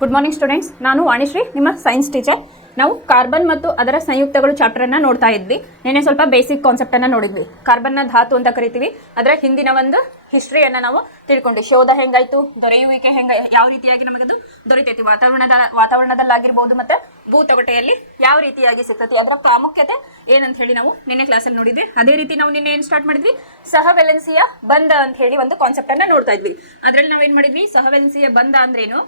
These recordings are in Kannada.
ಗುಡ್ ಮಾರ್ನಿಂಗ್ ಸ್ಟೂಡೆಂಟ್ಸ್, ನಾನು ವಾಣಿಶ್ರೀ, ನಿಮ್ಮ ಸೈನ್ಸ್ ಟೀಚರ್. ನಾವು ಕಾರ್ಬನ್ ಮತ್ತು ಅದರ ಸಂಯುಕ್ತಗಳು ಚಾಪ್ಟರ್ ಅನ್ನ ನೋಡ್ತಾ ಇದ್ವಿ. ನಿನ್ನೆ ಸ್ವಲ್ಪ ಬೇಸಿಕ್ ಕಾನ್ಸೆಪ್ಟ್ ಅನ್ನ ನೋಡಿದ್ವಿ. ಕಾರ್ಬನ್ನ ಧಾತು ಅಂತ ಕರಿತೀವಿ. ಅದರ ಹಿಂದಿನ ಒಂದು ಹಿಸ್ಟ್ರಿಯನ್ನ ನಾವು ತಿಳ್ಕೊಂಡ್ವಿ. ಶೋಧ ಹೆಂಗಾಯ್ತು, ದೊರೆಯುವಿಕೆ ಯಾವ ರೀತಿಯಾಗಿ ನಮಗದು ದೊರೆತೈತಿ, ವಾತಾವರಣದಲ್ಲಾಗಿರ್ಬೋದು ಮತ್ತೆ ಭೂತಗಟೆಯಲ್ಲಿ ಯಾವ ರೀತಿಯಾಗಿ ಸಿಗ್ತೈತಿ, ಅದರ ಪ್ರಾಮುಖ್ಯತೆ ಏನಂತ ಹೇಳಿ ನಾವು ನಿನ್ನೆ ಕ್ಲಾಸಲ್ಲಿ ನೋಡಿದ್ವಿ. ಅದೇ ರೀತಿ ನಾವು ನಿನ್ನೆ ಏನ್ ಸ್ಟಾರ್ಟ್ ಮಾಡಿದ್ವಿ, ಸಹವೆಲೆನ್ಸಿಯ ಬಂಧ ಅಂತ ಹೇಳಿ ಒಂದು ಕಾನ್ಸೆಪ್ಟ್ ಅನ್ನ ನೋಡ್ತಾ ಇದ್ವಿ. ಅದ್ರಲ್ಲಿ ನಾವೇನ್ ಮಾಡಿದ್ವಿ, ಸಹವೆಲೆನ್ಸಿಯ ಬಂಧ ಅಂದ್ರೇನು,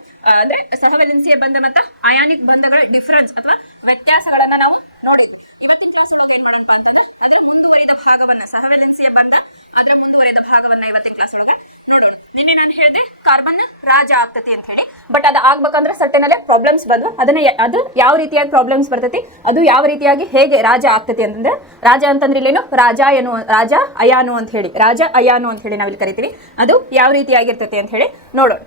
ಅಂದ್ರೆ ಸಹವೆಲೆನ್ಸಿಯ ಬಂಧ ಮತ್ತು ಅಯಾನಿಕ್ ಬಂಧಗಳ ಡಿಫರೆನ್ಸ್ ಅಥವಾ ವ್ಯತ್ಯಾಸಗಳನ್ನ ನಾವು ನೋಡಿದ್ವಿ. ಇವತ್ತಿನ ಕ್ಲಾಸ್ ಒಳಗೆ ಏನ್ ಮಾಡಪ್ಪ ಅಂತಂದ್ರೆ ಅದರ ಮುಂದುವರಿದ ಭಾಗವನ್ನ, ಸಹವೆಲೆನ್ಸಿಯ ಬಂಧ ಅದರ ಮುಂದುವರಿದ ಭಾಗವನ್ನ ಇವತ್ತಿನ ಕ್ಲಾಸ್ ಒಳಗೆ ನೋಡೋಣ. ನಿನ್ನೆ ನಾನು ಹೇಳಿದೆ ಕಾರ್ಬನ್ ರಾಜ ಆಗ್ತತಿ ಅಂತ ಹೇಳಿ, ಬಟ್ ಅದು ಆಗ್ಬೇಕಂದ್ರೆ ಸಟ್ಟೆನಲ್ಲೇ ಪ್ರಾಬ್ಲಮ್ಸ್ ಬಂದು ಅದು ಯಾವ ರೀತಿಯಾಗಿ ಪ್ರಾಬ್ಲಮ್ಸ್ ಬರ್ತೈತಿ, ಅದು ಯಾವ ರೀತಿಯಾಗಿ ಹೇಗೆ ರಾಜ ಆಗ್ತತಿ ಅಂತಂದ್ರೆ, ರಾಜ ಅಂತಂದ್ರೆ ಇಲ್ಲೇನು ರಾಜ ಅಯಾನು ಅಂತ ಹೇಳಿ, ರಾಜ ಅಯಾನು ಅಂತ ಹೇಳಿ ನಾವಿಲ್ಲಿ ಕರಿತೀವಿ. ಅದು ಯಾವ ರೀತಿಯಾಗಿರ್ತೈತಿ ಅಂತ ಹೇಳಿ ನೋಡೋಣ.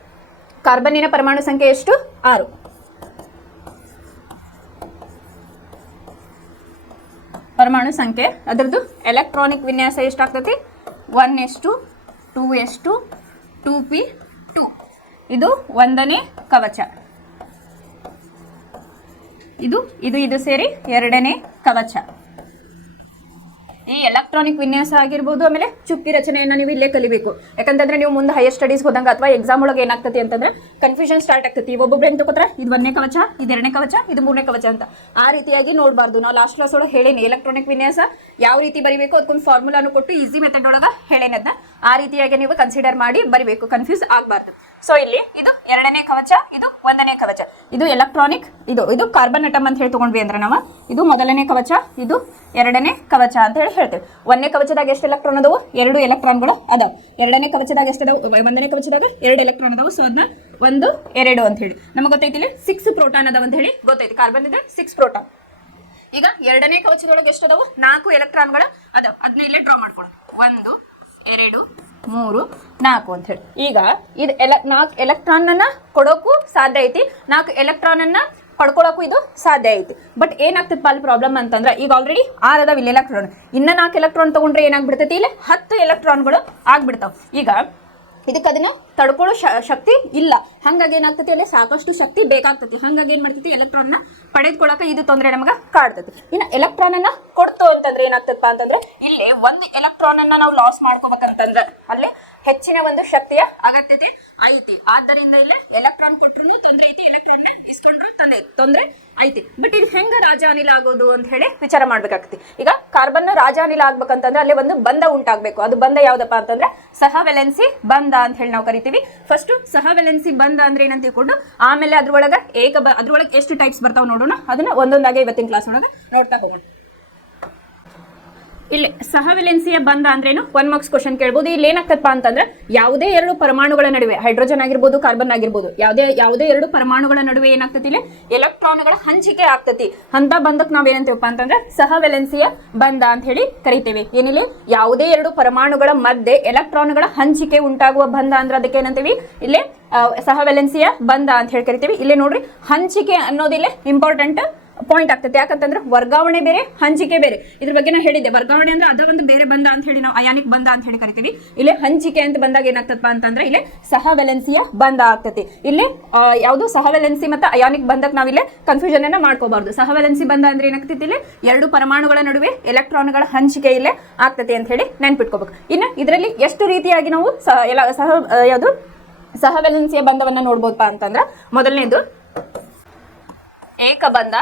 ಕಾರ್ಬನ್ನಿನ ಪರಮಾಣು ಸಂಖ್ಯೆ ಎಷ್ಟು? 6. ಪರಮಾಣು ಸಂಖ್ಯೆ, ಅದರದ್ದು ಎಲೆಕ್ಟ್ರಾನಿಕ್ ವಿನ್ಯಾಸ ಎಷ್ಟಾಗ್ತತಿ? 1s2 2s2 2p2. ಇದು ಒಂದನೇ ಕವಚ. ಇದು ಸೇರಿ ಎರಡನೇ ಕವಚ. ಈ ಎಲೆಕ್ಟ್ರಾನಿಕ್ ವಿನ್ಯಾಸ ಆಗಿರ್ಬೋದು, ಆಮೇಲೆ ಚುಕ್ಕಿ ರಚನೆಯನ್ನು ನೀವು ಇಲ್ಲೇ ಕಲಿಬೇಕು. ಯಾಕಂತಂದ್ರೆ ನೀವು ಮುಂದೆ ಹೈಯರ್ ಸ್ಟಡೀಸ್ ಹೋದಂಗ ಅಥವಾ ಎಕ್ಸಾಮ್ ಒಳಗೆ ಏನಾಗ್ತತಿ ಅಂತಂದ್ರೆ ಕನ್ಫ್ಯೂಷನ್ ಸ್ಟಾರ್ಟ್ ಆಗ್ತತಿ. ಒಬ್ಬೊಬ್ರು ಏನ್ ತಗೋತಾರ, ಇದು 1ನೇ ಕವಚ, ಇದು 2ನೇ ಕವಚ, ಇದು 3ನೇ ಕವಚ ಅಂತ. ಆ ರೀತಿಯಾಗಿ ನೋಡಬಾರ್ದು. ನಾವು ಲಾಸ್ಟ್ ಕ್ಲಾಸ್ ಒಳಗೆ ಹೇಳೇನಿ ಎಲೆಕ್ಟ್ರಾನಿಕ್ ವಿನ್ಯಾಸ ಯಾವ ರೀತಿ ಬರಿಬೇಕು, ಅದಕ್ಕೊಂದು ಫಾರ್ಮುಲಾನು ಕೊಟ್ಟು ಈಸಿ ಮೆಥಡ್ ಒಳಗೆ ಹೇಳೇನದ್ನ. ಆ ರೀತಿಯಾಗಿ ನೀವು ಕನ್ಸಿಡರ್ ಮಾಡಿ ಬರಿಬೇಕು, ಕನ್ಫ್ಯೂಸ್ ಆಗಬಾರ್ದು. ಸೊ ಇಲ್ಲಿ ಇದು 2ನೇ ಕವಚ, ಇದು 1ನೇ ಕವಚ. ಇದು ಎಲೆಕ್ಟ್ರಾನಿಕ್, ಇದು ಕಾರ್ಬನ್ ಅಟಮ್ ಅಂತ ಹೇಳಿ ತಗೊಂಡ್ವಿ ಅಂದ್ರೆ ನಾವು, ಇದು ಮೊದಲನೇ ಕವಚ, ಇದು 2ನೇ ಕವಚ ಅಂತ ಹೇಳಿ ಹೇಳ್ತೇವೆ. 1ನೇ ಕವಚದಾಗ ಎಷ್ಟು ಎಲೆಕ್ಟ್ರಾನ್ ಅದಾವು? 2 ಎಲೆಕ್ಟ್ರಾನ್ಗಳು ಅದಾವ. 2ನೇ ಕವಚದಾಗ ಎಷ್ಟು ಅದಾವು? 1ನೇ ಕವಚದಾಗ 2 ಎಲೆಕ್ಟ್ರಾನ್ ಅದಾವು. ಸೊ ಅದನ್ನ 1 2 ಅಂತ ಹೇಳಿ ನಮಗೆ ಗೊತ್ತೈತಿ. ಇಲ್ಲಿ 6 ಪ್ರೋಟಾನ್ ಅದಾವ ಅಂತ ಹೇಳಿ ಗೊತ್ತೈತಿ. ಕಾರ್ಬನ್ ಇದೆ 6 ಪ್ರೋಟಾನ್. ಈಗ 2ನೇ ಕವಚದೊಳಗೆ ಎಷ್ಟು ಅದಾವು? 4 ಎಲೆಕ್ಟ್ರಾನ್ಗಳು ಅದಾವ. ಅದನ್ನ ಇಲ್ಲೇ ಡ್ರಾ ಮಾಡ್ಕೊಳ್ಳೋಣ. 1 2 3 4 ಅಂತ ಹೇಳಿ. ಈಗ ಇದು 4 ಎಲೆಕ್ಟ್ರಾನ್ ಅನ್ನ ಕೊಡೋಕು ಸಾಧ್ಯ ಐತಿ, 4 ಎಲೆಕ್ಟ್ರಾನ್ ಅನ್ನ ಪಡ್ಕೊಳಕ್ಕೂ ಇದು ಸಾಧ್ಯ ಐತಿ. ಬಟ್ ಏನಾಗ್ತದೆ ಅಲ್ಲಿ ಪ್ರಾಬ್ಲಮ್ ಅಂತಂದ್ರೆ, ಈಗ ಆಲ್ರೆಡಿ 6 ಅದಾವ ಇಲ್ಲಿ ಎಲೆಕ್ಟ್ರಾನ್. ಇನ್ನ 4 ಎಲೆಕ್ಟ್ರಾನ್ ತಗೊಂಡ್ರೆ ಏನಾಗ್ಬಿಡ್ತೈತಿ, ಇಲ್ಲಿ 10 ಎಲೆಕ್ಟ್ರಾನ್ಗಳು ಆಗ್ಬಿಡ್ತಾವ. ಈಗ ಇದಕ್ಕೆ ಅದನ್ನ ತಡ್ಕೊಳ್ಳೋ ಶಕ್ತಿ ಇಲ್ಲ. ಹಂಗಾಗಿ ಏನಾಗ್ತತಿ, ಅಲ್ಲಿ ಸಾಕಷ್ಟು ಶಕ್ತಿ ಬೇಕಾಗ್ತತಿ. ಹಂಗಾಗಿ ಏನ್ ಮಾಡ್ತೈತಿ, ಎಲೆಕ್ಟ್ರಾನ್ ನ ಪಡೆದುಕೊಳ್ಳಕ ಇದು ತೊಂದರೆ ನಮಗ ಕಾಡ್ತತಿ. ಇನ್ನು ಎಲೆಕ್ಟ್ರಾನ್ ಅನ್ನ ಕೊಡ್ತು ಅಂತಂದ್ರೆ ಏನಾಗ್ತದಪ್ಪ ಅಂತಂದ್ರೆ, ಇಲ್ಲಿ 1 ಎಲೆಕ್ಟ್ರಾನ್ ಅನ್ನ ನಾವು ಲಾಸ್ ಮಾಡ್ಕೋಬೇಕಂತಂದ್ರೆ ಅಲ್ಲಿ ಹೆಚ್ಚಿನ ಒಂದು ಶಕ್ತಿಯ ಅಗತ್ಯತೆ ಐತಿ. ಆದ್ದರಿಂದ ಇಲ್ಲಿ ಎಲೆಕ್ಟ್ರಾನ್ ಕೊಟ್ರು ತೊಂದರೆ ಐತಿ, ಎಲೆಕ್ಟ್ರಾನ್ ನ ಇಸ್ಕೊಂಡ್ರು ತೊಂದರೆ ಐತಿ. ಬಟ್ ಇದು ಹೆಂಗ ರಾಜ ಅನಿಲ ಆಗೋದು ಅಂತ ಹೇಳಿ ವಿಚಾರ ಮಾಡ್ಬೇಕಾಗ್ತತಿ. ಈಗ ಕಾರ್ಬನ್ ರಾಜ ಅನಿಲ ಆಗ್ಬೇಕಂತಂದ್ರೆ ಅಲ್ಲಿ ಒಂದು ಬಂಧ ಉಂಟಾಗ್ಬೇಕು. ಅದು ಬಂಧ ಯಾವ್ದಪ್ಪ ಅಂತಂದ್ರೆ ಸಹವೆಲೆನ್ಸಿ ಬಂಧ ಅಂತ ಹೇಳಿ ನಾವು ಕರಿತೀವಿ. ಫಸ್ಟ್ ಸಹವೆಲೆನ್ಸಿ ಬಂಧ ಅಂದ್ರೆ ಏನಂತ ತಿಳ್ಕೊಂಡು ಆಮೇಲೆ ಅದ್ರೊಳಗೆ ಅದ್ರೊಳಗೆ ಎಷ್ಟು ಟೈಪ್ಸ್ ಬರ್ತಾವ ನೋಡೋಣ. ಅದನ್ನ ಒಂದೊಂದಾಗೆ ಇವತ್ತಿನ ಕ್ಲಾಸ್ ಒಳಗೆ ನೋಡ್ತಾ ಹೋಗೋಣ. ಇಲ್ಲಿ ಸಹವೆಲೆನ್ಸಿಯ ಬಂಧ ಅಂದ್ರೇನು, 1 ಮಾರ್ಕ್ಸ್ ಕ್ವಶನ್ ಕೇಳ್ಬೋದು. ಇಲ್ಲಿ ಏನಾಗ್ತಪ್ಪ ಅಂತಂದ್ರೆ, ಯಾವುದೇ 2 ಪರಮಾಣುಗಳ ನಡುವೆ, ಹೈಡ್ರೋಜನ್ ಆಗಿರ್ಬೋದು ಕಾರ್ಬನ್ ಆಗಿರ್ಬೋದು, ಯಾವುದೇ 2 ಪರಮಾಣುಗಳ ನಡುವೆ ಏನಾಗ್ತತಿ, ಇಲ್ಲಿ ಎಲೆಕ್ಟ್ರಾನ್ಗಳ ಹಂಚಿಕೆ ಆಗ್ತತಿ. ಅಂತ ಬಂಧಕ್ಕೆ ನಾವ್ ಏನಂತೀವಪ್ಪ ಅಂತಂದ್ರೆ ಸಹವೆಲೆನ್ಸಿಯ ಬಂಧ ಅಂತ ಹೇಳಿ ಕರಿತೇವೆ. ಏನಿಲ್ಲ, ಯಾವುದೇ 2 ಪರಮಾಣುಗಳ ಮಧ್ಯೆ ಎಲೆಕ್ಟ್ರಾನ್ಗಳ ಹಂಚಿಕೆ ಉಂಟಾಗುವ ಬಂಧ ಅಂದ್ರೆ ಅದಕ್ಕೆ ಏನಂತೀವಿ, ಇಲ್ಲಿ ಸಹವೆಲೆನ್ಸಿಯ ಬಂಧ ಅಂತ ಹೇಳಿ ಕರಿತೀವಿ. ಇಲ್ಲಿ ನೋಡ್ರಿ, ಹಂಚಿಕೆ ಅನ್ನೋದಿಲ್ಲ ಇಂಪಾರ್ಟೆಂಟ್ ಪಾಯಿಂಟ್ ಆಗ್ತದೆ. ಯಾಕಂತಂದ್ರೆ ವರ್ಗಾವಣೆ ಬೇರೆ, ಹಂಚಿಕೆ ಬೇರೆ. ಇದ್ರ ಬಗ್ಗೆ ನಾನು ಹೇಳಿದ್ದೆ. ವರ್ಗಾವಣೆ ಅಂದ್ರೆ ಅದ ಒಂದು ಬೇರೆ ಬಂಧ ಅಂತ ಹೇಳಿ ನಾವು ಅಯಾನಿಕ್ ಬಂಧ ಅಂತ ಹೇಳಿ ಕರಿತೀವಿ. ಇಲ್ಲಿ ಹಂಚಿಕೆ ಅಂತ ಬಂದಾಗ ಏನಾಗ್ತದಪ್ಪ ಅಂತಂದ್ರೆ ಇಲ್ಲಿ ಸಹವೆಲೆನ್ಸಿಯ ಬಂಧ ಆಗ್ತತಿ. ಇಲ್ಲಿ ಯಾವುದು ಸಹವೆಲೆನ್ಸಿ ಮತ್ತು ಅಯಾನಿಕ್ ಬಂಧಕ್ಕೆ ನಾವಿಲ್ಲಿ ಕನ್ಫ್ಯೂಷನ್ ಅನ್ನ ಮಾಡ್ಕೋಬಾರ್ದು. ಸಹವೆಲೆನ್ಸಿ ಬಂಧ ಅಂದ್ರೆ ಏನಾಗ್ತೈತಿ, ಇಲ್ಲಿ 2 ಪರಮಾಣುಗಳ ನಡುವೆ ಎಲೆಕ್ಟ್ರಾನ್ಗಳ ಹಂಚಿಕೆ ಇಲ್ಲೇ ಆಗ್ತತಿ ಅಂತ ಹೇಳಿ ನೆನ್ಪಿಟ್ಕೋಬೇಕು. ಇನ್ನು ಇದರಲ್ಲಿ ಎಷ್ಟು ರೀತಿಯಾಗಿ ನಾವು ಸಹವೆಲೆನ್ಸಿಯ ಬಂಧವನ್ನ ನೋಡ್ಬೋದಪ್ಪ ಅಂತಂದ್ರೆ, ಮೊದಲನೇದು ಏಕಬಂಧ,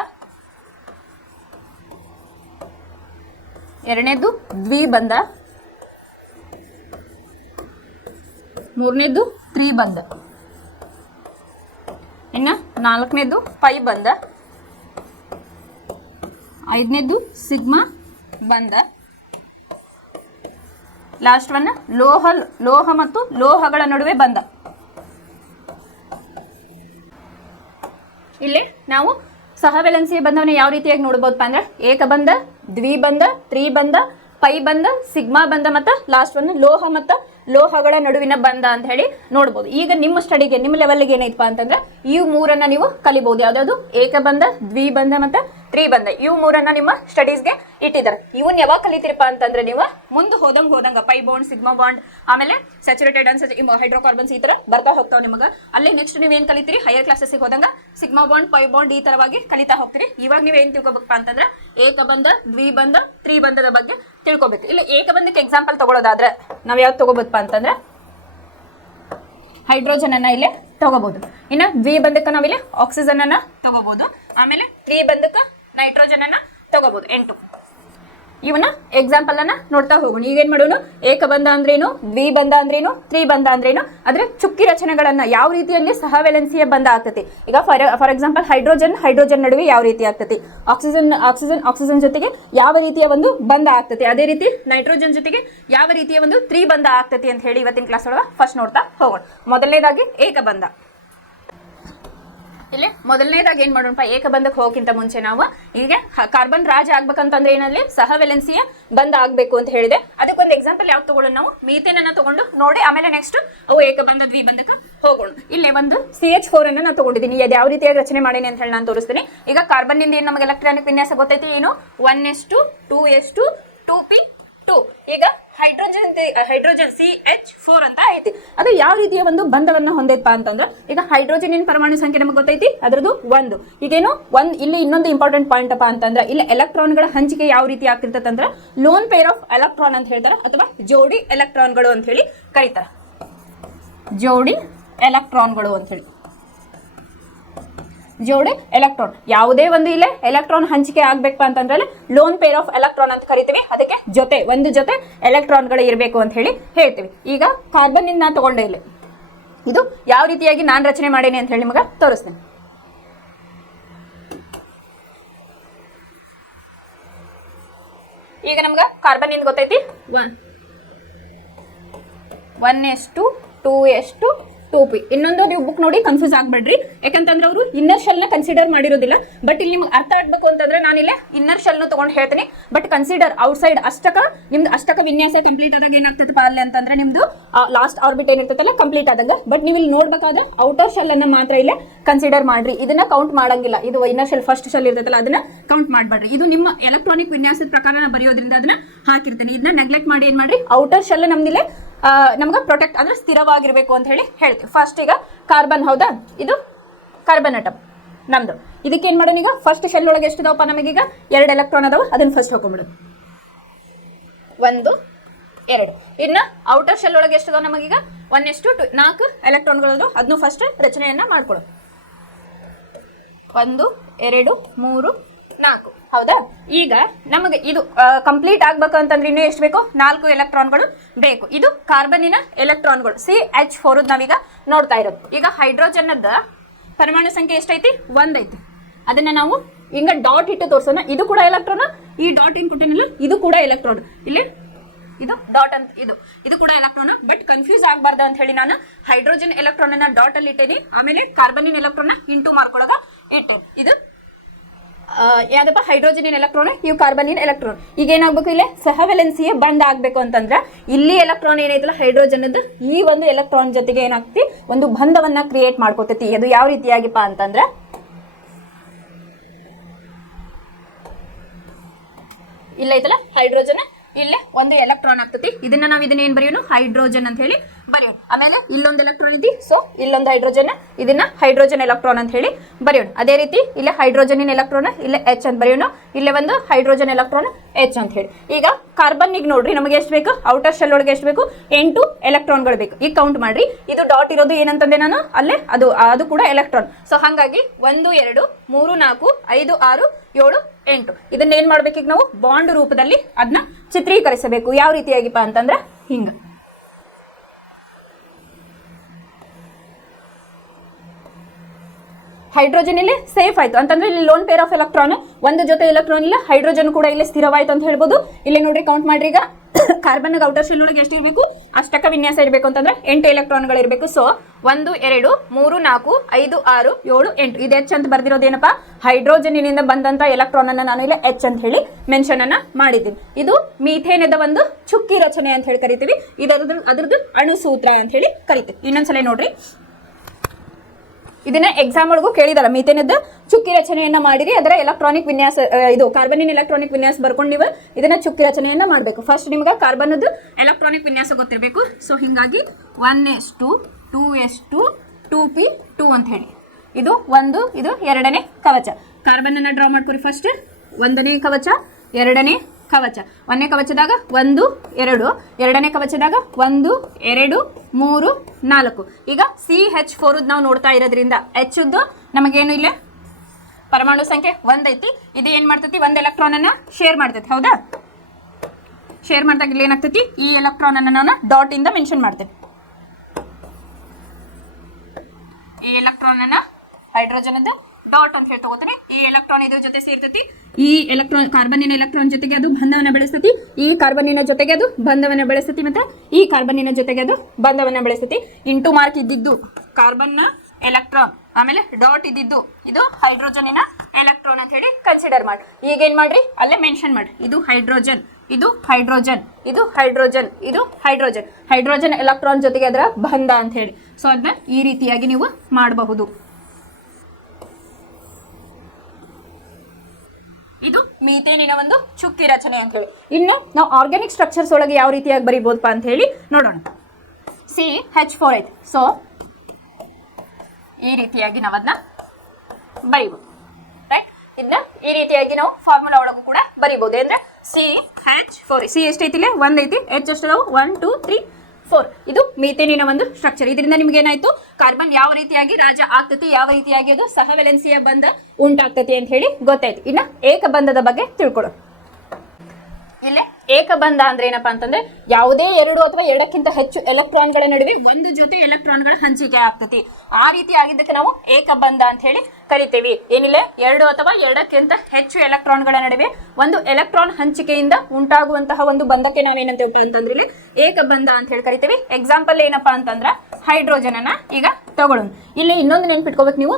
ಎರಡನೇದು ದ್ವಿಬಂಧ, ಮೂರನೇದು ತ್ರಿಬಂಧ, ಇನ್ನು 4ನೇದು ಪೈಬಂಧ, 5ನೇದು ಸಿಗ್ಮಾ ಬಂಧ, ಲಾಸ್ಟ್ ಒನ್ ಲೋಹ ಮತ್ತು ಲೋಹಗಳ ನಡುವೆ ಬಂಧ. ಇಲ್ಲಿ ನಾವು ಸಹವೆಲೆನ್ಸಿಯ ಬಂಧವನ್ನ ಯಾವ ರೀತಿಯಾಗಿ ನೋಡಬಹುದಪ್ಪ ಅಂದ್ರೆ, ಏಕಬಂಧ, ದ್ವಿಬಂಧ, ತ್ರಿಬಂಧ, ಪೈಬಂಧ, ಸಿಗ್ಮಾ ಬಂಧ ಮತ್ತು ಲಾಸ್ಟ್ ಒನ್ ಲೋಹ ಮತ್ತು ಲೋಹಗಳ ನಡುವಿನ ಬಂಧ ಅಂತ ಹೇಳಿ ನೋಡ್ಬೋದು. ಈಗ ನಿಮ್ಮ ಸ್ಟಡಿಗೆ, ನಿಮ್ಮ ಲೆವೆಲ್ಗೆ ಏನೈತಪ್ಪ ಅಂತಂದ್ರೆ ಈ 3 ನೀವು ಕಲಿಬಹುದು. ಯಾವ್ದಾವುದು ಏಕಬಂಧ, ದ್ವಿಬಂಧ ಮತ್ತು 3 ಬಂಧ. ಇವು ಮೂರನ್ನ ನಿಮ್ಮ ಸ್ಟಡೀಸ್ಗೆ ಇಟ್ಟಿದ್ದಾರೆ. ಇವನ್ ಯಾವಾಗ ಕಲಿತೀರಪ್ಪ ಅಂತಂದ್ರೆ ನೀವು ಮುಂದೆ ಹೋದಂಗ ಪೈ ಬಾಂಡ್, ಸಿಗ್ಮಾ ಬಾಂಡ್, ಆಮೇಲೆ ಸ್ಯಾಚುರೇಟೆಡ್ ಹೈಡ್ರೋಕಾರ್ಬನ್ಸ್ ಈ ತರ ಬರ್ತಾ ಹೋಗ್ತಾವ ನಿಮಗೆ. ಅಲ್ಲಿ ನೆಕ್ಸ್ಟ್ ನೀವ್ ಏನ್ ಕಲಿತೀರಿ, ಹೈಯರ್ ಕ್ಲಾಸಸ್ಗೆ ಹೋದಂಗ ಸಿಗ್ಮಾ ಬಾಂಡ್, ಪೈ ಬಾಂಡ್ ಈ ತರವಾಗಿ ಕಲಿತಾ ಹೋಗ್ತೀರಿ. ಇವಾಗ ನೀವ್ ಏನ್ ತಿಳ್ಕೊಬೇಕಪ್ಪ ಅಂತಂದ್ರೆ ಏಕಬಂಧ, ದ್ವಿಬಂಧ, ತ್ರಿಬಂಧದ ಬಗ್ಗೆ ತಿಳ್ಕೊಬೇಕು. ಇಲ್ಲಿ ಏಕಬಂಧಕ್ಕೆ ಎಕ್ಸಾಂಪಲ್ ತಗೊಳ್ಳೋದಾದ್ರೆ ನಾವ್ ಯಾವ್ದು ತಗೋಬೇಕಪ್ಪ ಅಂತಂದ್ರೆ ಹೈಡ್ರೋಜನ್ ಅನ್ನ ಇಲ್ಲಿ ತಗೋಬಹುದು. ಇನ್ನು ದ್ವಿಬಂಧಕ್ಕೆ ನಾವಿಲ್ಲಿ ಆಕ್ಸಿಜನ್ ಅನ್ನ ತಗೋಬಹುದು. ಆಮೇಲೆ ತ್ರಿಬಂಧಕ್ಕೆ ನೈಟ್ರೋಜನ್ ಅನ್ನ ತಗೋಬಹುದು. 8 ಇವನ್ನ ಎಕ್ಸಾಂಪಲ್ ಅನ್ನ ನೋಡ್ತಾ ಹೋಗೋಣ. ಈಗೇನ್ ಮಾಡೋಣ, ಏಕಬಂಧ ಅಂದ್ರೇನು, ದ್ವಿಬಂಧ ಅಂದ್ರೇನು, ತ್ರಿಬಂಧ ಅಂದ್ರೇನು, ಅದ್ರ ಚುಕ್ಕಿ ರಚನೆಗಳನ್ನ ಯಾವ ರೀತಿಯಲ್ಲಿ ಸಹವೆಲೆನ್ಸಿಯ ಬಂಧ ಆಗ್ತತಿ. ಈಗ ಫಾರ್ ಎಕ್ಸಾಂಪಲ್ ಹೈಡ್ರೋಜನ್ ನಡುವೆ ಯಾವ ರೀತಿ ಆಗ್ತತಿ, ಆಕ್ಸಿಜನ್ ಜೊತೆಗೆ ಯಾವ ರೀತಿಯ ಒಂದು ಬಂಧ ಆಗ್ತತಿ, ಅದೇ ರೀತಿ ನೈಟ್ರೋಜನ್ ಜೊತೆಗೆ ಯಾವ ರೀತಿಯ ಒಂದು ತ್ರಿಬಂಧ ಆಗ್ತತಿ ಅಂತ ಹೇಳಿ ಇವತ್ತಿನ ಕ್ಲಾಸ್ ಒಳಗೆ ಫಸ್ಟ್ ನೋಡ್ತಾ ಹೋಗೋಣ. ಮೊದಲನೇದಾಗಿ ಏಕಬಂಧ. ಇಲ್ಲಿ ಮೊದಲನೇದಾಗಿ ಏನ್ ಮಾಡೋಣಪ್ಪ, ಏಕಬಂಧಕ್ಕೆ ಹೋಗಕ್ಕಿಂತ ಮುಂಚೆ ನಾವು ಈಗ ಕಾರ್ಬನ್ ರಾಜ ಆಗ್ಬೇಕಂತಂದ್ರೆ ಏನಲ್ಲಿ ಸಹವೆಲೆನ್ಸಿಯ ಬಂಧ ಆಗ್ಬೇಕು ಅಂತ ಹೇಳಿದೆ. ಅದಕ್ಕೊಂದು ಎಕ್ಸಾಂಪಲ್ ಯಾವ್ದು ತಗೊಳ್ಳೋಣ, ನಾವು ಮೀಥೇನ್ ಅನ್ನ ತಗೊಂಡು ನೋಡಿ ಆಮೇಲೆ ನೆಕ್ಸ್ಟ್ ಅವು ಏಕಬಂಧ ದ್ವಿಬಂಧಕ್ಕೆ ಹೋಗೋಣ. ಇಲ್ಲಿ ಒಂದು CH4 ಅನ್ನ ನಾನು ತಗೊಂಡಿದ್ದೀನಿ. ಅದು ಯಾವ ರೀತಿಯಾಗಿ ರಚನೆ ಮಾಡೀನಿ ಅಂತ ಹೇಳಿ ನಾನು ತೋರಿಸ್ತೀನಿ. ಈಗ ಕಾರ್ಬನ್ ನಿಂದ ಏನು ನಮಗೆ ಎಲೆಕ್ಟ್ರಾನಿಕ್ ವಿನ್ಯಾಸ ಗೊತ್ತೈತಿ, ಏನು 1s2 2s2 2p2. ಈಗ ಹೈಡ್ರೋಜನ್ CH4 ಅಂತ ಐತಿ. ಅದು ಯಾವ ರೀತಿಯ ಒಂದು ಬಂಧವನ್ನು ಹೊಂದೈತಪ್ಪ ಅಂತಂದ್ರೆ, ಈಗ ಹೈಡ್ರೋಜನ್ ಪರಮಾಣು ಸಂಖ್ಯೆ ನಮಗೆ ಗೊತ್ತೈತಿ, ಅದ್ರದ್ದು 1. ಈಗೇನು ಇಲ್ಲಿ ಇನ್ನೊಂದು ಇಂಪಾರ್ಟೆಂಟ್ ಪಾಯಿಂಟ್ ಅಪ್ಪ ಅಂತಂದ್ರೆ ಇಲ್ಲಿ ಎಲೆಕ್ಟ್ರಾನ್ಗಳ ಹಂಚಿಕೆ ಯಾವ ರೀತಿ ಆಗ್ತಿರ್ತಂದ್ರೆ ಲೋನ್ ಪೇರ್ ಆಫ್ ಎಲೆಕ್ಟ್ರಾನ್ ಅಂತ ಹೇಳ್ತಾರೆ, ಅಥವಾ ಜೋಡಿ ಎಲೆಕ್ಟ್ರಾನ್ಗಳು ಅಂತ ಹೇಳಿ ಕರೀತಾರೆ. ಜೋಡಿ ಎಲೆಕ್ಟ್ರಾನ್ಗಳು ಅಂತ ಹೇಳಿ, ಜೋಡಿ ಎಲೆಕ್ಟ್ರಾನ್ ಯಾವುದೇ ಒಂದು ಇಲ್ಲೇ ಎಲೆಕ್ಟ್ರಾನ್ ಹಂಚಿಕೆ ಆಗ್ಬೇಕಪ್ಪ ಅಂತಂದ್ರೆ ಲೋನ್ ಪೇರ್ ಆಫ್ ಎಲೆಕ್ಟ್ರಾನ್ ಅಂತ ಕರಿತೀವಿ. ಅದಕ್ಕೆ ಒಂದು ಜೊತೆ ಎಲೆಕ್ಟ್ರಾನ್ಗಳು ಇರಬೇಕು ಅಂತ ಹೇಳಿ ಹೇಳ್ತೀವಿ. ಈಗ ಕಾರ್ಬನ್ ಇಂದ ನಾನು ತಗೊಂಡೆ ಇಲ್ಲಿ, ಇದು ಯಾವ ರೀತಿಯಾಗಿ ನಾನು ರಚನೆ ಮಾಡೇನಿ ಅಂತ ಹೇಳಿ ನಿಮಗೆ ತೋರಿಸ್ತೇನೆ. ಈಗ ನಮ್ಗೆ ಕಾರ್ಬನ್ ಇಂದ ಗೊತ್ತೈತಿ 1s2 2s2 2p. ಇನ್ನೊಂದು ನೀವು ಬುಕ್ ನೋಡಿ ಕನ್ಫ್ಯೂಸ್ ಆಗ್ಬೇಡ್ರಿ, ಯಾಕಂತಂದ್ರೆ ಅವರು ಇನ್ನರ್ ಶೆಲ್ ನ ಕನ್ಸಿಡರ್ ಮಾಡಿರೋದಿಲ್ಲ. ಬಟ್ ಇಲ್ಲಿ ನಿಮ್ಗೆ ಅರ್ಥ ಆಗ್ಬೇಕು ಅಂತಂದ್ರೆ ನಾನಿಲ್ಲಿ ಇನ್ನರ್ ಶೆಲ್ ನ ತಗೊಂಡು ಹೇಳ್ತೀನಿ. ಬಟ್ ಕನ್ಸಿಡರ್ ಔಟ್ಸೈಡ್ ನಿಮ್ದು ಅಷ್ಟಕ ವಿನ್ಯಾಸ ಕಂಪ್ಲೀಟ್ ಆದಾಗ ಏನಾಗ್ತದಪ್ಪ ಅಲ್ಲಿ ಅಂತಂದ್ರೆ ನಿಮ್ದು ಲಾಸ್ಟ್ ಆರ್ಬಿಟ್ ಏನಿರ್ತೈತಲ್ಲ ಕಂಪ್ಲೀಟ್ ಆದಾಗ. ಬಟ್ ನೀವು ಇಲ್ಲಿ ನೋಡ್ಬೇಕಾದ್ರೆ ಔಟರ್ ಶೆಲ್ ಅನ್ನ ಮಾತ್ರ ಇಲ್ಲೇ ಕನ್ಸಿಡರ್ ಮಾಡ್ರಿ, ಇದನ್ನ ಕೌಂಟ್ ಮಾಡಂಗಿಲ್ಲ. ಇದು ಇನ್ನರ್ ಶೆಲ್ ಫಸ್ಟ್ ಶೆಲ್ ಇರ್ತೈತಲ್ಲ ಅದನ್ನ ಕೌಂಟ್ ಮಾಡ್ಬೇಡ್ರಿ. ಇದು ನಿಮ್ಮ ಎಲೆಕ್ಟ್ರಾನಿಕ್ ವಿನ್ಯಾಸದ ಪ್ರಕಾರ ಬರೆಯೋದ್ರಿಂದ ಅದನ್ನ ಹಾಕಿರ್ತೇನೆ. ಇದನ್ನ ನೆಗ್ಲೆಕ್ಟ್ ಮಾಡಿ ಏನ್ ಮಾಡ್ರಿ, ಔಟರ್ ಶೆಲ್ ನಮ್ದಿಲ್ಲೇ ನಮ್ಗೆ ಪ್ರೊಟೆಕ್ಟ್ ಅಂದ್ರೆ ಸ್ಥಿರವಾಗಿರ್ಬೇಕು ಅಂತ ಹೇಳಿ ಹೇಳ್ತೀವಿ. ಫಸ್ಟ್ ಈಗ ಕಾರ್ಬನ್, ಹೌದಾ, ಇದು ಕಾರ್ಬನ್ ಅಟಮ್ ನಮ್ದು. ಇದಕ್ಕೆ ಏನ್ ಮಾಡೋಣ, ಈಗ ಫಸ್ಟ್ ಶೆಲ್ ಒಳಗೆ ಎಷ್ಟು ಇದಾವಪ್ಪ, ನಮಗೀಗ 2 ಎಲೆಕ್ಟ್ರಾನ್ ಅದಾವ, ಅದನ್ನ ಫಸ್ಟ್ ಹಾಕೊಂಡ್ಬಿಡು. 1 2. ಇನ್ನು ಔಟರ್ ಶೆಲ್ ಒಳಗೆ ಎಷ್ಟು ಅದಾವ ನಮಗೀಗ 1s2 2, 4 ಎಲೆಕ್ಟ್ರಾನ್ಗಳು, ಅದನ್ನು ಫಸ್ಟ್ ರಚನೆಯನ್ನ ಮಾಡ್ಕೊಳ್ಳೋದು. 1 2 3 4, ಹೌದಾ. ಈಗ ನಮಗೆ ಇದು ಕಂಪ್ಲೀಟ್ ಆಗ್ಬೇಕಂತಂದ್ರೆ ಇನ್ನೂ ಎಷ್ಟು ಬೇಕು, 4 ಎಲೆಕ್ಟ್ರಾನ್ಗಳು ಬೇಕು. ಇದು ಕಾರ್ಬನ್ನಿನ ಎಲೆಕ್ಟ್ರಾನ್ಗಳು CH4 ನಾವೀಗ ನೋಡ್ತಾ ಇರೋದು. ಈಗ ಹೈಡ್ರೋಜನ್ ಪರಮಾಣು ಸಂಖ್ಯೆ ಎಷ್ಟೈತಿ, 1 ಐತಿ. ಅದನ್ನ ನಾವು ಹಿಂಗ ಡಾಟ್ ಇಟ್ಟು ತೋರ್ಸೋಣ. ಇದು ಕೂಡ ಎಲೆಕ್ಟ್ರಾನ್, ಈ ಡಾಟ್ ಏನ್ ಕೊಟ್ಟೇನಲ್ಲ ಇದು ಕೂಡ ಎಲೆಕ್ಟ್ರಾನ್. ಇಲ್ಲಿ ಇದು ಡಾಟ್ ಅಂತ, ಇದು ಕೂಡ ಎಲೆಕ್ಟ್ರಾನ್. ಬಟ್ ಕನ್ಫ್ಯೂಸ್ ಆಗಬಾರ್ದು ಅಂತ ಹೇಳಿ ನಾನು ಹೈಡ್ರೋಜನ್ ಎಲೆಕ್ಟ್ರಾನ್ ಅನ್ನ ಡಾಟ್ ಅಲ್ಲಿ ಇಟ್ಟೇನಿ, ಆಮೇಲೆ ಕಾರ್ಬನ್ನಿನ ಎಲೆಕ್ಟ್ರಾನ್ ಇಂಟು ಮಾರ್ಕೊಳಗ ಇಟ್ಟೆ. ಇದು ಯಾವ್ದಪ್ಪ, ಹೈಡ್ರೋಜನ್ ಎಲೆಕ್ಟ್ರಾನ್, ಇವು ಕಾರ್ಬನ್ ಎಲೆಕ್ಟ್ರಾನ್. ಈಗ ಏನಾಗಬೇಕು, ಇಲ್ಲಿ ಸಹವೆಲೆನ್ಸಿಯ ಬಂಧ ಆಗ್ಬೇಕು ಅಂತಂದ್ರೆ ಇಲ್ಲಿ ಎಲೆಕ್ಟ್ರಾನ್ ಏನೈತಲ್ಲ ಹೈಡ್ರೋಜನ್ ಈ ಒಂದು ಎಲೆಕ್ಟ್ರಾನ್ ಜೊತೆಗೆ ಏನಾಗ್ತಿ, ಒಂದು ಬಂಧವನ್ನ ಕ್ರಿಯೇಟ್ ಮಾಡ್ಕೊತೈತಿ. ಅದು ಯಾವ ರೀತಿಯಾಗಿಪ್ಪ ಅಂತಂದ್ರೆ ಇಲ್ಲ ಐತಲ್ಲ ಹೈಡ್ರೋಜನ್, ಇಲ್ಲೇ ಒಂದು ಎಲೆಕ್ಟ್ರಾನ್ ಆಗ್ತತಿ. ಇದನ್ನ ಏನ್ ಬರೆಯೋಣ, ಹೈಡ್ರೋಜನ್ ಅಂತ ಹೇಳಿ ಬರೆಯೋಣ. ಆಮೇಲೆ ಇಲ್ಲೊಂದು ಎಲೆಕ್ಟ್ರಾನ್ ಐತಿ, ಸೊ ಇಲ್ಲೊಂದು ಹೈಡ್ರೋಜನ್, ಇದನ್ನ ಹೈಡ್ರೋಜನ್ ಎಲೆಕ್ಟ್ರಾನ್ ಅಂತ ಹೇಳಿ ಬರೆಯೋಣ. ಅದೇ ರೀತಿ ಇಲ್ಲೇ ಹೈಡ್ರೋಜನ್ ಎಲೆಕ್ಟ್ರಾನ್, ಇಲ್ಲೇ H ಅಂತ ಬರೆಯೋಣ. ಇಲ್ಲೇ ಒಂದು ಹೈಡ್ರೋಜನ್ ಎಲೆಕ್ಟ್ರಾನ್ H ಅಂತ ಹೇಳಿ. ಈಗ ಕಾರ್ಬನ್ನಿಗೆ ನೋಡ್ರಿ ನಮಗೆ ಎಷ್ಟು ಬೇಕು, ಔಟರ್ ಶೆಲ್ ಒಳಗೆ ಎಷ್ಟು ಬೇಕು, 8 ಎಲೆಕ್ಟ್ರಾನ್ಗಳು ಬೇಕು. ಈಗ ಕೌಂಟ್ ಮಾಡ್ರಿ, ಇದು ಡಾಟ್ ಇರೋದು ಏನಂತಂದೆ ನಾನು ಅಲ್ಲೇ, ಅದು ಕೂಡ ಎಲೆಕ್ಟ್ರಾನ್. ಸೊ ಹಾಗಾಗಿ 1 2 3 4 5 6 7 8. ಇದನ್ನ ಏನ್ ಮಾಡ್ಬೇಕೀಗ ನಾವು ಬಾಂಡ್ ರೂಪದಲ್ಲಿ ಅದನ್ನ ಚಿತ್ರೀಕರಿಸಬೇಕು. ಯಾವ ರೀತಿಯಾಗಿಪ್ಪ ಅಂತಂದ್ರೆ ಹಿಂಗ, ಹೈಡ್ರೋಜನ್ ಇಲ್ಲಿ ಸೇಫ್ ಆಯ್ತು ಅಂತಂದ್ರೆ ಇಲ್ಲಿ ಲೋನ್ ಪೇರ್ ಆಫ್ ಎಲೆಕ್ಟ್ರಾನ್, ಒಂದು ಜೊತೆ ಎಲೆಕ್ಟ್ರಾನ್ ಇಲ್ಲ, ಹೈಡ್ರೋಜನ್ ಕೂಡ ಇಲ್ಲಿ ಸ್ಥಿರವಾಯ್ತು ಅಂತ ಹೇಳ್ಬೋದು. ಇಲ್ಲಿ ನೋಡ್ರಿ ಕೌಂಟ್ ಮಾಡ್ರಿ, ಈಗ ಕಾರ್ಬನ್ ಔಟರ್ ಶೆಲ್ ಒಳಗೆ ಎಷ್ಟು ಇರಬೇಕು, ಅಷ್ಟಕ ವಿನ್ಯಾಸ ಇರಬೇಕು ಅಂತಂದ್ರೆ 8 ಎಲೆಕ್ಟ್ರಾನ್ಗಳು ಇರಬೇಕು. ಸೊ 1 2 3 4 5 6 7 8. ಇದು H ಅಂತ ಬರ್ದಿರೋದೇನಪ್ಪ, ಹೈಡ್ರೋಜನ್ನಿನಿಂದ ಬಂದಂತ ಎಲೆಕ್ಟ್ರಾನ್ ಅನ್ನ ನಾನು ಇಲ್ಲಿ H ಅಂತ ಹೇಳಿ ಮೆನ್ಷನ್ ಅನ್ನ ಮಾಡಿದ್ದೀನಿ. ಇದು ಮೀಥೇನದ ಒಂದು ಚುಕ್ಕಿ ರಚನೆ ಅಂತ ಹೇಳಿ ಕರಿತೀವಿ. ಇದರದ್ದು ಅಣು ಸೂತ್ರ ಅಂತ ಹೇಳಿ ಕರಿತೀವಿ. ಇನ್ನೊಂದ್ಸಲ ನೋಡ್ರಿ, ಇದನ್ನ ಎಕ್ಸಾಮ್ ಒಳಗೂ ಕೇಳಿದಾರ. ಮೀಥೇನದ ಚುಕ್ಕಿ ರಚನೆಯನ್ನ ಮಾಡಿರಿ, ಅದರ ಎಲೆಕ್ಟ್ರಾನಿಕ್ ವಿನ್ಯಾಸ ಇದು ಕಾರ್ಬನಿನ ಎಲೆಕ್ಟ್ರಾನಿಕ್ ವಿನ್ಯಾಸ ಬರ್ಕೊಂಡು ನೀವು ಇದನ್ನ ಚುಕ್ಕಿ ರಚನೆಯನ್ನ ಮಾಡಬೇಕು. ಫಸ್ಟ್ ನಿಮ್ಗೆ ಕಾರ್ಬನದ ಎಲೆಕ್ಟ್ರಾನಿಕ್ ವಿನ್ಯಾಸ ಗೊತ್ತಿರಬೇಕು. ಸೊ ಹಿಂಗಾಗಿ 1s2 2s2 2p 2 ಅಂತ ಹೇಳಿ ಇದು ಒಂದು, ಇದು ಎರಡನೇ ಕವಚ. ಕಾರ್ಬನ್ ಅನ್ನ ಡ್ರಾ ಮಾಡ್ಕೊರಿ. ಫಸ್ಟ್ ಒಂದನೇ ಕವಚ, ಎರಡನೇ ಕವಚ. ಒಂದನೇ ಕವಚದಾಗ 1 2, ಎರಡನೇ ಕವಚದಾಗ 1 2 3 4. ಈಗ CH4 ನಾವು ನೋಡ್ತಾ ಇರೋದ್ರಿಂದ H ನಮಗೇನು ಇಲ್ಲ ಪರಮಾಣು ಸಂಖ್ಯೆ 1 ಐತಿ. ಇದು ಏನ್ ಮಾಡ್ತೈತಿ, ಒಂದು ಎಲೆಕ್ಟ್ರಾನ್ ಅನ್ನ ಶೇರ್ ಮಾಡ್ತೈತಿ. ಹೌದಾ, ಶೇರ್ ಮಾಡಿದಾಗ ಇಲ್ಲಿ ಏನಾಗ್ತೈತಿ, ಈ ಎಲೆಕ್ಟ್ರಾನ್ ಅನ್ನ ನಾನು ಡಾಟ್ ಇಂದ ಮೆನ್ಷನ್ ಮಾಡ್ತೇನೆ. ಈ ಎಲೆಕ್ಟ್ರಾನ್ ಅನ್ನ ಹೈಡ್ರೋಜನ್ ಡಾಟ್ ಅಂತ ಹೇಳಿ ತಗೋತಾರೆ. ಈ ಎಲೆಕ್ಟ್ರಾನ್ ಇದ್ರ ಜೊತೆ ಸೇರ್ತೈತಿ. ಈ ಎಲೆಕ್ಟ್ರಾನ್ ಕಾರ್ಬನ್ನಿನ ಎಲೆಕ್ಟ್ರಾನ್ ಜೊತೆಗೆ ಅದು ಬಂಧವನ್ನ ಬೆಳೆಸ್ತೈತಿ. ಈ ಕಾರ್ಬನ್ನಿನ ಜೊತೆಗೆ ಅದು ಬಂಧವನ್ನ ಬೆಳೆಸ್ತೈತಿ. ಮತ್ತೆ ಈ ಕಾರ್ಬನ್ನಿನ ಜೊತೆಗೆ ಅದು ಬಂಧವನ್ನ ಬೆಳೆಸ್ತೈತಿ. ಇಂಟು ಮಾರ್ಕ್ ಇದ್ದಿದ್ದು ಕಾರ್ಬನ್ನ ಎಲೆಕ್ಟ್ರಾನ್, ಆಮೇಲೆ ಡಾಟ್ ಇದ್ದಿದ್ದು ಇದು ಹೈಡ್ರೋಜನಿನ ಎಲೆಕ್ಟ್ರಾನ್ ಅಂತ ಹೇಳಿ ಕನ್ಸಿಡರ್ ಮಾಡಿ. ಈಗ ಏನ್ ಮಾಡ್ರಿ, ಅಲ್ಲೇ ಮೆನ್ಷನ್ ಮಾಡಿ. ಇದು ಹೈಡ್ರೋಜನ್, ಇದು ಹೈಡ್ರೋಜನ್, ಇದು ಹೈಡ್ರೋಜನ್, ಇದು ಹೈಡ್ರೋಜನ್. ಹೈಡ್ರೋಜನ್ ಎಲೆಕ್ಟ್ರಾನ್ ಜೊತೆಗೆ ಅದರ ಬಂಧ ಅಂತ ಹೇಳಿ. ಸೊ ಅದನ್ನ ಈ ರೀತಿಯಾಗಿ ನೀವು ಮಾಡಬಹುದು. ಇದು ಮೀಥೇನಿನ ಒಂದು ಚುಕ್ಕಿ ರಚನೆ ಅಂತ ಹೇಳಿ. ಇನ್ನು ನಾವು ಆರ್ಗ್ಯಾನಿಕ್ ಸ್ಟ್ರಕ್ಚರ್ಸ್ ಒಳಗೆ ಯಾವ ರೀತಿಯಾಗಿ ಬರೀಬಹುದಪ್ಪ ಅಂತ ಹೇಳಿ ನೋಡೋಣ. CH4 ಐತಿ. ಸೊ ಈ ರೀತಿಯಾಗಿ ನಾವು ಅದನ್ನ ಬರೀಬಹುದು. ರೈಟ್, ಇದನ್ನ ಈ ರೀತಿಯಾಗಿ ನಾವು ಫಾರ್ಮುಲಾ ಒಳಗೂ ಕೂಡ ಬರೀಬಹುದು. ಅಂದ್ರೆ CH4, C ಎಷ್ಟೈತಿಲ್ಲ 1 ಐತಿ, H ಎಷ್ಟು 1 2 3 4. ಇದು ಮೀಥೇನಿನ ಒಂದು ಸ್ಟ್ರಕ್ಚರ್. ಇದರಿಂದ ನಿಮ್ಗೆ ಏನಾಯ್ತು, ಕಾರ್ಬನ್ ಯಾವ ರೀತಿಯಾಗಿ ರಾಜ ಆಗ್ತತಿ, ಯಾವ ರೀತಿಯಾಗಿ ಅದು ಸಹವೆಲೆನ್ಸಿಯ ಬಂಧ ಉಂಟಾಗ್ತತಿ ಅಂತ ಹೇಳಿ ಗೊತ್ತಾಯ್ತು. ಇನ್ನ ಏಕಬಂಧದ ಬಗ್ಗೆ ತಿಳ್ಕೊಳ್ಳೋ. ಇಲ್ಲೇ ಏಕಬಂಧ ಅಂದ್ರೆ ಏನಪ್ಪಾ ಅಂತಂದ್ರೆ ಯಾವುದೇ 2 ಅಥವಾ 2ಕ್ಕಿಂತ ಹೆಚ್ಚು ಎಲೆಕ್ಟ್ರಾನ್ಗಳ ನಡುವೆ ಒಂದು ಜೊತೆ ಎಲೆಕ್ಟ್ರಾನ್ಗಳ ಹಂಚಿಕೆ ಆಗ್ತತಿ. ಆ ರೀತಿ ಆಗಿದ್ದಕ್ಕೆ ನಾವು ಏಕಬಂಧ ಅಂತ ಹೇಳಿ ಕರಿತೇವೆ. ಏನಿಲ್ಲ 2 ಅಥವಾ 2ಕ್ಕಿಂತ ಹೆಚ್ಚು ಎಲೆಕ್ಟ್ರಾನ್ಗಳ ನಡುವೆ ಒಂದು ಎಲೆಕ್ಟ್ರಾನ್ ಹಂಚಿಕೆಯಿಂದ ಉಂಟಾಗುವಂತಹ ಒಂದು ಬಂಧಕ್ಕೆ ನಾವೇನಂತೇವಪ್ಪ ಅಂತಂದ್ರೆ ಇಲ್ಲಿ ಏಕಬಂಧ ಅಂತ ಹೇಳಿ ಕರಿತೇವೆ. ಎಕ್ಸಾಂಪಲ್ ಏನಪ್ಪಾ ಅಂತಂದ್ರ ಹೈಡ್ರೋಜನ್ ಅನ್ನ ಈಗ ತಗೊಳ್ಳೋಣ. ಇಲ್ಲಿ ಇನ್ನೊಂದು ನೆನ್ಪಿಟ್ಕೋಬೇಕು ನೀವು,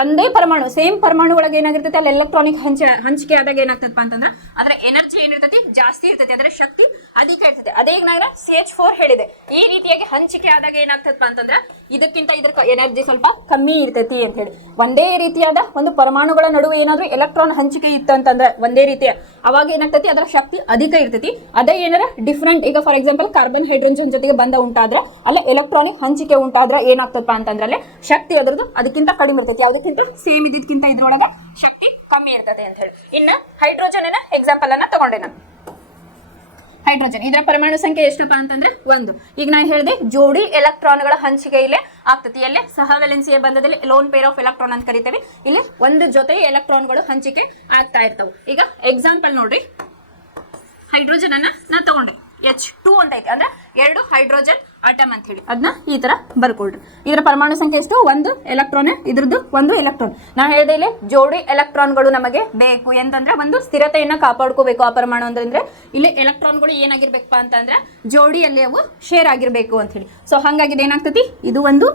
ಒಂದೇ ಪರಮಾಣು ಸೇಮ್ ಪರಮಾಣು ಒಳಗೆ ಏನಾಗಿರ್ತೈತಿ, ಅಲ್ಲಿ ಎಲೆಕ್ಟ್ರಾನಿಕ್ ಹಂಚಿಕೆ ಆದಾಗ ಏನಾಗ್ತದಪ್ಪ ಅಂತಂದ್ರೆ ಅದರ ಎನರ್ಜಿ ಏನಿರ್ತೈತಿ ಜಾಸ್ತಿ ಇರ್ತೈತಿ, ಅದರ ಶಕ್ತಿ ಅಧಿಕ ಇರ್ತೈತಿ. ಅದೇ ಈಗ ನಾನು CH4 ಹೇಳಿದೆ. ಈ ರೀತಿಯಾಗಿ ಹಂಚಿಕೆ ಆದಾಗ ಏನಾಗ್ತದಪ್ಪ ಅಂತಂದ್ರೆ ಇದಕ್ಕಿಂತ ಇದರ ಎನರ್ಜಿ ಸ್ವಲ್ಪ ಕಮ್ಮಿ ಇರ್ತೈತಿ ಅಂತ ಹೇಳಿ. ಒಂದೇ ರೀತಿಯಾದ ಒಂದು ಪರಮಾಣುಗಳ ನಡುವೆ ಏನಾದ್ರೂ ಎಲೆಕ್ಟ್ರಾನ್ ಹಂಚಿಕೆ ಇತ್ತು ಅಂತಂದ್ರೆ ಒಂದೇ ರೀತಿಯ, ಅವಾಗ ಏನಾಗ್ತೈತಿ ಅದರ ಶಕ್ತಿ ಅಧಿಕ ಇರ್ತೈತಿ. ಅದೇ ಏನಾರ ಡಿಫ್ರೆಂಟ್, ಈಗ ಫಾರ್ ಎಕ್ಸಾಂಪಲ್ ಕಾರ್ಬನ್ ಹೈಡ್ರೋಜನ್ ಜೊತೆಗೆ ಬಂಧ ಉಂಟಾದ್ರ, ಅಲ್ಲ ಎಲೆಕ್ಟ್ರಾನಿಕ್ ಹಂಚಿಕೆ ಉಂಟಾದ್ರ ಏನಾಗ್ತದಪ್ಪ ಅಂತಂದ್ರೆ ಅಲ್ಲೇ ಶಕ್ತಿ ಅದರದ್ದು ಅದಕ್ಕಿಂತ ಕಡಿಮೆ ಇರ್ತೈತಿ. ಯಾವ್ದಕ್ಕಿಂತ ಸೇಮ್ ಇದಕ್ಕಿಂತ ಇದ್ರೊಳಗ ಶಕ್ತಿ ಕಮ್ಮಿ ಇರ್ತದೆ ಅಂತ ಹೇಳಿ. ಇನ್ನ ಹೈಡ್ರೋಜನ್ ಎಕ್ಸಾಂಪಲ್ ಅನ್ನ ತಗೊಂಡೆ ನಾನು. ಹೈಡ್ರೋಜನ್ ಇದರ ಪರಮಾಣು ಸಂಖ್ಯೆ ಎಷ್ಟಪ್ಪ ಅಂತಂದ್ರೆ 1. ಈಗ ನಾ ಹೇಳಿದೆ ಜೋಡಿ ಎಲೆಕ್ಟ್ರಾನ್ಗಳ ಹಂಚಿಕೆ ಇಲ್ಲೇ ಆಗ್ತತಿ. ಅಲ್ಲೇ ಸಹವೆಲೆನ್ಸಿಯ ಬಂಧದಲ್ಲಿ ಲೋನ್ ಪೇರ್ ಆಫ್ ಎಲೆಕ್ಟ್ರಾನ್ ಅಂತ ಕರಿತೇವೆ. ಇಲ್ಲಿ ಒಂದು ಜೊತೆ ಎಲೆಕ್ಟ್ರಾನ್ಗಳು ಹಂಚಿಕೆ ಆಗ್ತಾ ಇರ್ತಾವೆ. ಈಗ ಎಕ್ಸಾಂಪಲ್ ನೋಡ್ರಿ, ಹೈಡ್ರೋಜನ್ ಅನ್ನ ನಾ ತಗೊಂಡೆ, H2 ಅಂತ ಐತಿ, ಅಂದ್ರೆ 2 ಹೈಡ್ರೋಜನ್ ಆಟಮ್ ಅಂತ ಹೇಳಿ ಅದನ್ನ ಈ ತರ ಬರ್ಕೊಳ್ರಿ. ಇದರ ಪರಮಾಣು ಸಂಖ್ಯೆ ಎಷ್ಟು, 1 ಎಲೆಕ್ಟ್ರಾನ್, ಇದ್ರದ್ದು 1 ಎಲೆಕ್ಟ್ರಾನ್. ನಾ ಹೇಳಿದೆ ಇಲ್ಲಿ ಜೋಡಿ ಎಲೆಕ್ಟ್ರಾನ್ಗಳು ನಮಗೆ ಬೇಕು ಎಂತಂದ್ರೆ ಒಂದು ಸ್ಥಿರತೆಯನ್ನ ಕಾಪಾಡ್ಕೋಬೇಕು. ಆ ಪರಮಾಣು ಅಂದ್ರೆ ಇಲ್ಲಿ ಎಲೆಕ್ಟ್ರಾನ್ಗಳು ಏನಾಗಿರ್ಬೇಕಪ್ಪ ಅಂತಂದ್ರೆ ಜೋಡಿಯಲ್ಲಿ ಅವು ಶೇರ್ ಆಗಿರ್ಬೇಕು ಅಂತ ಹೇಳಿ. ಸೊ ಹಂಗಾಗಿ ಏನಾಗ್ತತಿ, ಇದು ಒಂದು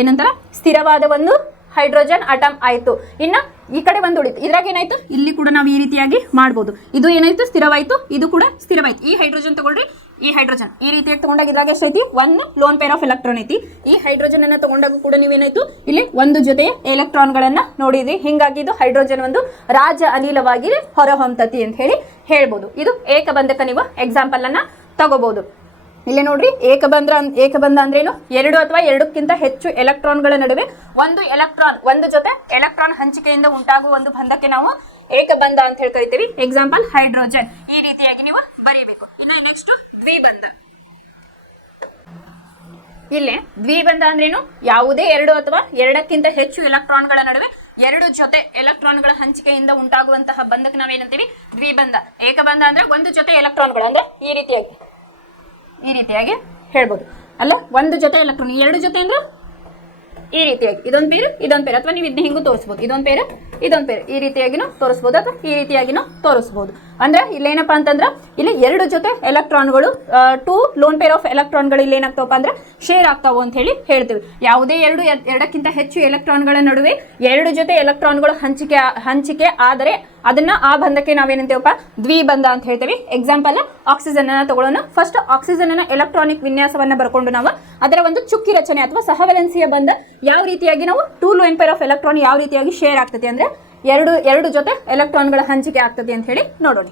ಏನಂತಾರ ಸ್ಥಿರವಾದ ಒಂದು ಹೈಡ್ರೋಜನ್ ಆಟಮ್ ಆಯ್ತು. ಇನ್ನ ಈ ಕಡೆ ಒಂದು ಉಳಿತು, ಇದ್ರಾಗ ಏನಾಯ್ತು, ಇಲ್ಲಿ ಕೂಡ ನಾವು ಈ ರೀತಿಯಾಗಿ ಮಾಡ್ಬೋದು. ಇದು ಏನಾಯ್ತು ಸ್ಥಿರವಾಯ್ತು, ಇದು ಕೂಡ ಸ್ಥಿರವಾಯ್ತು. ಈ ಹೈಡ್ರೋಜನ್ ತಗೊಳ್ರಿ, ಈ ಹೈಡ್ರೋಜನ್ ಈ ರೀತಿಯಾಗಿ ತಗೊಂಡಾಗ ಇದ್ರಾಗ ಎಷ್ಟೈತಿ 1 ಲೋನ್ ಪೇರ್ ಆಫ್ ಎಲೆಕ್ಟ್ರಾನ್ ಐತಿ. ಈ ಹೈಡ್ರೋಜನ್ ಅನ್ನ ತಗೊಂಡಾಗ ಕೂಡ ನೀವೇನಾಯ್ತು ಇಲ್ಲಿ ಒಂದು ಜೊತೆಯ ಎಲೆಕ್ಟ್ರಾನ್ಗಳನ್ನ ನೋಡಿದ್ರಿ. ಹಿಂಗಾಗಿ ಇದು ಹೈಡ್ರೋಜನ್ ಒಂದು ರಾಜ ಅನಿಲವಾಗಿ ಹೊರಹೊಮ್ಮತತಿ ಅಂತ ಹೇಳಿ ಹೇಳ್ಬೋದು. ಇದು ಏಕಬಂಧಕ ನೀವು ಎಕ್ಸಾಂಪಲ್ ಅನ್ನ ತಗೋಬಹುದು. ಇಲ್ಲಿ ನೋಡ್ರಿ, ಏಕಬಂಧ ಅಂದ್ರೇನು, 2 ಅಥವಾ 2ಕ್ಕಿಂತ ಹೆಚ್ಚು ಎಲೆಕ್ಟ್ರಾನ್ಗಳ ನಡುವೆ ಒಂದು ಜೊತೆ ಎಲೆಕ್ಟ್ರಾನ್ ಹಂಚಿಕೆಯಿಂದ ಉಂಟಾಗುವ ಒಂದು ಬಂಧಕ್ಕೆ ನಾವು ಏಕಬಂಧ ಅಂತ ಹೇಳಿ ಕರಿತೀವಿ. Example hydrogen. ಈ ರೀತಿಯಾಗಿ ನೀವು ಬರೀಬೇಕು. ಇನ್ನು ನೆಕ್ಸ್ಟ್ ದ್ವಿಬಂಧ. ಇಲ್ಲಿ ದ್ವಿಬಂಧ ಅಂದ್ರೇನು, ಯಾವುದೇ 2 ಅಥವಾ 2ಕ್ಕಿಂತ ಹೆಚ್ಚು ಎಲೆಕ್ಟ್ರಾನ್ಗಳ ನಡುವೆ 2 ಜೊತೆ ಎಲೆಕ್ಟ್ರಾನ್ಗಳ ಹಂಚಿಕೆಯಿಂದ ಉಂಟಾಗುವಂತಹ ಬಂಧಕ್ಕೆ ನಾವೇನಂತೀವಿ ದ್ವಿಬಂಧ. ಏಕಬಂಧ ಅಂದ್ರೆ ಒಂದು ಜೊತೆ ಎಲೆಕ್ಟ್ರಾನ್ಗಳು, ಅಂದ್ರೆ ಈ ರೀತಿಯಾಗಿ ಹೇಳ್ಬೋದು ಅಲ್ಲ, ಒಂದು ಜೊತೆ ಎಲೆಕ್ಟ್ರಾನ್, 2 ಜೊತೆ ಅಂದ್ರೆ ಈ ರೀತಿಯಾಗಿ ಇದೊಂದು ಪೇರ್ ಅಥವಾ ನೀವು ಇದನ್ನ ಹಿಂಗೂ ತೋರಿಸ್ಬೋದು, ಇದೊಂದು ಪೇರ್ ಈ ರೀತಿಯಾಗಿನೂ ತೋರಿಸ್ಬೋದು ಅಥವಾ ಈ ರೀತಿಯಾಗಿನೂ ತೋರಿಸ್ಬೋದು. ಅಂದ್ರೆ ಇಲ್ಲೇನಪ್ಪ ಅಂತಂದ್ರೆ ಇಲ್ಲಿ ಎರಡು ಜೊತೆ ಎಲೆಕ್ಟ್ರಾನ್ಗಳು ಟೂ ಲೋನ್ ಪೇರ್ ಆಫ್ ಎಲೆಕ್ಟ್ರಾನ್ಗಳು ಇಲ್ಲಿ ಏನಾಗ್ತಾವಪ್ಪ ಅಂದ್ರೆ ಶೇರ್ ಆಗ್ತಾವು ಅಂತ ಹೇಳಿ ಹೇಳ್ತೀವಿ. ಯಾವುದೇ ಎರಡಕ್ಕಿಂತ ಹೆಚ್ಚು ಎಲೆಕ್ಟ್ರಾನ್ಗಳ ನಡುವೆ ಎರಡು ಜೊತೆ ಎಲೆಕ್ಟ್ರಾನ್ಗಳು ಹಂಚಿಕೆ ಆದರೆ ಅದನ್ನ ಆ ಬಂಧಕ್ಕೆ ನಾವೇನಂತೀವಪ್ಪ ದ್ವಿಬಂಧ ಅಂತ ಹೇಳ್ತೀವಿ. ಎಕ್ಸಾಂಪಲ್ ಆಕ್ಸಿಜನ್ ಅನ್ನ ತಗೊಳ್ಳೋಣ. ಫಸ್ಟ್ ಆಕ್ಸಿಜನ್ ಅನ್ನ ಎಲೆಕ್ಟ್ರಾನಿಕ್ ವಿನ್ಯಾಸವನ್ನ ಬರ್ಕೊಂಡು ನಾವು ಅದರ ಒಂದು ಚುಕ್ಕಿ ರಚನೆ ಅಥವಾ ಸಹವಲೆನ್ಸಿಯ ಬಂಧ ಯಾವ ರೀತಿಯಾಗಿ ನಾವು two lone pair of electron ಯಾವ ರೀತಿಯಾಗಿ ಶೇರ್ ಆಗ್ತದೆ ಅಂದ್ರೆ ಎರಡು ಜೊತೆ ಎಲೆಕ್ಟ್ರಾನ್ಗಳ ಹಂಚಿಕೆ ಆಗ್ತದೆ ಅಂತ ಹೇಳಿ ನೋಡೋಣ.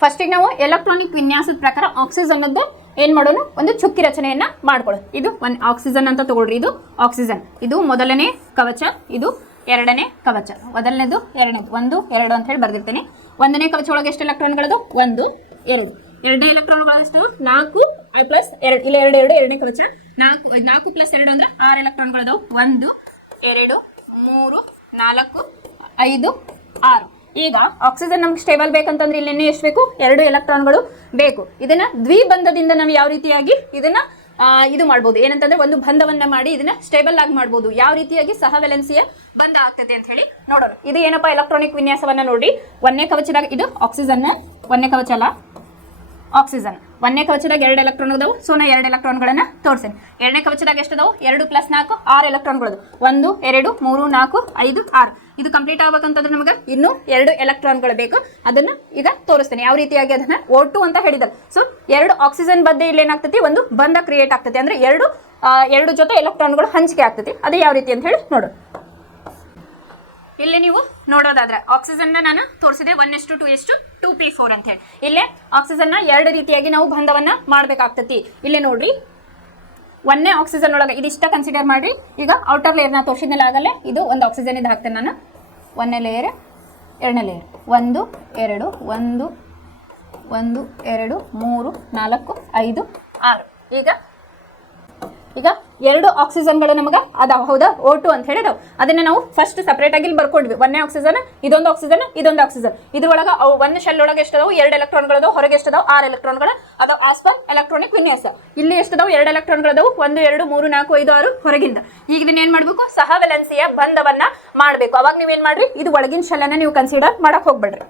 ಫಸ್ಟಿಗೆ ನಾವು ಎಲೆಕ್ಟ್ರಾನಿಕ್ ವಿನ್ಯಾಸದ ಪ್ರಕಾರ ಆಕ್ಸಿಜನ್ ಅದ್ದು ಏನ್ ಮಾಡೋಣ, ಒಂದು ಚುಕ್ಕಿ ರಚನೆಯನ್ನ ಮಾಡ್ಕೊಳ್ಳೋದು. ಇದು ಒಂದು ಆಕ್ಸಿಜನ್ ಅಂತ ತಗೊಳ್ರಿ, ಇದು ಆಕ್ಸಿಜನ್, ಇದು ಮೊದಲನೇ ಕವಚ, ಇದು ಎರಡನೇ ಕವಚ. ಮೊದಲನೇದು ಎರಡನೇದು 1 2 ಅಂತ ಹೇಳಿ ಬರ್ದಿರ್ತೇನೆ. ಒಂದನೇ ಕವಚ ಒಳಗೆ ಎಷ್ಟು ಎಲೆಕ್ಟ್ರಾನ್ಗಳದು 1 2. ಎರಡನೇ ಎಲೆಕ್ಟ್ರಾನ್ಗಳು ಎಷ್ಟು 4 ಪ್ಲಸ್ 2, ಇಲ್ಲ 2 2 ಎರಡನೇ ಕವಚ 4 ಪ್ಲಸ್ 2 ಅಂದ್ರೆ 6 ಎಲೆಕ್ಟ್ರಾನ್ಗಳದಾವು. 1 2 3 4 5 6. ಈಗ ಆಕ್ಸಿಜನ್ ನಮ್ಗೆ ಸ್ಟೇಬಲ್ ಬೇಕಂತಂದ್ರೆ ಇಲ್ಲಿ ಎಷ್ಟು ಬೇಕು, 2 ಎಲೆಕ್ಟ್ರಾನ್ಗಳು ಬೇಕು. ಇದನ್ನ ದ್ವಿಬಂಧದಿಂದ ನಾವು ಯಾವ ರೀತಿಯಾಗಿ ಇದನ್ನ ಇದು ಮಾಡ್ಬೋದು, ಏನಂತಂದ್ರೆ ಒಂದು ಬಂಧವನ್ನ ಮಾಡಿ ಇದನ್ನ ಸ್ಟೇಬಲ್ ಆಗಿ ಮಾಡ್ಬೋದು. ಯಾವ ರೀತಿಯಾಗಿ ಸಹವೆಲೆನ್ಸಿಯ ಬಂಧ ಆಗ್ತದೆ ಅಂತ ಹೇಳಿ ನೋಡೋಣ. ಇದು ಏನಪ್ಪಾ ಎಲೆಕ್ಟ್ರಾನಿಕ್ ವಿನ್ಯಾಸವನ್ನ ನೋಡಿ. ಒಂದನೇ ಕವಚದಾಗ ಇದು ಆಕ್ಸಿಜನ್, ಒಂದನೇ ಕವಚ ಅಲ್ಲ ಆಕ್ಸಿಜನ್, ಒಂದನೇ ಕವಚದಾಗ 2 ಎಲೆಕ್ಟ್ರಾನ್ ಅದಾವು. ಸೊ ನಾ 2 ಎಲೆಕ್ಟ್ರಾನ್ಗಳನ್ನ ತೋರಿಸ್ತೇನೆ. ಎರಡನೇ ಕವಚದಾಗ ಎಷ್ಟದಾವು 2 + 4 6 ಎಲೆಕ್ಟ್ರಾನ್ಗಳು. 1 2 3 4 5 6. ಇದು ಕಂಪ್ಲೀಟ್ ಆಗ್ಬೇಕಂತಂದ್ರೆ ನಮಗೆ ಇನ್ನೂ 2 ಎಲೆಕ್ಟ್ರಾನ್ಗಳು ಬೇಕು. ಅದನ್ನ ಈಗ ತೋರಿಸ್ತೇನೆ ಯಾವ ರೀತಿಯಾಗಿ ಅದನ್ನ O2 ಅಂತ ಹೇಳಿದ್ದಾರೆ. ಸೊ 2 ಆಕ್ಸಿಜನ್ ಮಧ್ಯೆ ಇಲ್ಲಿ ಏನಾಗ್ತತಿ, ಒಂದು ಬಂಧ ಕ್ರಿಯೇಟ್ ಆಗ್ತದೆ. ಅಂದ್ರೆ ಎರಡು ಜೊತೆ ಎಲೆಕ್ಟ್ರಾನ್ಗಳು ಹಂಚಿಕೆ ಆಗ್ತದೆ. ಅದು ಯಾವ ರೀತಿ ಅಂತ ಹೇಳಿ ನೋಡು. ಇಲ್ಲಿ ನೀವು ನೋಡೋದಾದ್ರೆ ಆಕ್ಸಿಜನ್ ನಾನು ತೋರಿಸಿದೆ 1:2 2p4 ಅಂತ ಹೇಳಿ. ಇಲ್ಲೇ ಆಕ್ಸಿಜನ್ 2 ರೀತಿಯಾಗಿ ನಾವು ಬಂಧವನ್ನ ಮಾಡ್ಬೇಕಾಗ್ತತಿ. ಇಲ್ಲೇ ನೋಡ್ರಿ, ಒಂದೇ ಆಕ್ಸಿಜನ್ ಒಳಗೆ ಇದಿಷ್ಟ ಕನ್ಸಿಡರ್ ಮಾಡ್ರಿ. ಈಗ ಔಟರ್ ಲೇಯರ್ ನಾ ತೋರಿಸಿದ್ಮೇಲೆ ಆಗಲ್ಲೇ ಇದು ಒಂದು ಆಕ್ಸಿಜನ್ ಇದು ಹಾಕ್ತೇನೆ ನಾನು. ಒಂದನೇ ಲೇಯರ್, ಎರಡನೇ ಲೇಯರ್, 1 2 1 1 2 3 4 5 6. ಈಗ 2 ಆಕ್ಸಿಜನ್ಗಳು ನಮಗೆ ಅದಾವ, ಹೌದಾ, O2 ಅಂತ ಹೇಳಿದವು. ಅದನ್ನ ನಾವು ಫಸ್ಟ್ ಸಪರೇಟ್ ಆಗಿ ಇಲ್ಲಿ ಬರ್ಕೊಂಡ್ವಿ. ಒಂದೇ ಆಕ್ಸಿಜನ್, ಇದೊಂದು ಆಕ್ಸಿಜನ್, ಇದೊಂದು ಆಕ್ಸಿಜನ್. ಇದ್ರೊಳಗೆ ಒಂದು ಶೆಲ್ ಒಳಗೆ ಎಷ್ಟದಾವು 2 ಎಲೆಕ್ಟ್ರಾನ್ಗಳದಾವು, ಹೊರಗೆ ಎಷ್ಟದಾವು 6 ಎಲೆಕ್ಟ್ರಾನ್ಗಳು ಅದಾವ. ಆಸ್ ಪರ್ ಎಲೆಕ್ಟ್ರಾನಿಕ್ ವಿನ್ಯಾಸ ಇಲ್ಲಿ ಎಷ್ಟದಾವು 2 ಎಲೆಕ್ಟ್ರಾನ್ಗಳದಾವು, 1 2 3 4 5 6 ಹೊರಗಿಂದ. ಈಗ ಇದನ್ನ ಏನ್ ಮಾಡ್ಬೇಕು, ಸಹವೆಲೆನ್ಸಿಯ ಬಂಧವನ್ನ ಮಾಡ್ಬೇಕು. ಅವಾಗ ನೀವೇನ್ ಮಾಡ್ರಿ, ಇದು ಒಳಗಿನ ಶೆಲ್ ಅನ್ನ ನೀವು ಕನ್ಸಿಡರ್ ಮಾಡಕ್ ಹೋಗ್ಬೇಡ್ರಿ.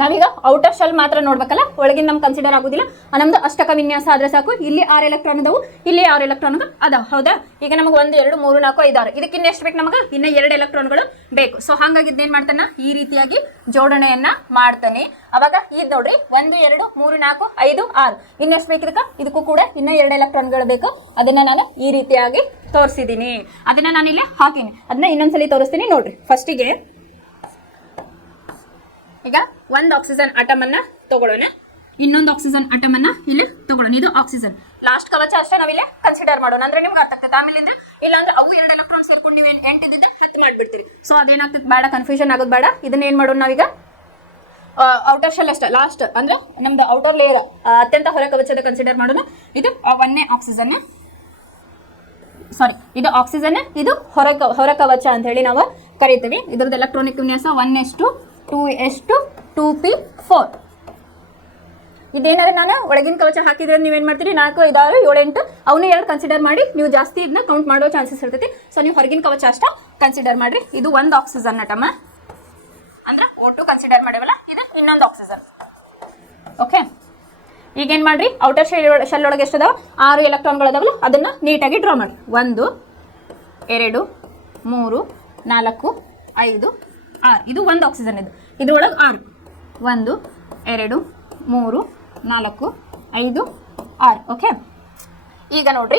ನಾವೀಗ ಔಟರ್ ಶೆಲ್ ಮಾತ್ರ ನೋಡ್ಬೇಕಲ್ಲ, ಒಳಗಿನ ನಮ್ಗೆ ಕನ್ಸಿಡರ್ ಆಗೋದಿಲ್ಲ. ನಮ್ದು ಅಷ್ಟಕ ವಿನ್ಯಾಸ ಆದ್ರೆ ಸಾಕು. ಇಲ್ಲಿ 6 ಎಲೆಕ್ಟ್ರಾನ್ ಅದಾವು, ಇಲ್ಲಿ 6 ಎಲೆಕ್ಟ್ರಾನ್ ಅದಾವ, ಹೌದಾ. ಈಗ ನಮಗೆ 1 2 3 4 5 6 ಇದಕ್ಕಿನ್ನ ಎಷ್ಟು ಬೇಕು, ನಮಗೆ ಇನ್ನ 2 ಎಲೆಕ್ಟ್ರಾನ್ಗಳು ಬೇಕು. ಸೊ ಹಾಗಾಗಿ ಇದೇನ್ ಮಾಡ್ತಾನ, ಈ ರೀತಿಯಾಗಿ ಜೋಡಣೆಯನ್ನ ಮಾಡ್ತಾನೆ. ಅವಾಗ ಇದು ನೋಡ್ರಿ 1 2 3 4 5 6 ಇನ್ನೆಷ್ಟು ಬೇಕು ಇದಕ್ಕೆ, ಇದಕ್ಕೂ ಕೂಡ ಇನ್ನ 2 ಎಲೆಕ್ಟ್ರಾನ್ಗಳು ಬೇಕು. ಅದನ್ನ ನಾನು ಈ ರೀತಿಯಾಗಿ ತೋರಿಸಿದ್ದೀನಿ. ಅದನ್ನ ನಾನು ಇಲ್ಲಿ ಹಾಕಿನಿ. ಅದನ್ನ ಇನ್ನೊಂದ್ಸಲಿ ತೋರಿಸ್ತೀನಿ ನೋಡ್ರಿ. ಫಸ್ಟಿಗೆ ಈಗ ಒಂದು ಆಕ್ಸಿಜನ್ ಆಟಮ್ ಅನ್ನ ತಗೊಳ್ಳೋಣ, ಇನ್ನೊಂದು ಆಕ್ಸಿಜನ್ ಆಟಮ್ ಅನ್ನ ಇಲ್ಲಿ ತಗೊಳ್ಳೋಣ. ಇದು ಆಕ್ಸಿಜನ್ ಲಾಸ್ಟ್ ಕವಚ ಅಷ್ಟೇ ನಾವಿಲ್ಲಿ ಕನ್ಸಿಡರ್ ಮಾಡೋಣ, ಅಂದ್ರೆ ನಿಮ್ಗೆ ಅರ್ಥ ಆಗ್ತದೆ. ಆಮೇಲೆ ಇಲ್ಲ ಅಂದ್ರೆ ಅವು 2 ಎಲೆಕ್ಟ್ರಾನ್ ಸೇರ್ಕೊಂಡು ನೀವು 8 ಇದ್ದಿದ್ದ 10 ಮಾಡ್ಬಿಡ್ತೀರಿ. ಸೊ ಅದೇನಾಗ್ತದೆ, ಬೇಡ, ಕನ್ಫ್ಯೂಷನ್ ಆಗೋದು ಬೇಡ. ಇದನ್ನ ಏನ್ ಮಾಡೋಣ ನಾವೀಗ ಔಟರ್ ಶೆಲ್ ಅಷ್ಟೇ ಲಾಸ್ಟ್, ಅಂದ್ರೆ ನಮ್ದು ಔಟರ್ ಲೇಯರ್ ಅತ್ಯಂತ ಹೊರ ಕವಚದ ಕನ್ಸಿಡರ್ ಮಾಡೋಣ. ಇದು ಒಂದನೇ ಆಕ್ಸಿಜನ್, ಸಾರಿ ಇದು ಆಕ್ಸಿಜನ್, ಇದು ಹೊರ ಕವಚ ಅಂತ ಹೇಳಿ ನಾವು ಕರಿತೀವಿ. ಇದ್ರದ್ದು ಎಲೆಕ್ಟ್ರಾನಿಕ್ ವಿನ್ಯಾಸ 1:2p4. ಇದೇನಾದ್ರೆ ನಾನು ಒಳಗಿನ ಕವಚ ಹಾಕಿದ್ರೆ ನೀವೇನ್ ಮಾಡ್ತೀರಿ, 4 5 6 7 8 ಅವನು 2 ಕನ್ಸಿಡರ್ ಮಾಡಿ ನೀವು ಜಾಸ್ತಿ ಇದನ್ನ ಕೌಂಟ್ ಮಾಡೋ ಚಾನ್ಸಸ್ ಇರ್ತೈತಿ. ಸೊ ನೀವು ಹೊರಗಿನ ಕವಚ ಅಷ್ಟ ಕನ್ಸಿಡರ್ ಮಾಡ್ರಿ. ಇದು ಒಂದು ಆಕ್ಸಿಜನ್ ಆಟಮ್, ಅಂದ್ರೆ O2 ಕನ್ಸಿಡರ್ ಮಾಡಿವಲ್ಲ, ಇದು ಇನ್ನೊಂದು ಆಕ್ಸಿಜನ್. ಓಕೆ, ಈಗೇನ್ ಮಾಡ್ರಿ, ಔಟರ್ ಶೆಲ್ ಒಳಗೆ ಎಷ್ಟದಾವ 6 ಎಲೆಕ್ಟ್ರಾನ್ಗಳು ಅದಾವಲ್ಲ, ಅದನ್ನ ನೀಟಾಗಿ ಡ್ರಾ ಮಾಡಿ. 1 2 3 4 5 6 ಇದು ಒಂದು ಆಕ್ಸಿಜನ್. ಇದ್ರೊಳಗೆ 6 1 2 3 4 5 6. ಓಕೆ, ಈಗ ನೋಡ್ರಿ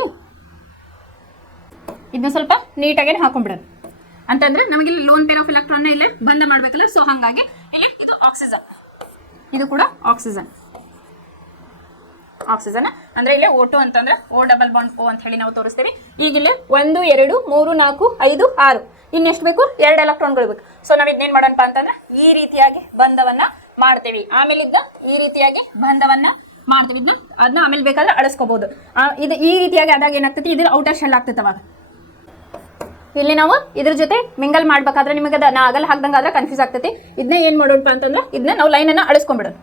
ಇದನ್ನ ಸ್ವಲ್ಪ ನೀಟಾಗಿ ಹಾಕೊಂಡ್ಬಿಡೋಣ. ಅಂತಂದ್ರೆ ನಮಗೆ ಇಲ್ಲಿ ಲೋನ್ ಪೇರ್ ಆಫ್ ಎಲೆಕ್ಟ್ರಾನ್ ಇಲ್ಲೇ ಬಂಧ ಮಾಡ್ಬೇಕಲ್ಲ. ಸೊ ಹಾಗಾಗಿ ಇಲ್ಲಿ ಇದು ಆಕ್ಸಿಜನ್, ಇದು ಕೂಡ ಆಕ್ಸಿಜನ್. ಅಂದ್ರೆ ಇಲ್ಲಿ O2 ಅಂತಂದ್ರೆ O ಡಬಲ್ ಬಾಂಡ್ O ಅಂತ ಹೇಳಿ ನಾವು ತೋರಿಸ್ತೀವಿ. ಈಗ ಇಲ್ಲಿ 1 2 3 4 5 6 ಇನ್ನೆಷ್ಟು ಬೇಕು, 2 ಎಲೆಕ್ಟ್ರಾನ್ಗಳು ಬೇಕು. ಸೊ ನಾವ್ ಇದನ್ನೇನ್ ಮಾಡೋಣಪ್ಪ ಅಂತಂದ್ರೆ ಈ ರೀತಿಯಾಗಿ ಬಂಧವನ್ನ ಮಾಡ್ತೀವಿ. ಆಮೇಲೆ ಈ ರೀತಿಯಾಗಿ ಬಂಧವನ್ನ ಮಾಡ್ತೀವಿ. ಅದನ್ನ ಆಮೇಲೆ ಬೇಕಾದ್ರೆ ಅಳಿಸ್ಕೋಬಹುದು. ಇದು ಈ ರೀತಿಯಾಗಿ ಆದಾಗ ಏನಾಗ್ತೈತಿ, ಇದ್ರ ಔಟರ್ ಶೆಲ್ ಆಗ್ತೈತೆ. ಅವಾಗ ಇಲ್ಲಿ ನಾವು ಇದ್ರ ಜೊತೆ ಮಿಂಗಲ್ ಮಾಡ್ಬೇಕಾದ್ರೆ ನಿಮಗೆ ನಾ ಆಗಲ್ಲ ಹಾಕ್ದಂಗಾದ್ರೆ ಕನ್ಫ್ಯೂಸ್ ಆಗ್ತೈತಿ. ಇದನ್ನ ಏನ್ ಮಾಡೋಣಪ್ಪ ಅಂತಂದ್ರೆ ಇದನ್ನ ನಾವು ಲೈನ್ ಅನ್ನ ಅಳಿಸ್ಕೊಂಡ್ಬಿಡೋಣ,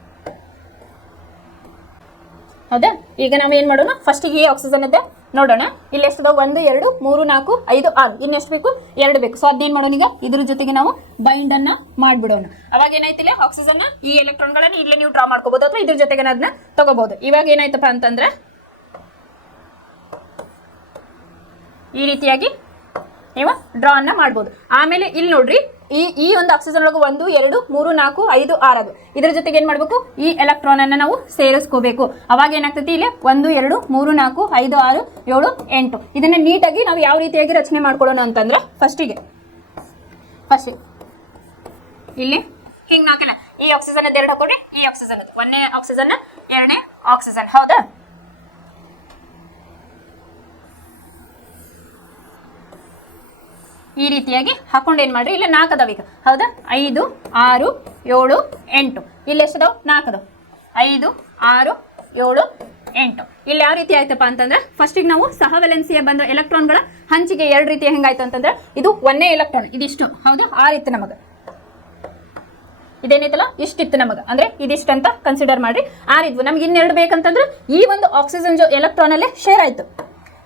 ಹೌದಾ. ಈಗ ನಾವು ಏನ್ ಮಾಡೋಣ, ಫಸ್ಟಿಗೆ ಈ ಆಕ್ಸಿಜನ್ ಇದೆ ನೋಡೋಣ. ಇಲ್ಲಿ ಎಷ್ಟದ 1 2 3 4 5 6 ಇನ್ನೆಷ್ಟು ಬೇಕು 2 ಬೇಕು. ಸೊ ಅದೇನ್ ಮಾಡೋಣ ಈಗ ಇದ್ರ ಜೊತೆಗೆ ನಾವು ಬೈಂಡ್ ಅನ್ನ ಮಾಡ್ಬಿಡೋಣ. ಅವಾಗ ಏನಾಯ್ತಿಲ್ಲ ಆಕ್ಸಿಜನ್ ಈ ಎಲೆಕ್ಟ್ರಾನ್ಗಳನ್ನ ಇಲ್ಲೇ ನೀವು ಡ್ರಾ ಮಾಡ್ಕೋಬಹುದು ಅಥವಾ ಇದ್ರ ಜೊತೆಗೆ ಅದನ್ನ ತಗೋಬಹುದು. ಇವಾಗ ಏನಾಯ್ತಪ್ಪ ಅಂತಂದ್ರೆ ಈ ರೀತಿಯಾಗಿ ನೀವು ಡ್ರಾ ಅನ್ನ ಮಾಡ್ಬೋದು. ಆಮೇಲೆ ಇಲ್ಲಿ ನೋಡ್ರಿ ಈ ಒಂದು ಆಕ್ಸಿಜನ್ ಒಳಗೆ 1 2 3 4 5 6 ಅದು ಇದ್ರ ಜೊತೆಗೆ ಏನ್ ಮಾಡ್ಬೇಕು ಈ ಎಲೆಕ್ಟ್ರಾನ್ ಅನ್ನ ನಾವು ಸೇರಿಸ್ಕೋಬೇಕು. ಅವಾಗ ಏನಾಗ್ತೈತಿ ಇಲ್ಲಿ 1 2 3 4 5 6 7 8 ಇದನ್ನ ನೀಟಾಗಿ ನಾವು ಯಾವ ರೀತಿಯಾಗಿ ರಚನೆ ಮಾಡ್ಕೊಳ್ಳೋಣ ಅಂತಂದ್ರೆ ಫಸ್ಟ್ ಇಲ್ಲಿ ಹಿಂಗ್ ನಾಕಿಲ್ಲ ಈ ಆಕ್ಸಿಜನ್ ಎರಡು ಹಾಕೊಂಡ್ರೆ ಈ ಆಕ್ಸಿಜನ್ ಒಂದನೇ ಆಕ್ಸಿಜನ್ ಎರಡನೇ ಆಕ್ಸಿಜನ್ ಹೌದಾ. ಈ ರೀತಿಯಾಗಿ ಹಾಕೊಂಡು ಏನ್ ಮಾಡ್ರಿ ಇಲ್ಲ 4 ಅದಾವ ಈಗ ಹೌದಾ. 5 6 7 8 ಇಲ್ಲಿ ಎಷ್ಟದಾವ್ 4 ಅದಾವ 5 6 7 8 ಇಲ್ಲಿ ಯಾವ ರೀತಿ ಆಯ್ತಪ್ಪ ಅಂತಂದ್ರೆ ಫಸ್ಟಿಗೆ ನಾವು ಸಹವೆಲೆನ್ಸಿಯ ಬಂದ ಎಲೆಕ್ಟ್ರಾನ್ಗಳ ಹಂಚಿಕೆ 2 ರೀತಿಯ ಹೆಂಗಾಯ್ತು ಅಂತಂದ್ರೆ ಇದು ಒಂದೇ ಎಲೆಕ್ಟ್ರಾನ್ ಇದಿಷ್ಟು ಹೌದು 6 ಇತ್ತು ನಮಗೆ ಇದೇನೈತಲ್ಲ ಇಷ್ಟಿತ್ತು ನಮಗೆ ಅಂದ್ರೆ ಇದಿಷ್ಟು ಅಂತ ಕನ್ಸಿಡರ್ ಮಾಡ್ರಿ 6 ಇದ್ವು. ನಮ್ಗೆ ಇನ್ನೆರಡು ಬೇಕಂತಂದ್ರೆ ಈ ಒಂದು ಆಕ್ಸಿಜನ್ ಎಲೆಕ್ಟ್ರಾನ್ ಅಲ್ಲೇ ಶೇರ್ ಆಯ್ತು.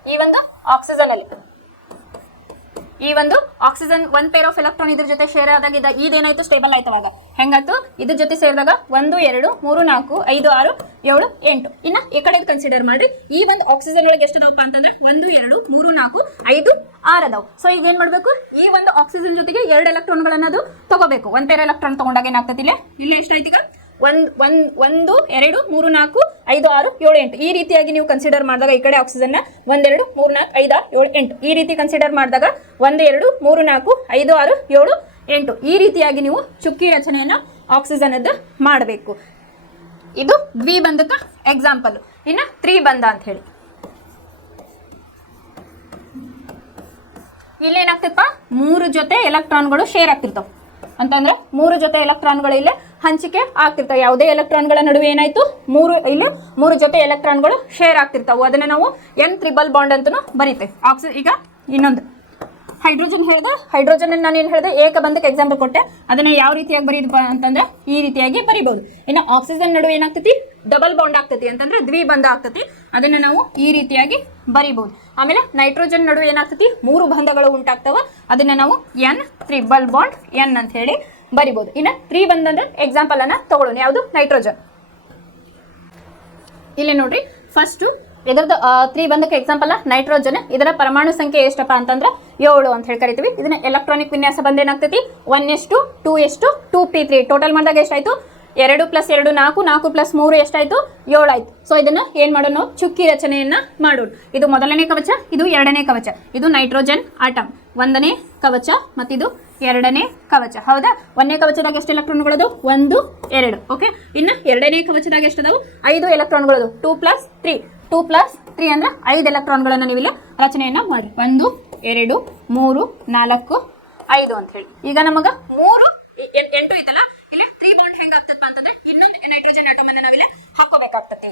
ಈ ಒಂದು ಆಕ್ಸಿಜನ್ ಅಲ್ಲಿ ಈ ಒಂದು ಆಕ್ಸಿಜನ್ 1 ಪೇರ್ ಆಫ್ ಎಲೆಕ್ಟ್ರಾನ್ ಇದ್ರ ಜೊತೆ ಶೇರ್ ಆದಾಗ ಇದೇನಾಯ್ತು ಸ್ಟೇಬಲ್ ಆಯ್ತು. ಅವಾಗ ಹೆಂಗಾಯ್ತು ಇದ್ರ ಜೊತೆ ಸೇರಿದಾಗ 1 2 3 4 5 6 7 8 ಇನ್ನ ಈ ಕಡೆ ಕನ್ಸಿಡರ್ ಮಾಡ್ರಿ ಈ ಒಂದು ಆಕ್ಸಿಜನ್ ಒಳಗೆ ಎಷ್ಟು ಅದಾವಪ್ಪ ಅಂತಂದ್ರೆ 1 2 3 4 5 6 ಅದಾವ. ಸೊ ಈಗ ಏನ್ ಮಾಡ್ಬೇಕು ಈ ಒಂದು ಆಕ್ಸಿಜನ್ ಜೊತೆಗೆ 2 ಎಲೆಕ್ಟ್ರಾನ್ಗಳನ್ನ ಅದು ತಗೋಬೇಕು. 1 ಪೇರ್ ಎಲೆಕ್ಟ್ರಾನ್ ತಗೊಂಡಾಗ ಏನಾಗ್ತೈತಿ ಇಲ್ಲಿ ಎಷ್ಟಾಯ್ತು ಈಗ 1 2 3 4 5 6 7 8 ಈ ರೀತಿಯಾಗಿ ನೀವು ಕನ್ಸಿಡರ್ ಮಾಡಿದಾಗ ಈ ಕಡೆ ಆಕ್ಸಿಜನ್ 1 2 3 4 5 6 7 8 ಈ ರೀತಿ ಕನ್ಸಿಡರ್ ಮಾಡಿದಾಗ 1 2 3 4 5 6 7 8 ಈ ರೀತಿಯಾಗಿ ನೀವು ಚುಕ್ಕಿ ರಚನೆಯನ್ನ ಆಕ್ಸಿಜನ್ ಅದ್ದು ಮಾಡಬೇಕು. ಇದು ದ್ವಿಬಂಧಕ ಎಕ್ಸಾಂಪಲ್. ಇನ್ನು ತ್ರಿಬಂಧ ಅಂತ ಹೇಳಿ ಇಲ್ಲೇನಾಗ್ತಿಪ್ಪ 3 ಜೊತೆ ಎಲೆಕ್ಟ್ರಾನ್ಗಳು ಶೇರ್ ಆಗ್ತಿರ್ತಾವ ಅಂತಂದ್ರೆ 3 ಜೊತೆ ಎಲೆಕ್ಟ್ರಾನ್ಗಳು ಇಲ್ಲೇ ಹಂಚಿಕೆ ಆಗ್ತಿರ್ತಾವೆ. ಯಾವುದೇ ಎಲೆಕ್ಟ್ರಾನ್ಗಳ ನಡುವೆ ಏನಾಯ್ತು 3 ಜೊತೆ ಎಲೆಕ್ಟ್ರಾನ್ಗಳು ಶೇರ್ ಆಗ್ತಿರ್ತಾವೆ. ಅದನ್ನ ನಾವು N ಟ್ರಿಬಲ್ ಬಾಂಡ್ ಅಂತನೂ ಬರೀತೇವೆ. ಈಗ ಇನ್ನೊಂದು ಹೈಡ್ರೋಜನ್ ಹೇಳಿದೆ. ಹೈಡ್ರೋಜನ್ ನಾನು ಏನು ಹೇಳಿದೆ ಏಕಬಂಧಕ ಎಕ್ಸಾಂಪಲ್ ಕೊಟ್ಟೆ. ಅದನ್ನ ಯಾವ ರೀತಿಯಾಗಿ ಬರೀದಪ್ಪ ಅಂತಂದ್ರೆ ಈ ರೀತಿಯಾಗಿ ಬರೀಬಹುದು. ಇನ್ನು ಆಕ್ಸಿಜನ್ ನಡುವೆ ಏನಾಗ್ತೈತಿ ಡಬಲ್ ಬಾಂಡ್ ಆಗ್ತೈತಿ ಅಂತಂದ್ರೆ ದ್ವಿಬಂಧ ಆಗ್ತೈತಿ. ಅದನ್ನ ನಾವು ಈ ರೀತಿಯಾಗಿ ಬರೀಬಹುದು. ಆಮೇಲೆ ನೈಟ್ರೋಜನ್ ನಡುವೆ ಏನಾಗ್ತೈತಿ 3 ಬಂಧಗಳು ಉಂಟಾಗ್ತಾವ. ಅದನ್ನ ನಾವು N ಟ್ರಿಬಲ್ ಬಾಂಡ್ N ಅಂತ ಹೇಳಿ ಬರಿಬಹುದು. ಇನ್ನು ತ್ರಿಬಂಧ ಅಂದ್ರೆ ಎಕ್ಸಾಂಪಲ್ ಅನ್ನ ತಗೊಳ್ಳೋಣ. ಯಾವುದು ನೈಟ್ರೋಜನ್. ಇಲ್ಲಿ ನೋಡ್ರಿ ಫಸ್ಟ್ ಇದರದ ತ್ರಿಬಂಧಕ ಎಕ್ಸಾಂಪಲ್ ನೈಟ್ರೋಜನ್. ಇದರ ಪರಮಾಣು ಸಂಖ್ಯೆ ಎಷ್ಟಪ್ಪ ಅಂತಂದ್ರೆ 7 ಅಂತ ಹೇಳಿ ಕರಿತೀವಿ. ಇದನ್ನ ಎಲೆಕ್ಟ್ರಾನಿಕ್ ವಿನ್ಯಾಸ ಬಂದ ಏನಾಗ್ತೈತಿ 1:2:2p3 ಟೋಟಲ್ ಮಾಡಿದಾಗ ಎಷ್ಟಾಯ್ತು 2 + 2 4 4 + 3 ಎಷ್ಟಾಯ್ತು 7 ಆಯ್ತು. ಸೊ ಇದನ್ನ ಏನ್ ಮಾಡೋಣ ನಾವು ಚುಕ್ಕಿ ರಚನೆಯನ್ನ ಮಾಡೋಣ. ಇದು ಮೊದಲನೇ ಕವಚ, ಇದು ಎರಡನೇ ಕವಚ. ಇದು ನೈಟ್ರೋಜನ್ ಆಟಮ್ 1ನೇ ಕವಚ ಮತ್ತಿದು 2ನೇ ಕವಚ ಹೌದಾ. 1ನೇ ಕವಚದಾಗ ಎಷ್ಟು ಎಲೆಕ್ಟ್ರಾನ್ಗಳದು 1 2 ಓಕೆ. ಇನ್ನು 2ನೇ ಕವಚದಾಗ ಎಷ್ಟದಾವು 5 ಎಲೆಕ್ಟ್ರಾನ್ಗಳದು 2 + 3 2 + 3 ಅಂದ್ರೆ 5 ಎಲೆಕ್ಟ್ರಾನ್ಗಳನ್ನ ನೀವು ಇಲ್ಲಿ ರಚನೆಯನ್ನ ಮಾಡಿ 1 2 3 4 5 ಅಂತ ಹೇಳಿ. ಈಗ ನಮಗ 8 ಐತಲ್ಲ ಇಲ್ಲಿ 3 ಬಾಂಡ್ ಹೆಂಗ ಆಗ್ತದಪ್ಪ ಅಂತಂದ್ರೆ ಇನ್ನೊಂದು ನೈಟ್ರೋಜನ್ ಆಟಮ್ ಅನ್ನ ನಾವಿಲ್ಲಿ ಹಾಕೋಬೇಕಾಗ್ತತಿ.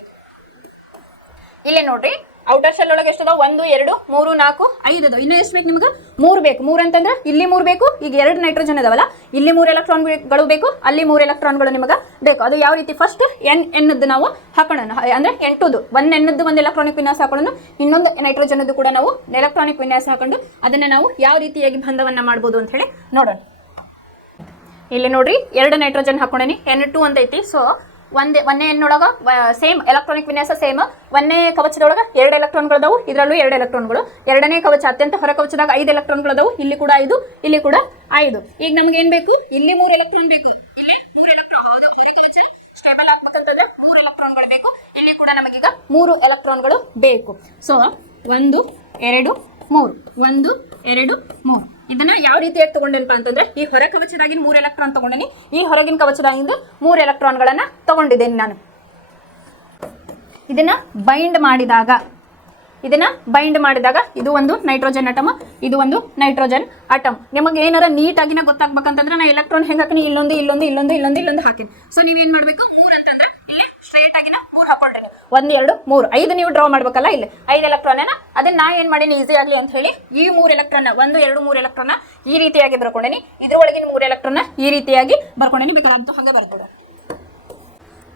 ಇಲ್ಲಿ ನೋಡ್ರಿ ಔಟರ್ ಶೆಲ್ ಒಳಗೆ ಎಷ್ಟದಾವ 1 2 3 4 5 ಅದಾವ. ಇನ್ನು ಎಷ್ಟು ಬೇಕು ನಿಮ್ಗೆ 3 ಬೇಕು. 3 ಅಂತಂದ್ರೆ ಇಲ್ಲಿ 3 ಬೇಕು. ಈಗ 2 ನೈಟ್ರೋಜನ್ ಅದಾವಲ್ಲ ಇಲ್ಲಿ 3 ಎಲೆಕ್ಟ್ರಾನ್ಗಳು ಬೇಕು, ಅಲ್ಲಿ 3 ಎಲೆಕ್ಟ್ರಾನ್ಗಳು ನಿಮಗೆ ಬೇಕು. ಅದು ಯಾವ ರೀತಿ ಫಸ್ಟ್ ಎನ್ನದ್ದು ನಾವು ಹಾಕೋಣ ಅಂದ್ರೆ 8ದು 1 ಎನ್ನದ್ದು ಒಂದು ಎಲೆಕ್ಟ್ರಾನಿಕ್ ವಿನ್ಯಾಸ ಹಾಕೊಳ್ಳೋಣ. ಇನ್ನೊಂದು ನೈಟ್ರೋಜನ್ ಕೂಡ ನಾವು ಎಲೆಕ್ಟ್ರಾನಿಕ್ ವಿನ್ಯಾಸ ಹಾಕೊಂಡು ಅದನ್ನ ನಾವು ಯಾವ ರೀತಿಯಾಗಿ ಬಂಧವನ್ನ ಮಾಡ್ಬೋದು ಅಂತ ಹೇಳಿ ನೋಡೋಣ. ಇಲ್ಲಿ ನೋಡ್ರಿ 2 ನೈಟ್ರೋಜನ್ ಹಾಕೊಂಡೇನಿ N2 ಅಂತ ಐತಿ. ಸೊ ಒಂದೇ ಎನ್ನೊಳಗ ಸೇಮ್ ಎಲೆಕ್ಟ್ರಾನಿಕ್ ವಿನ್ಯಾಸ ಸೇಮ್. 1ನೇ ಕವಚದೊಳಗ 2 ಎಲೆಕ್ಟ್ರಾನ್ಗಳದಾವು, ಇದರಲ್ಲೂ 2 ಎಲೆಕ್ಟ್ರಾನ್ಗಳು. 2ನೇ ಕವಚ ಅತ್ಯಂತ ಹೊರ ಕವಚದಾಗ 5 ಎಲೆಕ್ಟ್ರಾನ್ಗಳದಾವು, ಇಲ್ಲಿ ಕೂಡ 5 ಇಲ್ಲಿ ಕೂಡ 5. ಈಗ ನಮ್ಗೆ ಏನ್ ಬೇಕು ಇಲ್ಲಿ 3 ಎಲೆಕ್ಟ್ರಾನ್ ಬೇಕು. ಇಲ್ಲಿ 3 ಎಲೆಕ್ಟ್ರಾನ್ ಹೊರ ಕವಚ ಸ್ಟೇಬಲ್ ಆಗ್ಬೇಕಂತಂದ್ರೆ 3 ಎಲೆಕ್ಟ್ರಾನ್ಗಳು ಬೇಕು. ಇಲ್ಲಿ ಕೂಡ ನಮಗೀಗ 3 ಎಲೆಕ್ಟ್ರಾನ್ಗಳು ಬೇಕು. ಸೊ 1 2 3 1 2 3 ಇದನ್ನ ಯಾವ ರೀತಿಯಾಗಿ ತಗೊಂಡೇನಪ್ಪ ಅಂತಂದ್ರೆ ಈ ಹೊರ ಕವಚದಾಗಿನ 3 ಎಲೆಕ್ಟ್ರಾನ್ ತಗೊಂಡೇನಿ, ಈ ಹೊರಗಿನ ಕವಚದಾಗಿಂದ 3 ಎಲೆಕ್ಟ್ರಾನ್ಗಳನ್ನ ತಗೊಂಡಿದ್ದೇನೆ ನಾನು. ಇದನ್ನ ಬೈಂಡ್ ಮಾಡಿದಾಗ ಇದು ಒಂದು ನೈಟ್ರೋಜನ್ ಅಟಮ್, ಇದು ಒಂದು ನೈಟ್ರೋಜನ್ ಅಟಮ್. ನಿಮಗೆ ಏನಾರ ನೀಟಾಗಿನ ಗೊತ್ತಾಗ್ಬೇಕಂತಂದ್ರೆ ನಾ ಎಲೆಕ್ಟ್ರಾನ್ ಹೆಂಗ್ ಹಾಕಿನಿ ಇಲ್ಲೊಂದು ಹಾಕಿನಿ. ಸೊ ನೀವೇನ್ ಮಾಡ್ಬೇಕು 3 ಅಂತಂದ್ರೆ ಇಲ್ಲಿ ಸ್ಟ್ರೇಟ್ ಆಗಿನ 3 ಹಾಕೊಂಡ್ರಿ. 1 2 3 5 ನೀವು ಡ್ರಾ ಮಾಡ್ಬೇಕಲ್ಲ. ಇಲ್ಲಿ 5 ಎಲೆಕ್ಟ್ರಾನ್ ಅದನ್ನ ನಾ ಏನ್ ಮಾಡೀನಿ ಈಸಿ ಆಗ್ಲಿ ಅಂತ ಹೇಳಿ ಈ 3 ಎಲೆಕ್ಟ್ರಾನ್ 1 2 3 ಎಲೆಕ್ಟ್ರಾನ್ ಈ ರೀತಿಯಾಗಿ ಬರ್ಕೊಂಡೇನಿ. ಇದ್ರೊಳಗಿನ 3 ಎಲೆಕ್ಟ್ರಾನ್ ಈ ರೀತಿಯಾಗಿ ಬರ್ಕೊಂಡೇನಿ. ಬೇಕಾದ್ರೆ ಅದು ಹಂಗೆ ಬರ್ತದೆ.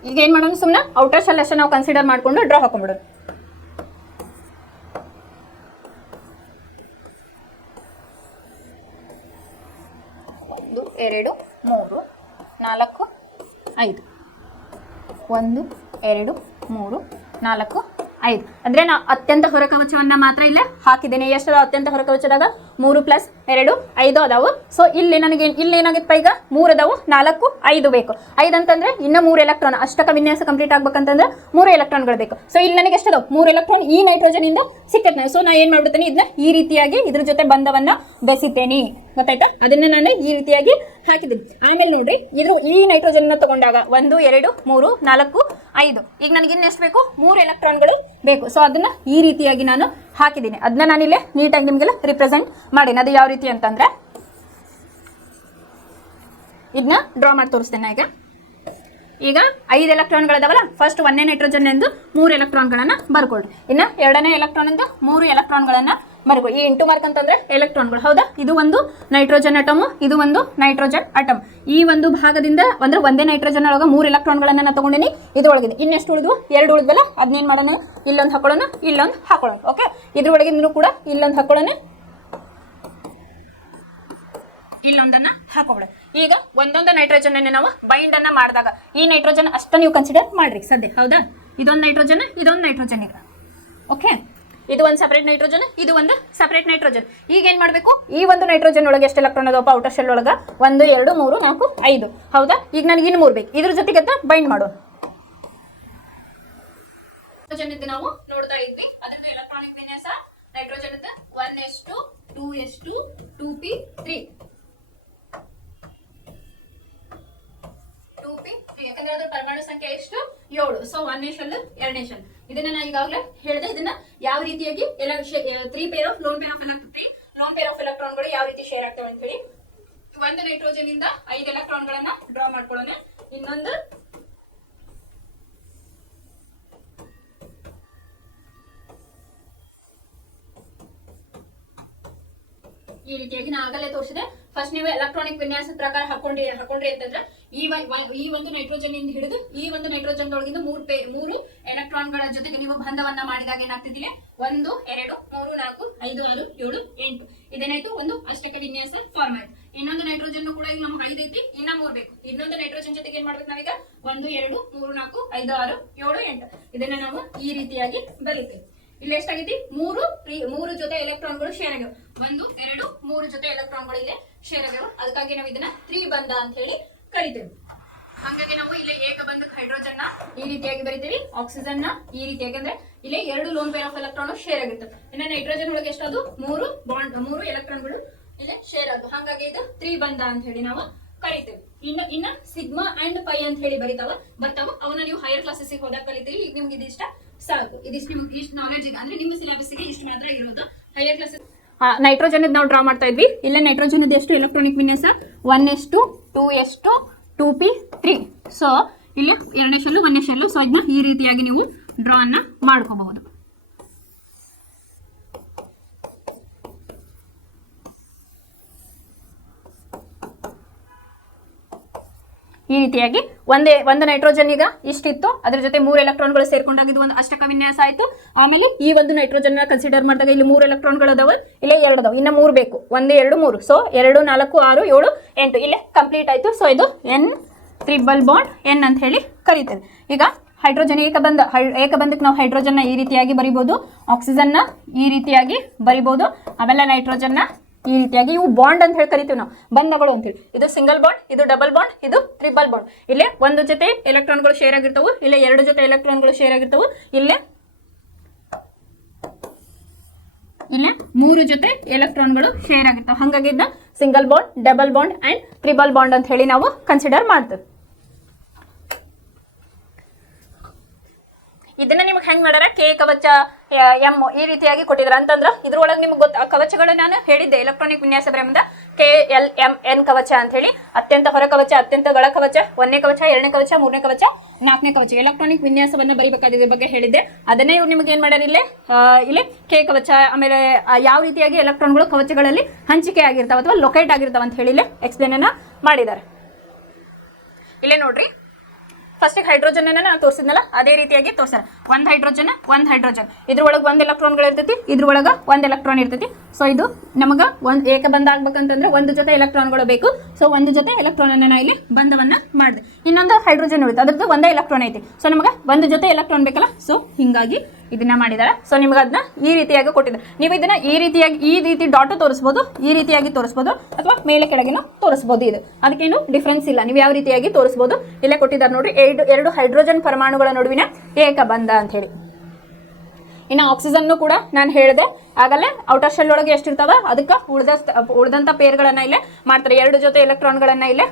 ಈಗ ಏನ್ ಮಾಡೋಣ ಸುಮ್ಮನೆ ಔಟರ್ ಶೆಲ್ ಅಷ್ಟೇ ನಾವು ಕನ್ಸಿಡರ್ ಮಾಡ್ಕೊಂಡು ಡ್ರಾ ಹಾಕೊಂಡ್ಬಿಡೋದು. 2 3 4 5 1 2 3 4 5 ಅಂದ್ರೆ ನಾ ಅತ್ಯಂತ ಹೊರಕವಚವನ್ನ ಮಾತ್ರ ಇಲ್ಲೇ ಹಾಕಿದ್ದೇನೆ. ಎಷ್ಟದ ಅತ್ಯಂತ ಹೊರಕವಚದಾಗ 3 + 2 5 ಅದಾವು. ಸೊ ಇಲ್ಲಿ ನನಗೆ ಇಲ್ಲಿ ಏನಾಗಿತ್ತಪ್ಪ, ಈಗ 3 ಅದಾವು, 4 5 ಬೇಕು. 5 ಅಂತಂದ್ರೆ ಇನ್ನ 3 ಎಲೆಕ್ಟ್ರಾನ್, ಅಷ್ಟಕ ವಿನ್ಯಾಸ ಕಂಪ್ಲೀಟ್ ಆಗ್ಬೇಕಂತಂದ್ರೆ 3 ಎಲೆಕ್ಟ್ರಾನ್ಗಳು ಬೇಕು. ಸೊ ಇಲ್ಲಿ ನನಗೆ ಎಷ್ಟದಾವು 3 ಎಲೆಕ್ಟ್ರಾನ್ ಈ ನೈಟ್ರೋಜನ್ ಇಂದ ಸಿಕ್ಕತ್ತೆ. ಸೊ ನಾ ಏನ್ ಮಾಡ್ಬಿಡ್ತೇನೆ, ಇದನ್ನ ಈ ರೀತಿಯಾಗಿ ಇದ್ರ ಜೊತೆ ಬಂಧವನ್ನ ಬೆಸಿತೇನೆ, ಗೊತ್ತಾಯ್ತಾ? ಅದನ್ನ ನಾನು ಈ ರೀತಿಯಾಗಿ ಹಾಕಿದ್ದೀನಿ. ಆಮೇಲೆ ನೋಡ್ರಿ, ಇದ್ರ ಈ ನೈಟ್ರೋಜನ್ ತಗೊಂಡಾಗ 1 2 3 4 5 ಈಗ ನನಗೆ ಇನ್ನು ಎಷ್ಟು ಬೇಕು, 3 ಎಲೆಕ್ಟ್ರಾನ್ಗಳು ಬೇಕು. ಸೊ ಅದನ್ನ ಈ ರೀತಿಯಾಗಿ ನಾನು ಹಾಕಿದ್ದೀನಿ. ಅದನ್ನ ನಾನಿಲ್ಲಿ ನೀಟಾಗಿ ನಿಮಗೆಲ್ಲ ರಿಪ್ರೆಸೆಂಟ್ ಮಾಡೀನಿ. ಅದು ಯಾವ ರೀತಿ ಅಂತಂದ್ರೆ ಇದನ್ನ ಡ್ರಾ ಮಾಡಿ ತೋರಿಸ್ತೇನೆ. ಈಗ 5 ಎಲೆಕ್ಟ್ರಾನ್ಗಳದಾವಲ್ಲ, ಫಸ್ಟ್ 1ನೇ ನೈಟ್ರೋಜನ್ ಎಂದು 3 ಎಲೆಕ್ಟ್ರಾನ್ಗಳನ್ನ ಬರ್ಕೊಳ್ರಿ. ಇನ್ನು 2ನೇ ಎಲೆಕ್ಟ್ರಾನ್ ಎಂದು 3 ಎಲೆಕ್ಟ್ರಾನ್ಗಳನ್ನ ಬರ್ಕೊಳ್ಳಿ. ಈ ಇಂಟು ಮಾರ್ಕ್ ಅಂತಂದ್ರೆ ಎಲೆಕ್ಟ್ರಾನ್ಗಳು, ಹೌದಾ? ಇದು ಒಂದು ನೈಟ್ರೋಜನ್ ಅಟಮ್, ಇದು ಒಂದು ನೈಟ್ರೋಜನ್ ಅಟಮ್. ಈ ಒಂದು ಭಾಗದಿಂದ ಅಂದ್ರೆ ಒಂದೇ ನೈಟ್ರೋಜನ್ ಒಳಗೆ 3 ಎಲೆಕ್ಟ್ರಾನ್ಗಳನ್ನ ನಾನು ತಗೊಂಡಿನಿ. ಇದು ಒಳಗಿದೆ ಇನ್ನೆಷ್ಟು ಉಳಿದ್ವು, 2 ಉಳಿದ್ವಲ್ಲ, ಅದನ್ನೇನು ಮಾಡೋಣ, ಇಲ್ಲೊಂದು ಹಾಕೊಳ್ಳೋಣ, ಇಲ್ಲೊಂದು ಹಾಕೊಳ್ಳೋಣ. ಓಕೆ, ಇದ್ರೊಳಗಿಂದೂ ಕೂಡ ಇಲ್ಲೊಂದು ಹಾಕೊಳ್ಳೋಣ, ಇಲ್ಲೊಂದನ್ನ ಹಾಕೋಣ. ಈಗ ಒಂದೊಂದು ನೈಟ್ರೋಜನ್ ನಾವು ಬೈಂಡ್ ಅನ್ನ ಮಾಡಿದಾಗ ಈ ನೈಟ್ರೋಜನ್ ಅಷ್ಟ ನೀವು ಕನ್ಸಿಡರ್ ಮಾಡ್ರಿ ಸದ್ಯ, ಹೌದಾ? ಇದೊಂದು ನೈಟ್ರೋಜನ್, ಇದೊಂದು ನೈಟ್ರೋಜನ್ ಇದೆ. ಓಕೆ, ಇದು ಒಂದು ಸಪರೇಟ್ ನೈಟ್ರೋಜನ್, ಇದು ಒಂದು ಸಪರೇಟ್ ನೈಟ್ರೋಜನ್. ಈಗ ಏನ್ ಮಾಡಬೇಕು, ಈ ಒಂದು ನೈಟ್ರೋಜನ್ ಒಳಗೆ ಎಷ್ಟು ಎಲೆಕ್ಟ್ರಾನ್ ಅದಾವಪ್ಪ ಔಟರ್ ಶೆಲ್ ಒಳಗೆ, 1 2 3 4 5, ಹೌದಾ? ಈಗ ನನಗೆ ಇನ್ನು 3 ಬೇಕು. ಇದ್ರ ಜೊತೆಗೆ ಬೈಂಡ್ ಮಾಡೋಣ. ನೈಟ್ರೋಜನ್ ಇದ್ದು ನಾವು ನೋಡ್ತಾ ಇದ್ವಿ, ಅದರಿಂದ ಎಲೆಕ್ಟ್ರಾನಿಕ್ ವಿನ್ಯಾಸ ನೈಟ್ರೋಜನ್ ಇದ್ದು 1s2 2s2 2p3 ಯಾಕಂದ್ರೆ ಅದ್ರ ಪರಮಾಣು ಸಂಖ್ಯೆ ಎಷ್ಟು, 7. ಸೊ 1ನೇ ಶೆಲ್ 2ನೇ ಶೆಲ್. ಇದನ್ನ ನಾ ಈಗಾಗಲೇ ಹೇಳಿದೆ. ಇದನ್ನ ಯಾವ ರೀತಿಯಾಗಿ 3 pair of lone pair of ಎಲೆಕ್ಟ್ರಾನ್ಗಳು ಯಾವ ರೀತಿ ಶೇರ್ ಆಗ್ತವೆ ಅಂತ ಹೇಳಿ, ಒಂದು ನೈಟ್ರೋಜನ್ ಇಂದ 5 ಎಲೆಕ್ಟ್ರಾನ್ಗಳನ್ನ ಡ್ರಾ ಮಾಡ್ಕೊಳ್ಳೋಣ. ಇನ್ನೊಂದು ಈ ರೀತಿಯಾಗಿ ನಾ ಆಗಲೇ ತೋರಿಸಿದೆ. ಫಸ್ಟ್ ನೀವು ಎಲೆಕ್ಟ್ರಾನಿಕ್ ವಿನ್ಯಾಸದ ಪ್ರಕಾರ ಹಾಕೊಂಡ್ರಿ ಅಂತಂದ್ರೆ ಈ ಒಂದು ನೈಟ್ರೋಜನ್ ಇಂದ ಹಿಡಿದು ಈ ಒಂದು ನೈಟ್ರೋಜನ್ ಒಳಗಿಂದ 3 ಎಲೆಕ್ಟ್ರಾನ್ಗಳ ಜೊತೆಗೆ ನೀವು ಬಂಧವನ್ನ ಮಾಡಿದಾಗ ಏನಾಗ್ತಿದಿಲ್ಲ, 1 2 3 4 5 6 7 8 ಇದೇನಾಯ್ತು, ಒಂದು ಅಷ್ಟಕ ವಿನ್ಯಾಸ ಫಾರ್ಮ್ ಆಯ್ತು. ಇನ್ನೊಂದು ನೈಟ್ರೋಜನ್ ಕೂಡ ಈಗ ನಮ್ಗೆ 5 ಐತಿ, ಇನ್ನ 3 ಬೇಕು. ಇನ್ನೊಂದು ನೈಟ್ರೋಜನ್ ಜೊತೆಗೆ ಏನ್ ಮಾಡ್ಬೇಕು ನಾವೀಗ, 1 2 3 4 5 6 7 8 ಇದನ್ನ ನಾವು ಈ ರೀತಿಯಾಗಿ ಬರುತ್ತೇವೆ. ಇಲ್ಲಿ ಎಷ್ಟಾಗೈತಿ, 3 ಜೊತೆ ಎಲೆಕ್ಟ್ರಾನ್ಗಳು ಶೇರ್ ಆಗ್ಯಾವ. 1 2 3 ಜೊತೆ ಎಲೆಕ್ಟ್ರಾನ್ಗಳು ಇಲ್ಲೇ ಶೇರ್ ಆಗ್ಯಾವ. ಅದಕ್ಕಾಗಿ ನಾವು ಇದನ್ನ ತ್ರಿಬಂಧ ಅಂತ ಹೇಳಿ ಕರಿತೇವೆ. ಹಾಗಾಗಿ ನಾವು ಇಲ್ಲಿ ಏಕಬಂಧಕ ಹೈಡ್ರೋಜನ್ ನ ಈ ರೀತಿಯಾಗಿ ಬರಿತೀವಿ, ಆಕ್ಸಿಜನ್ ನ ಈ ರೀತಿಯಾಗಿ, ಅಂದ್ರೆ ಇಲ್ಲಿ 2 lone pair of electron share ಆಗಿರ್ತವೆ. ಇನ್ನು ನೈಟ್ರೋಜನ್ ಒಳಗೆ ಎಷ್ಟದು 3 ಎಲೆಕ್ಟ್ರಾನ್ಗಳು ಇಲ್ಲಿ ಶೇರ್ ಆದವು. ಹಾಗಾಗಿ ಇದು ತ್ರಿಬಂಧ ಅಂತ ಹೇಳಿ ನಾವು ಕರಿತೇವೆ. ಇನ್ನ ಸಿಗ್ಮಾ ಅಂಡ್ ಪೈ ಅಂತ ಹೇಳಿ ಬರ್ತಾವ. ಅವನ್ನ ನೀವು ಹೈಯರ್ ಕ್ಲಾಸಸ್ ಹೋದಾಗ ಕಲಿತೀರಿ. ಈಗ ನಿಮ್ಗೆ ಇದಿಷ್ಟ ಸಾಕು, ಇದಿಷ್ಟು ನಿಮ್ಗೆ ಇಷ್ಟು ನಾಲೆಜ್ ಇದೆ ಅಂದ್ರೆ ನಿಮ್ಮ ಸಿಲೆಬಸ್ ಗೆ ಇಷ್ಟು ಮಾತ್ರ ಇರೋದು. ಹೈಯರ್ ಕ್ಲಾಸಸ್ ನೈಟ್ರೋಜನ್ ನಾವು ಡ್ರಾ ಮಾಡ್ತಾ ಇದ್ವಿ. ಇಲ್ಲೇ ನೈಟ್ರೋಜನ್ ಎಷ್ಟು ಎಲೆಕ್ಟ್ರಾನಿಕ್ ವಿನ್ಯಾಸ, 1s2 2s2 2p3. ಸೊ ಇಲ್ಲಿ 2ನೇ ಶೆಲ್ಲು 1ನೇ ಶೆಲ್ಲು. ಸೊ ಇದನ್ನ ಈ ರೀತಿಯಾಗಿ ನೀವು ಡ್ರಾ ಅನ್ನ ಮಾಡ್ಕೋಬಹುದು. ಈ ರೀತಿಯಾಗಿ ಒಂದು ನೈಟ್ರೋಜನ್ ಈಗ ಇಷ್ಟಿತ್ತು, ಅದ್ರ ಜೊತೆ 3 ಎಲೆಕ್ಟ್ರಾನ್ಗಳು ಸೇರ್ಕೊಂಡಾಗ ಇದು ಒಂದು ಅಷ್ಟಕ ವಿನ್ಯಾಸ ಆಯ್ತು. ಆಮೇಲೆ ಈ ಒಂದು ನೈಟ್ರೋಜನ್ ಕನ್ಸಿಡರ್ ಮಾಡಿದಾಗ ಇಲ್ಲಿ 3 ಎಲೆಕ್ಟ್ರಾನ್ಗಳು ಅದಾವ, ಇಲ್ಲೇ 2 ಅದಾವ, ಇನ್ನ 3 ಬೇಕು. 1 2 3. ಸೊ 2 4 6 7 8 ಇಲ್ಲೇ ಕಂಪ್ಲೀಟ್ ಆಯ್ತು. ಸೊ ಇದು N ಟ್ರಿಬಲ್ ಬಾಂಡ್ N ಅಂತ ಹೇಳಿ ಕರೀತೇವೆ. ಈಗ ಹೈಡ್ರೋಜನ್ ಏಕಬಂಧಕ್ಕೆ ನಾವು ಹೈಡ್ರೋಜನ್ ನ ಈ ರೀತಿಯಾಗಿ ಬರಿಬಹುದು, ಆಕ್ಸಿಜನ್ ನ ಈ ರೀತಿಯಾಗಿ ಬರಿಬಹುದು, ಆಮೇಲೆ ನೈಟ್ರೋಜನ್ ನ ಈ ರೀತಿಯಾಗಿ. ಇವು ಬಾಂಡ್ ಅಂತ ಹೇಳಿ ಕರಿತೀವಿ ನಾವು, ಬಂಧಗಳು ಅಂತ ಹೇಳಿ. ಇದು ಸಿಂಗಲ್ ಬಾಂಡ್, ಇದು ಡಬಲ್ ಬಾಂಡ್, ಇದು ಟ್ರಿಬಲ್ ಬಾಂಡ್. ಇಲ್ಲೇ 1 ಜೊತೆ ಎಲೆಕ್ಟ್ರಾನ್ಗಳು ಶೇರ್ ಆಗಿರ್ತವು, ಇಲ್ಲೇ 2 ಜೊತೆ ಎಲೆಕ್ಟ್ರಾನ್ಗಳು ಶೇರ್ ಆಗಿರ್ತವು, ಇಲ್ಲೇ 3 ಜೊತೆ ಎಲೆಕ್ಟ್ರಾನ್ಗಳು ಶೇರ್ ಆಗಿರ್ತವೆ. ಹಾಗಾಗಿ ಇದನ್ನ single bond, double bond and triple bond ಅಂತ ಹೇಳಿ ನಾವು ಕನ್ಸಿಡರ್ ಮಾಡ್ತೇವೆ. ಇದನ್ನ ನಿಮ್ಗೆ ಹೆಂಗ್ ಮಾಡ್ಯಾರ, ಕೆ ಕವಚ ಎಂ ಈ ರೀತಿಯಾಗಿ ಕೊಟ್ಟಿದ್ರ ಅಂತಂದ್ರ ಇದ್ರೊಳಗೆ ನಿಮ್ಗೆ ಗೊತ್ತ ಕವಚಗಳು ನಾನು ಹೇಳಿದ್ದೆ. ಎಲೆಕ್ಟ್ರಾನಿಕ್ ವಿನ್ಯಾಸ ಬ್ರಹ್ಮದ KLMN ಕವಚ ಅಂತ ಹೇಳಿ, ಅತ್ಯಂತ ಹೊರ ಕವಚ, ಅತ್ಯಂತ ಗಳ ಕವಚ, 1ನೇ ಕವಚ, 2ನೇ ಕವಚ, 3ನೇ ಕವಚ, 4ನೇ ಕವಚ. ಎಲೆಕ್ಟ್ರಾನಿಕ್ ವಿನ್ಯಾಸವನ್ನ ಬರಿಬೇಕಾದ ಬಗ್ಗೆ ಹೇಳಿದ್ದೆ. ಅದನ್ನೇ ಇವ್ರು ನಿಮ್ಗೆ ಏನ್ ಮಾಡ್ಯಾರ, ಇಲ್ಲಿ ಕೆ ಕವಚ, ಆಮೇಲೆ ಯಾವ ರೀತಿಯಾಗಿ ಎಲೆಕ್ಟ್ರಾನ್ಗಳು ಕವಚಗಳಲ್ಲಿ ಹಂಚಿಕೆ ಆಗಿರ್ತಾವ ಅಥವಾ ಲೊಕೇಟ್ ಆಗಿರ್ತಾವ ಅಂತ ಹೇಳಿ ಎಕ್ಸ್ಪ್ಲೇನ್ ಅನ್ನ ಮಾಡಿದ್ದಾರೆ. ಇಲ್ಲೇ ನೋಡ್ರಿ, ಫಸ್ಟ್ ಹೈಡ್ರೋಜನ್ ನಾನು ತೋರಿಸಿದ್ನಲ್ಲ ಅದೇ ರೀತಿಯಾಗಿ ತೋರಿಸ್ಯಾರ. ಒಂದು ಹೈಡ್ರೋಜನ್ ಇದ್ರೊಳಗೆ ಒಂದು ಎಲೆಕ್ಟ್ರಾನ್ಗಳು ಇರ್ತೈತಿ, ಇದ್ರೊಳಗೆ ಒಂದು ಎಲೆಕ್ಟ್ರಾನ್ ಇರ್ತೈತಿ. ಸೊ ಇದು ನಮಗೆ ಒಂದು ಏಕಬಂಧ ಆಗ್ಬೇಕಂತಂದ್ರೆ ಒಂದು ಜೊತೆ ಎಲೆಕ್ಟ್ರಾನ್ಗಳು ಬೇಕು. ಸೊ ಒಂದು ಜೊತೆ ಎಲೆಕ್ಟ್ರಾನ್ ಅನ್ನ ನಾ ಇಲ್ಲಿ ಬಂಧವನ್ನ ಮಾಡಿದೆ. ಇನ್ನೊಂದು ಹೈಡ್ರೋಜನ್ ಉಳಿತು, ಅದ್ರದ್ದು ಒಂದೇ ಎಲೆಕ್ಟ್ರಾನ್ ಐತಿ. ಸೊ ನಮಗೆ ಒಂದು ಜೊತೆ ಎಲೆಕ್ಟ್ರಾನ್ ಬೇಕಲ್ಲ, ಸೊ ಹಿಂಗಾಗಿ ಇದನ್ನ ಮಾಡಿದಾರೆ. ಸೊ ನಿಮ್ಗೆ ಅದನ್ನ ಈ ರೀತಿಯಾಗಿ ಕೊಟ್ಟಿದ್ದಾರೆ. ನೀವು ಇದನ್ನ ಈ ರೀತಿ ಡಾಟ್ ತೋರಿಸ್ಬೋದು, ಈ ರೀತಿಯಾಗಿ ತೋರಿಸ್ಬೋದು, ಅಥವಾ ಮೇಲೆ ಕೆಳಗಿನ ತೋರಿಸ್ಬೋದು. ಇದು ಅದಕ್ಕೇನು ಡಿಫ್ರೆನ್ಸ್ ಇಲ್ಲ, ನೀವು ಯಾವ ರೀತಿಯಾಗಿ ತೋರಿಸ್ಬೋದು. ಇಲ್ಲೇ ಕೊಟ್ಟಿದ್ದಾರೆ ನೋಡ್ರಿ, ಎರಡು ಹೈಡ್ರೋಜನ್ ಪರಮಾಣುಗಳ ನಡುವಿನ ಏಕಬಂಧ ಅಂತ ಹೇಳಿ. ಇನ್ನು ಆಕ್ಸಿಜನ್ ಕೂಡ ನಾನು ಹೇಳಿದೆ ಆಗಲೇ, ಔಟರ್ ಶೆಲ್ ಒಳಗೆ ಎಷ್ಟಿರ್ತಾವ ಅದಕ್ಕೆ ಉಳಿದಂತ ಪೇರ್ಗಳನ್ನ ಇಲ್ಲೇ ಮಾಡ್ತಾರೆ. ಎರಡು ಜೊತೆ ಎಲೆಕ್ಟ್ರಾನ್ಗಳನ್ನ ಇಲ್ಲೇ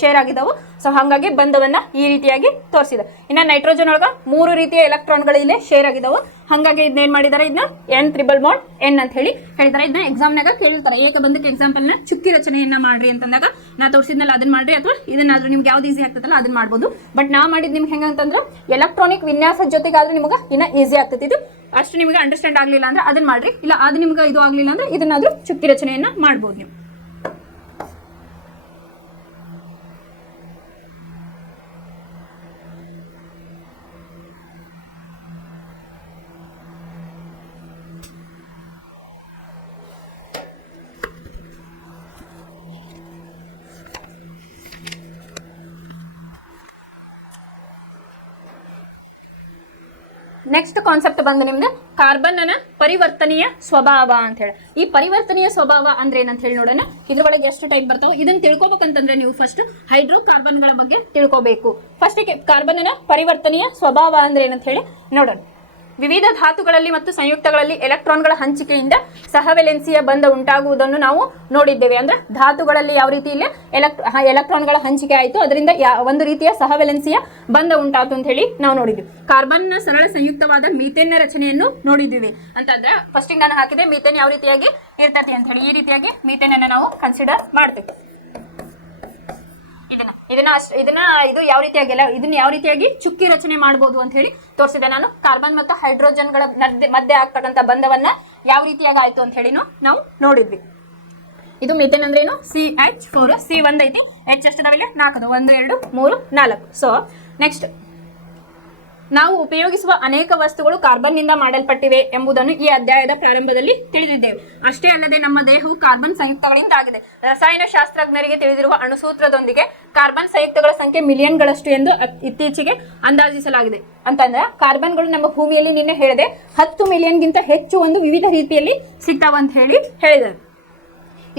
ಶೇರ್ ಆಗಿದಾವು. ಸೊ ಹಾಗಾಗಿ ಬಂಧವನ್ನ ಈ ರೀತಿಯಾಗಿ ತೋರಿಸಿದೆ. ಇನ್ನು ನೈಟ್ರೋಜನ್ ಒಳಗ 3 ರೀತಿಯ ಎಲೆಕ್ಟ್ರಾನ್ಗಳು ಇಲ್ಲೇ ಶೇರ್ ಆಗಿದಾವು. ಹಾಗಾಗಿ ಇದನ್ನ ಏನ್ ಮಾಡಿದಾರೆ, ಇದನ್ನ N∏N ಅಂತ ಹೇಳಿ ಹೇಳಿದಾರೆ. ಇದನ್ನ ಎಕ್ಸಾಮ್ನಾಗ ಕೇಳಿರ್ತಾರೆ, ಏಕಬಂಧಕ್ಕೆ ಎಕ್ಸಾಂಪಲ್ ನ ಚುಕ್ಕಿ ರಚನೆಯನ್ನ ಮಾಡ್ರಿ ಅಂತಂದಾಗ ನಾ ತೋರಿಸಿದ್ನಲ್ಲ ಅದನ್ನ ಮಾಡ್ರಿ, ಅಥವಾ ಇದನ್ನಾದ್ರೂ ನಿಮ್ಗೆ ಯಾವ್ದು ಈಸಿ ಆಗ್ತದಲ್ಲ ಅದನ್ನ ಮಾಡ್ಬೋದು. ಬಟ್ ನಾ ಮಾಡಿದ್ ನಿಮ್ಗೆ ಹೆಂಗಂತಂದ್ರೆ ಎಲೆಕ್ಟ್ರಾನಿಕ್ ವಿನ್ಯಾಸ ಜೊತೆಗಾದ್ರೆ ನಿಮ್ಗೆ ಇನ್ನ ಈಸಿ ಆಗ್ತೈತಿ. ಇದು ಅಷ್ಟು ನಿಮಗೆ ಅಂಡರ್ಸ್ಟ್ಯಾಂಡ್ ಆಗಲಿಲ್ಲ ಅಂದ್ರೆ ಅದನ್ನ ಮಾಡ್ರಿ, ಇಲ್ಲ ಅದು ನಿಮ್ಗೆ ಇದು ಆಗಲಿಲ್ಲ ಅಂದ್ರೆ ಇದನ್ನಾದ್ರೂ ಚುಕ್ಕಿ ರಚನೆಯನ್ನ ಮಾಡ್ಬೋದು ನೀವು. ನೆಕ್ಸ್ಟ್ ಕಾನ್ಸೆಪ್ಟ್ ಬಂದು ನಿಮ್ದು ಕಾರ್ಬನ್ ಪರಿವರ್ತನೀಯ ಸ್ವಭಾವ ಅಂತ ಹೇಳಿ. ಈ ಪರಿವರ್ತನೀಯ ಸ್ವಭಾವ ಅಂದ್ರೆ ಏನಂತ ಹೇಳಿ ನೋಡೋಣ. ಇದ್ರೊಳಗೆ ಎಷ್ಟು ಟೈಪ್ ಬರ್ತಾವ ಇದನ್ನ ತಿಳ್ಕೊಬೇಕಂತಂದ್ರೆ ನೀವು ಫಸ್ಟ್ ಹೈಡ್ರೋಕಾರ್ಬನ್ಗಳ ಬಗ್ಗೆ ತಿಳ್ಕೋಬೇಕು. ಫಸ್ಟ್ ಕಾರ್ಬನ್ ಪರಿವರ್ತನೀಯ ಸ್ವಭಾವ ಅಂದ್ರೆ ಏನಂತ ಹೇಳಿ ನೋಡೋಣ. ವಿವಿಧ ಧಾತುಗಳಲ್ಲಿ ಮತ್ತು ಸಂಯುಕ್ತಗಳಲ್ಲಿ ಎಲೆಕ್ಟ್ರಾನ್ಗಳ ಹಂಚಿಕೆಯಿಂದ ಸಹವೆಲೆನ್ಸಿಯ ಬಂಧ ಉಂಟಾಗುವುದನ್ನು ನಾವು ನೋಡಿದ್ದೇವೆ. ಅಂದ್ರೆ ಧಾತುಗಳಲ್ಲಿ ಯಾವ ರೀತಿ ಇಲ್ಲಿ ಎಲೆಕ್ಟ್ರಾನ್ಗಳ ಹಂಚಿಕೆ ಆಯಿತು, ಅದರಿಂದ ಒಂದು ರೀತಿಯ ಸಹವೆಲೆನ್ಸಿಯ ಬಂಧ ಉಂಟಾತು ಅಂತ ಹೇಳಿ ನಾವು ನೋಡಿದ್ವಿ. ಕಾರ್ಬನ್ನ ಸರಳ ಸಂಯುಕ್ತವಾದ ಮೀಥೇನ್ ರಚನೆಯನ್ನು ನೋಡಿದ್ದೀವಿ ಅಂತಂದ್ರೆ ಫಸ್ಟಿಗೆ ನಾನು ಹಾಕಿದೆ ಮೀಥೇನ್ ಯಾವ ರೀತಿಯಾಗಿ ಇರ್ತೈತಿ ಅಂತ ಹೇಳಿ. ಈ ರೀತಿಯಾಗಿ ಮೀಥೇನ್ ಅನ್ನು ನಾವು ಕನ್ಸಿಡರ್ ಮಾಡ್ತೇವೆ. ಇದನ್ನ ಯಾವ ರೀತಿಯಾಗಿ ಚುಕ್ಕಿ ರಚನೆ ಮಾಡಬಹುದು ಅಂತ ಹೇಳಿ ತೋರಿಸಿದೆ ನಾನು. ಕಾರ್ಬನ್ ಮತ್ತು ಹೈಡ್ರೋಜನ್ಗಳ ಮಧ್ಯೆ ಆಗ್ತಕ್ಕಂಥ ಬಂಧವನ್ನ ಯಾವ ರೀತಿಯಾಗಿ ಆಯ್ತು ಅಂತ ಹೇಳಿ ನಾವು ನೋಡಿದ್ವಿ. ಇದು ಮೀಥೇನ್ ಅಂದ್ರೆ ಏನು, CH4 C1 ಐತಿ, H ಎಷ್ಟು ನಾವಿಲ್ಲಿ 4 1 2 3 4. ಸೊ ನೆಕ್ಸ್ಟ್ ನಾವು ಉಪಯೋಗಿಸುವ ಅನೇಕ ವಸ್ತುಗಳು ಕಾರ್ಬನ್ ನಿಂದ ಮಾಡಲ್ಪಟ್ಟಿವೆ ಎಂಬುದನ್ನು ಈ ಅಧ್ಯಾಯದ ಪ್ರಾರಂಭದಲ್ಲಿ ತಿಳಿದಿದ್ದೇವೆ. ಅಷ್ಟೇ ಅಲ್ಲದೆ ನಮ್ಮ ದೇಹವು ಕಾರ್ಬನ್ ಸಂಯುಕ್ತಗಳಿಂದ ಆಗಿದೆ. ರಸಾಯನಶಾಸ್ತ್ರಜ್ಞರಿಗೆ ತಿಳಿದಿರುವ ಅಣುಸೂತ್ರದೊಂದಿಗೆ ಕಾರ್ಬನ್ ಸಂಯುಕ್ತಗಳ ಸಂಖ್ಯೆ ಮಿಲಿಯನ್ಗಳಷ್ಟು ಎಂದು ಇತ್ತೀಚೆಗೆ ಅಂದಾಜಿಸಲಾಗಿದೆ. ಅಂತಂದ್ರೆ ಕಾರ್ಬನ್ಗಳು ನಮ್ಮ ಭೂಮಿಯಲ್ಲಿ ನಿನ್ನೆ ಹೇಳಿದೆ 10 ಮಿಲಿಯನ್ಗಿಂತ ಹೆಚ್ಚು ಒಂದು ವಿವಿಧ ರೀತಿಯಲ್ಲಿ ಸಿಗ್ತಾವ ಅಂತ ಹೇಳಿದ್ದಾರೆ.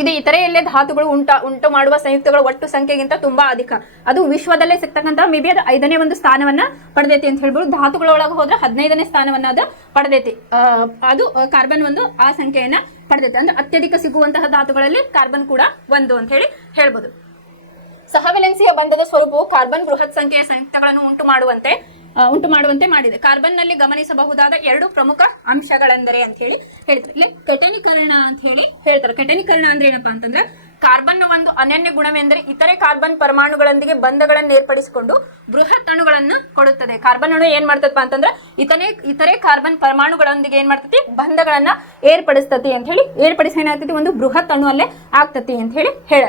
ಇದು ಇತರೆ ಎಲ್ಲೇ ಧಾತುಗಳು ಉಂಟು ಮಾಡುವ ಸಂಯುಕ್ತಗಳ ಒಟ್ಟು ಸಂಖ್ಯೆಗಿಂತ ತುಂಬಾ ಅಧಿಕ. ಅದು ವಿಶ್ವದಲ್ಲೇ ಸಿಗ್ತಕ್ಕಂಥ ಮೇಬಿ ಅದು 5ನೇ ಒಂದು ಸ್ಥಾನವನ್ನ ಪಡೆದೈತಿ ಅಂತ ಹೇಳ್ಬೋದು. ಧಾತುಗಳೊಳಗೆ ಹೋದ್ರೆ 15ನೇ ಸ್ಥಾನವನ್ನ ಅದು ಪಡೆದೈತಿ. ಅದು ಕಾರ್ಬನ್ ಒಂದು ಆ ಸಂಖ್ಯೆಯನ್ನ ಪಡೆದೈತಿ. ಅಂದ್ರೆ ಅತ್ಯಧಿಕ ಸಿಗುವಂತಹ ಧಾತುಗಳಲ್ಲಿ ಕಾರ್ಬನ್ ಕೂಡ ಒಂದು ಅಂತ ಹೇಳಿ ಹೇಳ್ಬೋದು. ಸಹವೆಲೆನ್ಸಿಯ ಬಂಧದ ಸ್ವರೂಪವು ಕಾರ್ಬನ್ ಬೃಹತ್ ಸಂಖ್ಯೆಯ ಸಂಯುಕ್ತಗಳನ್ನು ಉಂಟು ಮಾಡುವಂತೆ ಮಾಡಿದೆ. ಕಾರ್ಬನ್ ನಲ್ಲಿ ಗಮನಿಸಬಹುದಾದ 2 ಪ್ರಮುಖ ಅಂಶಗಳೆಂದರೆ ಅಂತ ಹೇಳಿ ಹೇಳ್ತಾರೆ. ಇಲ್ಲಿ ಕೆಟೆನೀಕರಣ ಅಂತ ಹೇಳಿ ಹೇಳ್ತಾರೆ. ಕೆಟೆನೀಕರಣ ಅಂದ್ರೆ ಏನಪ್ಪಾ ಅಂತಂದ್ರೆ ಕಾರ್ಬನ್ ಒಂದು ಅನನ್ಯ ಗುಣವೆಂದರೆ ಇತರೆ ಕಾರ್ಬನ್ ಪರಮಾಣುಗಳೊಂದಿಗೆ ಬಂಧಗಳನ್ನು ಏರ್ಪಡಿಸಿಕೊಂಡು ಬೃಹತ್ ಅಣುಗಳನ್ನು ಕೊಡುತ್ತದೆ. ಕಾರ್ಬನ್ ಅಣು ಏನ್ ಮಾಡ್ತದಪ್ಪ ಅಂತಂದ್ರೆ ಇತರೆ ಕಾರ್ಬನ್ ಪರಮಾಣುಗಳೊಂದಿಗೆ ಏನ್ ಮಾಡ್ತತಿ, ಬಂಧಗಳನ್ನ ಏರ್ಪಡಿಸ್ತತಿ ಅಂತ ಹೇಳಿ. ಏರ್ಪಡಿಸಿ ಏನಾಗ್ತತಿ, ಒಂದು ಬೃಹತ್ ಅಣು ಅಲ್ಲೇ ಆಗ್ತತಿ ಅಂತ ಹೇಳ.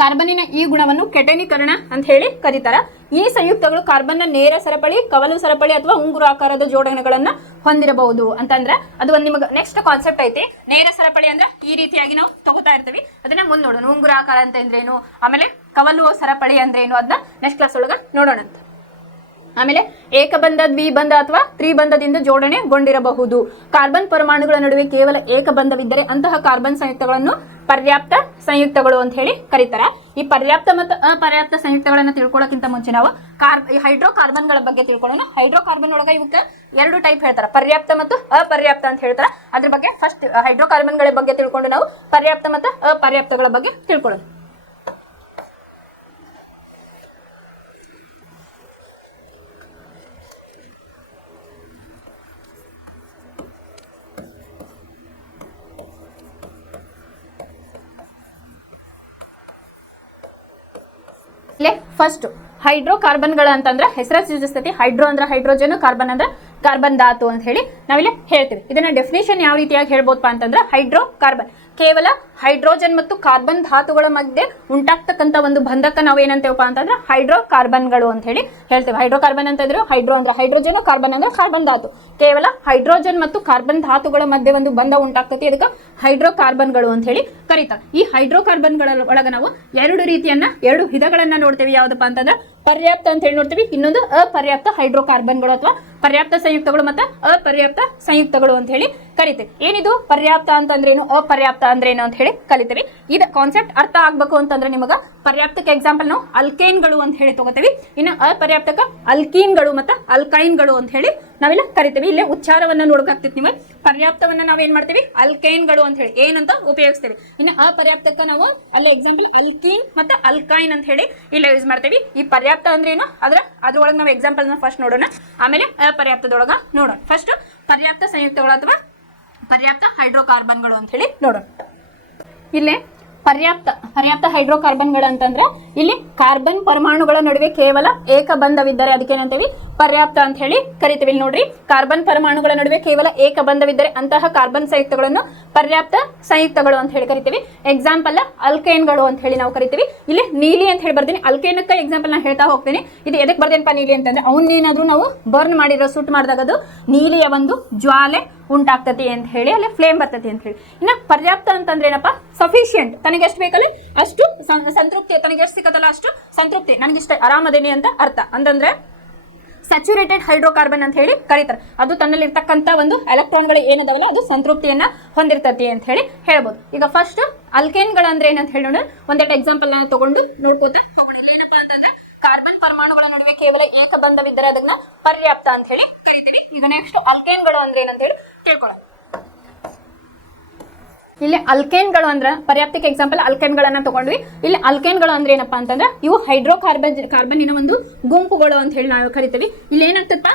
ಕಾರ್ಬನ್ನಿನ ಈ ಗುಣವನ್ನು ಕೆಟೆನೀಕರಣ ಅಂತ ಹೇಳಿ ಕರೀತಾರ. ಈ ಸಂಯುಕ್ತಗಳು ಕಾರ್ಬನ್ನ ನೇರ ಸರಪಳಿ, ಕವಲು ಸರಪಳಿ ಅಥವಾ ಉಂಗುರಾಕಾರದ ಜೋಡಣೆಗಳನ್ನ ಹೊಂದಿರಬಹುದು ಅಂತಂದ್ರೆ ಅದು ಒಂದು ನಿಮಗೆ ನೆಕ್ಸ್ಟ್ ಕಾನ್ಸೆಪ್ಟ್ ಐತಿ. ನೇರ ಸರಪಳಿ ಅಂದ್ರೆ ಈ ರೀತಿಯಾಗಿ ನಾವು ತಗೋತಾ ಇರ್ತೀವಿ, ಅದನ್ನ ಮುಂದೆ ನೋಡೋಣ. ಉಂಗುರಾಕಾರ ಅಂತ ಅಂದ್ರೇನು, ಆಮೇಲೆ ಕವಲು ಸರಪಳಿ ಅಂದ್ರೆ ಏನು, ಅದನ್ನ ನೆಕ್ಸ್ಟ್ ಕ್ಲಾಸ್ ಒಳಗ ನೋಡೋಣ ಅಂತ. ಆಮೇಲೆ ಏಕಬಂಧ, ದ್ವಿಬಂಧ ಅಥವಾ ತ್ರಿಬಂಧದಿಂದ ಜೋಡಣೆಗೊಂಡಿರಬಹುದು. ಕಾರ್ಬನ್ ಪರಮಾಣುಗಳ ನಡುವೆ ಕೇವಲ ಏಕಬಂಧವಿದ್ದರೆ ಅಂತಹ ಕಾರ್ಬನ್ ಸಂಯುಕ್ತಗಳನ್ನು ಪರ್ಯಾಪ್ತ ಸಂಯುಕ್ತಗಳು ಅಂತ ಹೇಳಿ ಕರೀತಾರೆ. ಈ ಪರ್ಯಾಪ್ತ ಮತ್ತು ಅಪರ್ಯಾಪ್ತ ಸಂಯುಕ್ತಗಳನ್ನ ತಿಳ್ಕೊಳ್ಳೋಕ್ಕಿಂತ ಮುಂಚೆ ನಾವು ಹೈಡ್ರೋಕಾರ್ಬನ್ಗಳ ಬಗ್ಗೆ ತಿಳ್ಕೊಳ್ಳೋಣ. ಹೈಡ್ರೋಕಾರ್ಬನ್ ಒಳಗೆ ಇವಕ್ಕೆ 2 ಟೈಪ್ ಹೇಳ್ತಾರೆ, ಪರ್ಯಾಪ್ತ ಮತ್ತು ಅಪರ್ಯಾಪ್ತ ಅಂತ ಹೇಳ್ತಾರೆ. ಅದ್ರ ಬಗ್ಗೆ ಫಸ್ಟ್ ಹೈಡ್ರೋಕಾರ್ಬನ್ಗಳ ಬಗ್ಗೆ ತಿಳ್ಕೊಂಡು ನಾವು ಪರ್ಯಾಪ್ತ ಮತ್ತು ಅಪರ್ಯಾಪ್ತಗಳ ಬಗ್ಗೆ ತಿಳ್ಕೊಳ್ಳೋಣ. ಫಸ್ಟ್ ಹೈಡ್ರೋಕಾರ್ಬನ್ಗಳ ಅಂತಂದ್ರೆ ಹೆಸರ ಸೂಚಿಸ್ತೈತಿ. ಹೈಡ್ರೋ ಅಂದ್ರೆ ಹೈಡ್ರೋಜನ್, ಕಾರ್ಬನ್ ಅಂದ್ರೆ ಕಾರ್ಬನ್ ಧಾತು ಅಂತ ಹೇಳಿ ನಾವಿಲ್ಲಿ ಹೇಳ್ತೀವಿ. ಇದನ್ನ ಡೆಫಿನೇಷನ್ ಯಾವ ರೀತಿಯಾಗಿ ಹೇಳ್ಬೋದಪ್ಪ ಅಂತಂದ್ರೆ ಹೈಡ್ರೋಕಾರ್ಬನ್ ಕೇವಲ ಹೈಡ್ರೋಜನ್ ಮತ್ತು ಕಾರ್ಬನ್ ಧಾತುಗಳ ಮಧ್ಯೆ ಉಂಟಾಗ್ತಕ್ಕಂಥ ಒಂದು ಬಂಧಕ ನಾವು ಏನಂತೇವಪ್ಪ ಅಂತಂದ್ರೆ ಹೈಡ್ರೋಕಾರ್ಬನ್ಗಳು ಅಂತ ಹೇಳಿ ಹೇಳ್ತೇವೆ. ಹೈಡ್ರೋಕಾರ್ಬನ್ ಅಂತಂದ್ರೆ ಹೈಡ್ರೋ ಅಂದ್ರೆ ಹೈಡ್ರೋಜನ್, ಕಾರ್ಬನ್ ಅಂದ್ರೆ ಕಾರ್ಬನ್ ಧಾತು. ಕೇವಲ ಹೈಡ್ರೋಜನ್ ಮತ್ತು ಕಾರ್ಬನ್ ಧಾತುಗಳ ಮಧ್ಯೆ ಒಂದು ಬಂಧ ಉಂಟಾಗ್ತದೆ, ಅದಕ್ಕೆ ಹೈಡ್ರೋಕಾರ್ಬನ್ಗಳು ಅಂತ ಹೇಳಿ ಕರೀತಾರೆ. ಈ ಹೈಡ್ರೋಕಾರ್ಬನ್ಗಳ ಒಳಗ ನಾವು ಎರಡು ವಿಧಗಳನ್ನ ನೋಡ್ತೇವೆ. ಯಾವ್ದಪ್ಪ ಅಂತಂದ್ರೆ ಪರ್ಯಾಪ್ತ ಅಂತ ಹೇಳಿ ನೋಡ್ತೀವಿ, ಇನ್ನೊಂದು ಅಪರ್ಯಾಪ್ತ ಹೈಡ್ರೋಕಾರ್ಬನ್ಗಳು ಅಥವಾ ಪರ್ಯಾಪ್ತ ಸಂಯುಕ್ತಗಳು ಮತ್ತು ಅಪರ್ಯಾಪ್ತ ಸಂಯುಕ್ತಗಳು ಅಂತ ಹೇಳಿ ಕರಿತೇವೆ. ಏನಿದು ಪರ್ಯಾಪ್ತ ಅಂತಂದ್ರೇನು, ಅಪರ್ಯಾಪ್ತ ಅಂದ್ರೇನು ಅಂತ ಹೇಳಿ ಕಲಿತೇವೆ. ಇದು ಕಾನ್ಸೆಪ್ಟ್ ಅರ್ಥ ಆಗ್ಬೇಕು ಅಂತಂದ್ರೆ ನಿಮಗೆ ಪರ್ಯಾಪ್ತಕ್ಕೆ ಎಕ್ಸಾಂಪಲ್ ನಾವು ಅಲ್ಕೇನ್ಗಳು ಅಂತ ಹೇಳಿ ತಗೋತೀವಿ, ಇನ್ನು ಅಪರ್ಯಾಪ್ತಕ ಅಲ್ಕೀನ್ಗಳು ಮತ್ತು ಅಲ್ಕೈನ್ಗಳು ಅಂತ ಹೇಳಿ ನಾವೆಲ್ಲ ಕರಿತೇವೆ. ಇಲ್ಲೇ ಉಚ್ಚಾರವನ್ನ ನೋಡಬೇಕಾಗ್ತಿತ್ತು ನೀವು. ಪರ್ಯಾಪ್ತವನ್ನ ನಾವೇನ್ ಮಾಡ್ತೀವಿ ಅಲ್ಕೇನ್ಗಳು ಅಂತ ಹೇಳಿ ಏನಂತ ಉಪಯೋಗಿಸ್ತೇವೆ. ಇನ್ನು ಅಪರ್ಯಾಪ್ತಕ್ಕ ನಾವು ಅಲ್ಲೇ ಎಕ್ಸಾಂಪಲ್ ಅಲ್ಕೀನ್ ಮತ್ತು ಅಲ್ಕೈನ್ ಅಂತ ಹೇಳಿ ಇಲ್ಲ ಯೂಸ್ ಮಾಡ್ತೇವೆ. ಈ ಪರ್ಯಾಪ್ತ ಅಂದ್ರೆ ಏನು ಅದ್ರೊಳಗೆ ನಾವು ಎಕ್ಸಾಂಪಲ್ ಫಸ್ಟ್ ನೋಡೋಣ, ಆಮೇಲೆ ಅಪರ್ಯಾಪ್ತದೊಳಗ ನೋಡೋಣ. ಫಸ್ಟ್ ಪರ್ಯಾಪ್ತ ಸಂಯುಕ್ತಗಳು ಅಥವಾ ಪರ್ಯಾಪ್ತ ಹೈಡ್ರೋಕಾರ್ಬನ್ಗಳು ಅಂತ ಹೇಳಿ ನೋಡೋಣ. ಇಲ್ಲೇ ಪರ್ಯಾಪ್ತ ಹೈಡ್ರೋಕಾರ್ಬನ್ಗಳು ಅಂತಂದ್ರೆ ಇಲ್ಲಿ ಕಾರ್ಬನ್ ಪರಮಾಣುಗಳ ನಡುವೆ ಕೇವಲ ಏಕಬಂಧವಿದ್ದರೆ ಅದಕ್ಕೇನಂತೀವಿ ಪರ್ಯಾಪ್ತ ಅಂತ ಹೇಳಿ ಕರಿತೀವಿ. ಇಲ್ಲಿ ನೋಡ್ರಿ, ಕಾರ್ಬನ್ ಪರಮಾಣುಗಳ ನಡುವೆ ಕೇವಲ ಏಕಬಂಧವಿದ್ದರೆ ಅಂತಹ ಕಾರ್ಬನ್ ಸಂಯುಕ್ತಗಳನ್ನು ಪರ್ಯಾಪ್ತ ಸಂಯುಕ್ತಗಳು ಅಂತ ಹೇಳಿ ಕರಿತೀವಿ. ಎಕ್ಸಾಂಪಲ್ ಅಲ್ಕೇನ್ಗಳು ಅಂತ ಹೇಳಿ ನಾವು ಕರಿತೀವಿ. ಇಲ್ಲಿ ನೀಲಿ ಅಂತ ಹೇಳಿ ಬರ್ತೀನಿ, ಅಲ್ಕೇನಕ್ಕೆ ಎಕ್ಸಾಂಪಲ್ ನಾನು ಹೇಳ್ತಾ ಹೋಗ್ತೀನಿ. ಇದು ಎದಕ್ಕೆ ಬರ್ದೇನಪ್ಪ ನೀಲಿ ಅಂತಂದ್ರೆ ಅವನ್ನೇನಾದ್ರೂ ನಾವು ಬರ್ನ್ ಮಾಡಿರೋ ಸುಟ್ ಮಾಡಿದಾಗ ಅದು ನೀಲಿಯ ಒಂದು ಜ್ವಾಲೆ ಉಂಟಾಗ್ತತಿ ಅಂತ ಹೇಳಿ ಅಲ್ಲಿ ಫ್ಲೇಮ್ ಬರ್ತತಿ ಅಂತ ಹೇಳಿ. ಇನ್ನು ಪರ್ಯಾಪ್ತ ಅಂತಂದ್ರೆ ಏನಪ್ಪ ಸಫಿಶಿಯಂಟ್, ತನಗೆ ಎಷ್ಟು ಬೇಕಲ್ಲಿ ಅಷ್ಟು ಸಂತೃಪ್ತಿ, ತನಗೆ ಎಷ್ಟು ಸಿಕ್ಕತ್ತಲ್ಲ ಅಷ್ಟು ಸಂತೃಪ್ತಿ, ನನಗಿಷ್ಟ ಆರಾಮದೇನಿ ಅಂತ ಅರ್ಥ. ಅಂತಂದ್ರೆ ಸ್ಯಾಚುರೇಟೆಡ್ ಹೈಡ್ರೋಕಾರ್ಬನ್ ಅಂತ ಹೇಳಿ ಕರೀತಾರೆ. ಅದು ತನ್ನಲ್ಲಿ ಇರ್ತಕ್ಕಂಥ ಒಂದು ಎಲೆಕ್ಟ್ರಾನ್ಗಳು ಏನದಾವಲ್ಲ ಅದು ಸಂತೃಪ್ತಿಯನ್ನ ಹೊಂದಿರ್ತತಿ ಅಂತ ಹೇಳಿ ಹೇಳ್ಬೋದು. ಈಗ ಫಸ್ಟ್ ಅಲ್ಕೇನ್ಗಳು ಅಂದ್ರೆ ಏನಂತ ಹೇಳಿ ನೋಡೋಣ. ಒಂದೆರಡು ಎಕ್ಸಾಂಪಲ್ ನಾನು ತಗೊಂಡು ನೋಡ್ಕೋತಾ ಹೋಗೋಣ. ಏನಪ್ಪಾ ಅಂತಂದ್ರೆ ಕಾರ್ಬನ್ ಪರಮಾಣುಗಳ ನಡುವೆ ಕೇವಲ ಏಕಬಂಧವಿದ್ದರೆ ಅದನ್ನ ಪರ್ಯಾಪ್ತ ಅಂತ ಹೇಳಿ ಕರಿತೀವಿ. ಈಗ ನೆಕ್ಸ್ಟ್ ಅಲ್ಕೇನ್ಗಳು ಅಂದ್ರೆ ಏನಂತ ಹೇಳಿ ತಿಳ್ಕೊಳ್ಳೋಣ. ಇಲ್ಲಿ ಅಲ್ಕೇನ್ಗಳು ಅಂದ್ರೆ ಪರ್ಯಾಪ್ತಕ್ಕೆ ಎಕ್ಸಾಂಪಲ್ ಅಲ್ಕೇನ್ಗಳನ್ನ ತಗೊಂಡ್ವಿ. ಇಲ್ಲಿ ಅಲ್ಕೇನ್ಗಳು ಅಂದ್ರೆ ಏನಪ್ಪಾ ಅಂತಂದ್ರೆ ಇವು ಕಾರ್ಬನ್ನಿನ ಒಂದು ಗುಂಪುಗಳು ಅಂತ ಹೇಳಿ ನಾವು ಕರಿತೀವಿ. ಇಲ್ಲಿ ಏನಾಗ್ತದ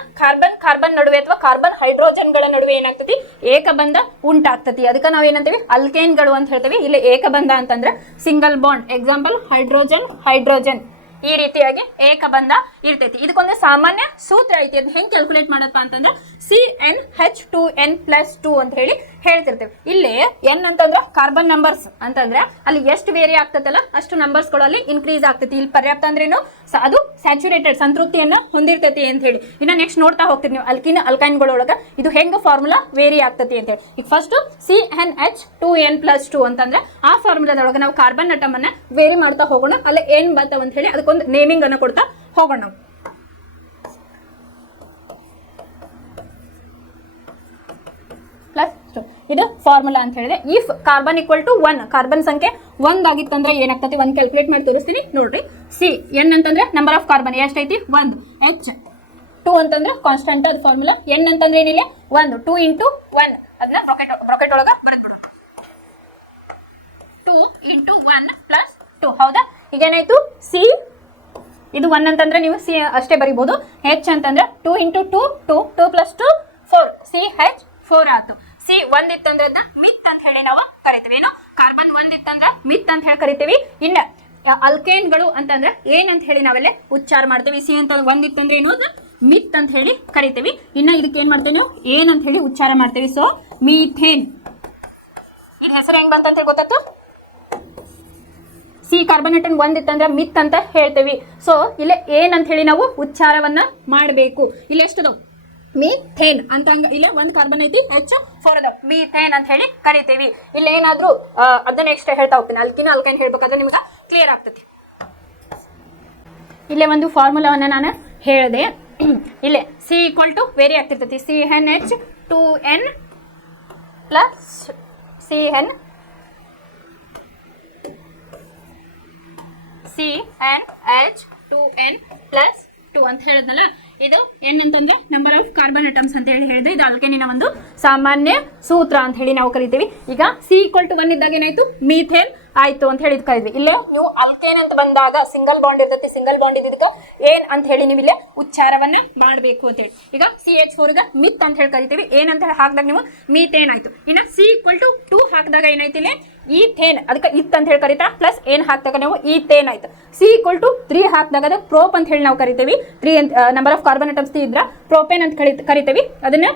ಕಾರ್ಬನ್ ನಡುವೆ ಅಥವಾ ಕಾರ್ಬನ್ ಹೈಡ್ರೋಜನ್ಗಳ ನಡುವೆ ಏನಾಗ್ತತಿ ಏಕಬಂಧ ಉಂಟಾಗ್ತತಿ, ಅದಕ್ಕೆ ನಾವು ಏನಂತೀವಿ ಅಲ್ಕೇನ್ಗಳು ಅಂತ ಹೇಳ್ತೀವಿ. ಇಲ್ಲಿ ಏಕಬಂಧ ಅಂತಂದ್ರೆ ಸಿಂಗಲ್ ಬಾಂಡ್, ಎಕ್ಸಾಂಪಲ್ ಹೈಡ್ರೋಜನ್ ಈ ರೀತಿಯಾಗಿ ಏಕಬಂಧ ಇರ್ತೈತಿ. ಇದಕ್ಕೊಂದು ಸಾಮಾನ್ಯ ಸೂತ್ರ ಐತಿ, ಅದು ಹೆಂಗ್ ಕ್ಯಾಲ್ಕುಲೇಟ್ ಮಾಡಪ್ಪ ಅಂತಂದ್ರೆ CnH2n+2 ಅಂತ ಹೇಳಿ ಹೇಳ್ತಿರ್ತೇವೆ. ಇಲ್ಲಿ ಎನ್ ಅಂತಂದ್ರೆ ಕಾರ್ಬನ್ ನಂಬರ್ಸ್ ಅಂತಂದ್ರೆ ಅಲ್ಲಿ ಎಷ್ಟು ವೇರಿ ಆಗ್ತದಲ್ಲ ಅಷ್ಟು ನಂಬರ್ಸ್ ಗಳು ಅಲ್ಲಿ ಇನ್ಕ್ರೀಸ್ ಆಗ್ತೈತಿ. ಇಲ್ಲಿ ಪರ್ಯಾಪ್ತ ಅಂದ್ರೇನು ಅದು ಸ್ಯಾಚುರೇಟೆಡ್ ಸಂತೃಪ್ತಿಯನ್ನ ಹೊಂದಿರ್ತೈತಿ ಅಂತ ಹೇಳಿ. ಇನ್ನ ನೆಕ್ಸ್ಟ್ ನೋಡ್ತಾ ಹೋಗ್ತೀವಿ ನೀವು ಅಲ್ಕೈನ್ಗಳೊಳಗ ಇದು ಹೆಂಗ ಫಾರ್ಮುಲಾ ವೇರಿ ಆಗ್ತತಿ ಅಂತ ಹೇಳಿ. ಈಗ ಫಸ್ಟ್ CnH2n+2 ಅಂತಂದ್ರೆ ಆ ಫಾರ್ಮುಲಾದೊಳಗೆ ನಾವು ಕಾರ್ಬನ್ ಅಟಮ್ ಅನ್ನ ವೇರಿ ಮಾಡ್ತಾ ಹೋಗೋಣ. ಅಲ್ಲ ಏನ್ ಬರ್ತಾವ ಅಂತ ಹೇಳಿ ಅದಕ್ಕೊಂದು ನೇಮಿಂಗ್ ಅನ್ನ ಕೊಡ್ತಾ ಹೋಗೋಣ ನಾವು. ಇದು ಫಾರ್ಮುಲಾ ಅಂತ ಹೇಳಿದೆ. If carbon equal to 1, carbon ಸಂಖ್ಯೆ 1 ಆಗಿತ್ತಂದ್ರೆ ಏನಾಗ್ತದೆ 1 ಕ್ಯಾಲ್ಕುಲೇಟ್ ಮಾಡಿ ತೋರಿಸ್ತೀನಿ ನೋಡ್ರಿ. N ಅಂತಂದ್ರೆ ನಂಬರ್ ಆಫ್ ಕಾರ್ಬನ್ ಎಷ್ಟೈತಿ 1, H2 ಅಂತಂದ್ರೆ ಕಾನ್ಸ್ಟೆಂಟ್ ಅದು ಫಾರ್ಮುಲಾ. N ಅಂತಂದ್ರೆ ಏನಿಲ್ಲ 1, 2 × 1 ಅದನ್ನ ಬ್ರಾಕೆಟ್ ಒಳಗ ಬರೆದ್ಬಿಡೋಣ. 2 × 1 + 2 ಹೌದಾ. ಈಗ ಏನಾಯ್ತು C ಇದು 1 ಅಂತಂದ್ರೆ ನೀವು C ಅಷ್ಟೇ ಬರಿಬಹುದು. H ಅಂತಂದ್ರೆ 2 × 2 2 + 2 4 CH4 ಆಯ್ತು. C 1 ಇತ್ತಂದ್ರೆ ಅದನ್ನ ಮಿತ್ ಅಂತ ಹೇಳಿ ನಾವು ಕರಿತೀವಿ. ಏನು ಕಾರ್ಬನ್ 1 ಇತ್ತಂದ್ರೆ ಮಿತ್ ಅಂತ ಹೇಳಿ ಕರಿತೀವಿ. ಇನ್ನ ಅಲ್ಕೇನ್ಗಳು ಅಂತಂದ್ರೆ ಏನಂತ ಹೇಳಿ ನಾವೆಲ್ಲ ಉಚ್ಚಾರ ಮಾಡ್ತೀವಿ. C ಅಂತ 1 ಇತ್ತಂದ್ರೆ ಏನು ಮಿತ್ ಅಂತ ಹೇಳಿ ಕರಿತೀವಿ. ಇನ್ನ ಇದಕ್ಕೆ ಏನ್ ಮಾಡ್ತೀವಿ ನಾವು ಏನಂತ ಹೇಳಿ ಉಚ್ಚಾರ ಮಾಡ್ತೀವಿ. ಸೊ ಮೀಥೇನ್, ಇದು ಹೆಸರು ಹೆಂಗ್ ಬಂತ ಅಂತ ಹೇಳಿ ಗೊತ್ತಾಯ್ತು. C ಕಾರ್ಬನೇಟನ್ 1 ಇತ್ತಂದ್ರೆ ಮಿತ್ ಅಂತ ಹೇಳ್ತೀವಿ. ಸೊ ಇಲ್ಲೇ ಏನಂತ ಹೇಳಿ ನಾವು ಉಚ್ಚಾರವನ್ನ ಮಾಡಬೇಕು. ಇಲ್ಲಿ ಎಷ್ಟದು ಮೀಥೇನ್ ಅಂತ ಇಲ್ಲ ಒಂದು ಕಾರ್ಬನ್ ಐತಿ H4 ಅದ ಮೀಥೇನ್ ಅಂತ ಹೇಳಿ ಕರಿತೀವಿ. ಇಲ್ಲಿ ಏನಾದ್ರೂ ಅದನ್ನ ನೆಕ್ಸ್ಟ್ ಹೇಳ್ತಾ ಹೋಗ್ತೀನಿ. ಅಲ್ಕೈನ್ ಹೇಳ್ಬೇಕಾದ್ರೆ ನಿಮ್ಗೆ ಕ್ಲಿಯರ್ ಆಗ್ತತಿ. ಇಲ್ಲೇ ಒಂದು ಫಾರ್ಮುಲಾವನ್ನ ನಾನು ಹೇಳಿದೆ. ಇಲ್ಲೇ C = ವೇರಿ ಆಗ್ತಿರ್ತೈತಿ. CnH2n + CnH2n+2 ಅಂತ ಹೇಳಿದ್ನಲ್ಲ. ಇದು N ಅಂತಂದ್ರೆ ನಂಬರ್ ಆಫ್ ಕಾರ್ಬನ್ ಅಟಮ್ಸ್ ಅಂತ ಹೇಳಿ ಹೇಳಿದೆ. ಇದು ಅಲ್ಕೇನಿನ ಒಂದು ಸಾಮಾನ್ಯ ಸೂತ್ರ ಅಂತ ಹೇಳಿ ನಾವು ಕರಿತೀವಿ. ಈಗ C = 1 ಇದ್ದಾಗ ಏನಾಯ್ತು ಮೀಥೇನ್ ಆಯ್ತು ಅಂತ ಹೇಳಿ ಕರಿದ್ವಿ. ಇಲ್ಲೇ ನೀವು ಅಲ್ಕೇನ್ ಅಂತ ಬಂದಾಗ ಸಿಂಗಲ್ ಬಾಂಡ್ ಇರ್ತೈತಿ. ಸಿಂಗಲ್ ಬಾಂಡ್ ಇದ್ದಿದ್ದಕ್ಕೆ ಏನ್ ಅಂತ ಹೇಳಿ ನೀವು ಇಲ್ಲೇ ಉಚ್ಚಾರವನ್ನ ಮಾಡಬೇಕು ಅಂತ ಹೇಳಿ. ಈಗ CH4 ಗೆ ಮಿತ್ ಅಂತ ಹೇಳಿ ಕರಿತೀವಿ. ಏನಂತ ಹೇಳಿ ಹಾಕಿದಾಗ ನೀವು ಮೀಥೇನ್ ಆಯ್ತು. ಇನ್ನ C = 2 ಹಾಕಿದಾಗ ಏನಾಯ್ತು ಇಲ್ಲಿ ಈಥೇನ್, ಅದಕ್ಕೆ ಇತ್ ಅಂತ ಹೇಳಿ ಕರಿತಾ ಪ್ಲಸ್ ಏನ್ ಹಾಕಿದಾಗ ನಾವು ಈಥೇನ್ ಆಯ್ತು. C = 3 ಹಾಕಿದಾಗ ಅದು ಪ್ರೋಪ್ ಅಂತ ಹೇಳಿ ನಾವು ಕರಿತೀವಿ. 3 ನಂಬರ್ ಆಫ್ ಕಾರ್ಬನ್ ಅಟಮ್ಸ್ ಇದ್ರ ಪ್ರೋಪೇನ್ ಅಂತ ಕರಿತೀವಿ. ಅದನ್ನ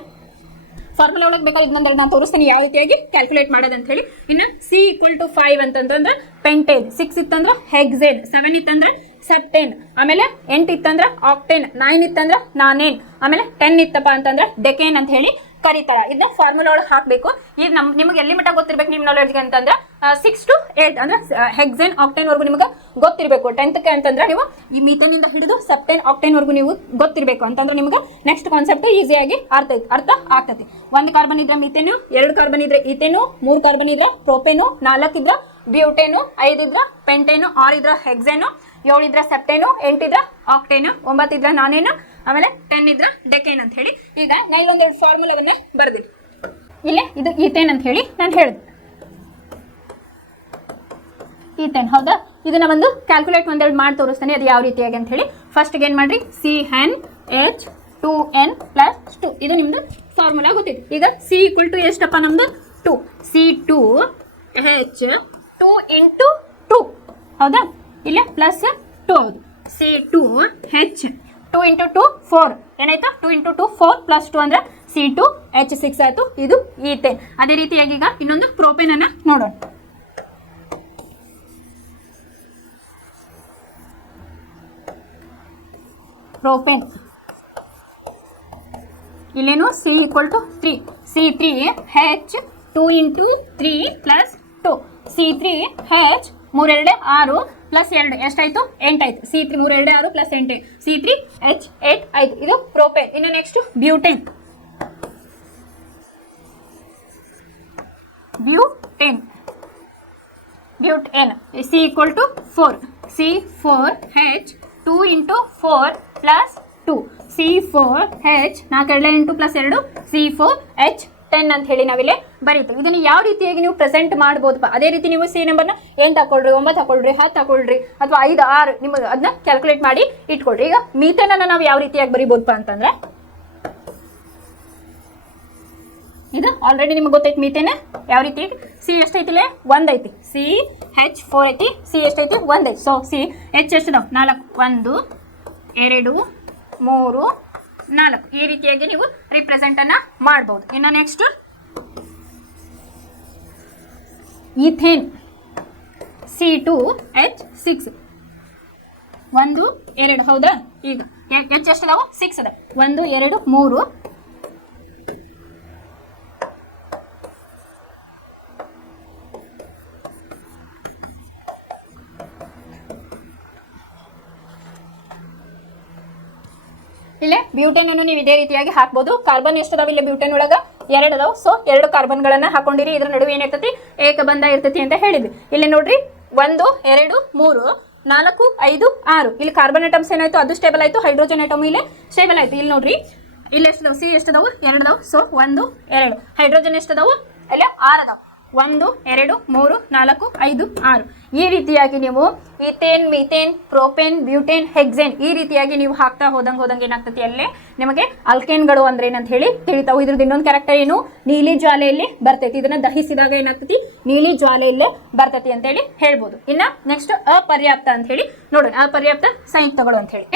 ಫಾರ್ಮುಲಾ ಒಳಗೆ ಬೇಕಾದ್ರೆ ಇನ್ನೊಂದು ನಾನು ತೋರಿಸ್ತೀನಿ ಯಾವ ರೀತಿಯಾಗಿ ಕ್ಯಾಲ್ಕುಲೇಟ್ ಮಾಡೋದು ಅಂತ ಹೇಳಿ. ಇನ್ನು C=5 ಅಂತಂದ್ರೆ ಪೆಂಟೇನ್, 6 ಇತ್ತಂದ್ರೆ ಹೆಕ್ಸೇನ್, 7 ಇತ್ತಂದ್ರೆ ಸೆಪ್ಟೇನ್, ಆಮೇಲೆ 8 ಇತ್ತಂದ್ರೆ ಆಕ್ಟೇನ್, 9 ಇತ್ತಂದ್ರೆ ನಾನೇನ್, ಆಮೇಲೆ 10 ಇತ್ತಪ್ಪ ಅಂತಂದ್ರೆ ಡೆಕೇನ್ ಅಂತ ಹೇಳಿ ಕರೀತಾರ. ಇದನ್ನ ಫಾರ್ಮುಲಾ ಒಳಗೆ ಹಾಕಬೇಕು. ಈಗ ನಿಮಗೆ ಎಲ್ಲಿ ಮಟ್ಟ ಗೊತ್ತಿರ್ಬೇಕು ನಿಮ್ಮ ನಾಲೆಡ್ಜ್ಗೆ ಅಂತಂದ್ರೆ 6 to 8 ಅಂದ್ರೆ ಹೆಕ್ಸೇನ್ ಆಕ್ಟೇನ್ ವರ್ಗು ನಿಮಗೆ ಗೊತ್ತಿರಬೇಕು. 10th ಅಂತಂದ್ರೆ ನೀವು ಈ ಮೀಥೇನ್ ಇಂದ ಹಿಡಿದು ಸೆಪ್ಟೇನ್ ಆಕ್ಟೇನ್ ವರ್ಗು ನೀವು ಗೊತ್ತಿರಬೇಕು ಅಂತಂದ್ರೆ ನಿಮಗೆ ನೆಕ್ಸ್ಟ್ ಕಾನ್ಸೆಪ್ಟ್ ಈಸಿಯಾಗಿ ಅರ್ಥ ಆಗ್ತದೆ. 1 ಕಾರ್ಬನ್ ಇದ್ರೆ ಮೀಥೇನು, 2 ಕಾರ್ಬನ್ ಇದ್ರೆ ಈಥೇನು, 3 ಕಾರ್ಬನ್ ಇದ್ರೆ ಪ್ರೋಪೇನು, 4 ಇದ್ರೆ ಬ್ಯೂಟೇನು, 5 ಇದ್ರೆ ಪೆಂಟೇನು, 6 ಇದ್ರೆ ಹೆಕ್ಸೇನು, 7 ಇದ್ರೆ ಸೆಪ್ಟೇನು, 8 ಇದ್ರೆ ಆಕ್ಟೇನು, 9 ಇದ್ರೆ ನಾನೇನು, ಆಮೇಲೆ 10 ಇದ್ರೆ ಡೆಕೇನ್ ಅಂತ ಹೇಳಿ. ಈಗ ನಾನು ಇಲ್ಲೊಂದೆರಡು ಫಾರ್ಮುಲಾವನ್ನೇ ಬರ್ದಿನಿ. ಇಲ್ಲೇ ಇದು ಈಥೇನ್ ಅಂತ ಹೇಳಿ ನಾನು ಹೇಳಿದೆ. ಈಥೇನ್ ಹೌದಾ, ಇದನ್ನ ಒಂದು ಕ್ಯಾಲ್ಕುಲೇಟ್ ಒಂದೆರಡು ಮಾಡಿ ತೋರಿಸ್ತಾನೆ ಅದು ಯಾವ ರೀತಿಯಾಗಿ ಅಂತ ಹೇಳಿ. ಫಸ್ಟ್ಗೆ ಏನು ಮಾಡ್ರಿ, CnH2n+2 ಇದು ನಿಮ್ದು ಫಾರ್ಮುಲಾ ಗೊತ್ತಿದೆ. ಈಗ C= ಎಷ್ಟಪ್ಪ ನಮ್ದು 2, C2H2 × 2 ಹೌದಾ, ಇಲ್ಲೇ +2 ಹೌದು. C2H 2 × 2 4 ಏನಾಯ್ತು, 2 × 2 4 +2 ಅಂದ್ರೆ C2H6 ಆಯ್ತು. ಇದು ಈಥೇನ್. ಅದೇ ರೀತಿಯಾಗಿ ಈಗ ಇನ್ನೊಂದು ಪ್ರೋಪೇನ್ ಅನ್ನ ನೋಡೋಣ. ಪ್ರೋಪೇನ್ ಇಲ್ಲೇನು C=3, C3H2 × 3 +2, C3H 3 2 6 +2 ಎಷ್ಟಾಯ್ತು, 8 ಆಯ್ತು. C3 3 2 6 +8 C3H 8 ಆಯ್ತು. ಇದು ಪ್ರೋಪೇನ್. ಇನ್ನು next butane. C=4, C4H2 × 4 +2, C4H 4 2 8 +2 C4H 10 ಅಂತ ಹೇಳಿ ನಾವಿಲ್ಲಿ ಬರೀತೀವಿ. ಇದನ್ನು ಯಾವ ರೀತಿಯಾಗಿ ನೀವು ಪ್ರೆಸೆಂಟ್ ಮಾಡ್ಬೋದಪ್ಪ, ಅದೇ ರೀತಿ ನೀವು ಸಿ ನಂಬರ್ನ 8 ಹಾಕೊಳ್ರಿ, 9 ಹಾಕೊಳ್ರಿ, 10 ಹಾಕೊಳ್ರಿ, ಅಥವಾ 5 6 ನಿಮಗೆ ಅದನ್ನ ಕ್ಯಾಲ್ಕುಲೇಟ್ ಮಾಡಿ ಇಟ್ಕೊಳ್ರಿ. ಈಗ ಮೀಥೇನ್ ಅನ್ನ ನಾವು ಯಾವ ರೀತಿಯಾಗಿ ಬರೀಬೋದಪ್ಪ ಅಂತಂದ್ರೆ, ಇದು ಆಲ್ರೆಡಿ ನಿಮ್ಗೆ ಗೊತ್ತೈತಿ. ಮೀಥೇನ್ ಯಾವ ರೀತಿ, ಸಿ ಎಷ್ಟೈತಿಲ್ಲ 1 ಐತಿ, CH4 ಐತಿ, ಸಿ ಎಷ್ಟೈತಿ 1 ಐತಿ. ಸೊ CH ಎಷ್ಟು ನಾವು 4, 1 2 3 4 ಈ ರೀತಿಯಾಗಿ ನೀವು ರಿಪ್ರೆಸೆಂಟ್ ಅನ್ನ ಮಾಡಬಹುದು. ಇನ್ನು ನೆಕ್ಸ್ಟ್ ಈಥೇನ್ C2H6 1 2 ಹೌದಾ. ಈಗ H ಎಷ್ಟು ಅದಾವು 6 ಅದ, 1 2 3 ಇಲ್ಲೇ ಬ್ಯೂಟೇನ್ ಅನ್ನು ನೀವು ಇದೇ ರೀತಿಯಾಗಿ ಹಾಕ್ಬೋದು. ಕಾರ್ಬನ್ ಎಷ್ಟು ಅದಾವ ಇಲ್ಲಿ ಬ್ಯೂಟೇನ್ ಒಳಗ 2 ಅದಾವ. ಸೊ 2 ಕಾರ್ಬನ್ಗಳನ್ನ ಹಾಕೊಂಡಿರಿ. ಇದ್ರ ನಡುವೆ ಏನಿರ್ತೈತಿ, ಏಕಬಂಧ ಇರ್ತೈತಿ ಅಂತ ಹೇಳಿದ್ವಿ. ಇಲ್ಲಿ ನೋಡ್ರಿ 1 2 3 4 5 6 ಇಲ್ಲಿ ಕಾರ್ಬನ್ ಐಟಮ್ಸ್ ಏನಾಯ್ತು, ಅದು ಸ್ಟೇಬಲ್ ಆಯ್ತು. ಹೈಡ್ರೋಜನ್ ಐಟಮ್ ಇಲ್ಲಿ ಸ್ಟೇಬಲ್ ಆಯ್ತು. ಇಲ್ಲಿ ನೋಡ್ರಿ ಇಲ್ಲಿ ಎಷ್ಟು ಅದಾವ, ಸಿ ಎಷ್ಟು ಅದಾವು 2 ಅದಾವ. ಸೊ 1 2 ಹೈಡ್ರೋಜನ್ ಎಷ್ಟು ಅದಾವು, ಇಲ್ಲಿ 6 ಅದಾವ. 1 2 3 4 5 6 ಈ ರೀತಿಯಾಗಿ ನೀವು ಈಥೇನ್, ಮೀಥೇನ್, ಪ್ರೋಪೇನ್, ಬ್ಯೂಟೇನ್, ಹೆಕ್ಸೇನ್ ಈ ರೀತಿಯಾಗಿ ನೀವು ಹಾಕ್ತಾ ಹೋದಂಗೆ ಏನಾಗ್ತತಿ, ಅಲ್ಲೇ ನಿಮಗೆ ಅಲ್ಕೇನ್ಗಳು ಅಂದ್ರೆ ಏನಂತ ಹೇಳಿ ತಿಳಿತಾವು. ಇದ್ರದ್ದು ಇನ್ನೊಂದು ಕ್ಯಾರೆಕ್ಟರ್ ಏನು, ನೀಲಿ ಜ್ವಾಲೆಯಲ್ಲಿ ಬರ್ತೈತಿ. ಇದನ್ನ ದಹಿಸಿದಾಗ ಏನಾಗ್ತತಿ, ನೀಲಿ ಜ್ವಾಲೆಯಲ್ಲಿ ಬರ್ತೈತಿ ಅಂತ ಹೇಳಿ ಹೇಳ್ಬೋದು. ಇನ್ನ ನೆಕ್ಸ್ಟ್ ಅಪರ್ಯಾಪ್ತ ಅಂತ ಹೇಳಿ ನೋಡೋಣ. ಅಪರ್ಯಾಪ್ತ ಸಂಯುಕ್ತಗಳು ಅಂತ ಹೇಳಿ.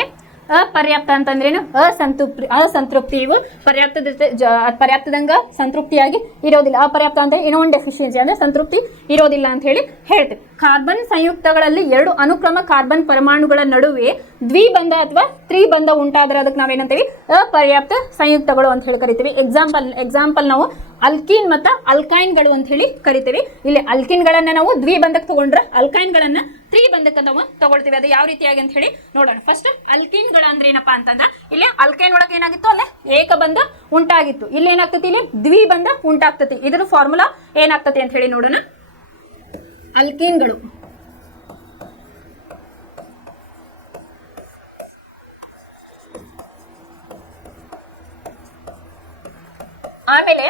ಅಪರ್ಯಾಪ್ತ ಅಂತಂದ್ರೇನು, ಅಸಂತೃಪ್ತಿ. ಇವು ಪರ್ಯಾಪ್ತದಂಗ ಸಂತೃಪ್ತಿಯಾಗಿ ಇರೋದಿಲ್ಲ. ಅಪರ್ಯಾಪ್ತ ಅಂತ ಏನೋ ಒಂದು ಡೆಫಿಷಿಯನ್ಸಿ ಅಂದ್ರೆ ಸಂತೃಪ್ತಿ ಇರೋದಿಲ್ಲ ಅಂತ ಹೇಳಿ ಹೇಳ್ತೀವಿ. ಕಾರ್ಬನ್ ಸಂಯುಕ್ತಗಳಲ್ಲಿ 2 ಅನುಕ್ರಮ ಕಾರ್ಬನ್ ಪರಮಾಣುಗಳ ನಡುವೆ ದ್ವಿಬಂಧ ಅಥವಾ ತ್ರಿಬಂಧ ಉಂಟಾದ್ರೆ ಅದಕ್ಕೆ ನಾವೇನಂತೀವಿ, ಅಪರ್ಯಾಪ್ತ ಸಂಯುಕ್ತಗಳು ಅಂತ ಹೇಳಿ ಕರಿತೀವಿ. ಎಕ್ಸಾಂಪಲ್ ನಾವು ಅಲ್ಕೀನ್ ಮತ್ತು ಅಲ್ಕೈನ್ಗಳು ಅಂತ ಹೇಳಿ ಕರಿತೀವಿ. ಇಲ್ಲಿ ಅಲ್ಕಿನ್ಗಳನ್ನ ನಾವು ದ್ವಿಬಂಧಕ್ಕೆ ತಗೊಂಡ್ರೆ ಅಲ್ಕೈನ್ಗಳನ್ನ ತ್ರಿಬಂಧಕ್ಕೆ ನಾವು ತಗೊಳ್ತೀವಿ. ಅದು ಯಾವ ರೀತಿಯಾಗಿ ಅಂತ ಹೇಳಿ ನೋಡೋಣ. ಫಸ್ಟ್ ಅಲ್ಕೀನ್ಗಳು ಅಂದ್ರೆ ಏನಪ್ಪಾ ಅಂತಂದ್ರೆ, ಇಲ್ಲಿ ಅಲ್ಕೈನ್ ಒಳಗೆ ಏನಾಗಿತ್ತು, ಅಲ್ಲೇ ಏಕಬಂಧ ಉಂಟಾಗಿತ್ತು. ಇಲ್ಲಿ ಏನಾಗ್ತತಿ, ಇಲ್ಲಿ ದ್ವಿಬಂಧ ಉಂಟಾಗ್ತತಿ. ಇದರ ಫಾರ್ಮುಲಾ ಏನಾಗ್ತತಿ ಅಂತ ಹೇಳಿ ನೋಡೋಣ. ಅಲ್ಕೀನ್ಗಳು ಆಮೇಲೆ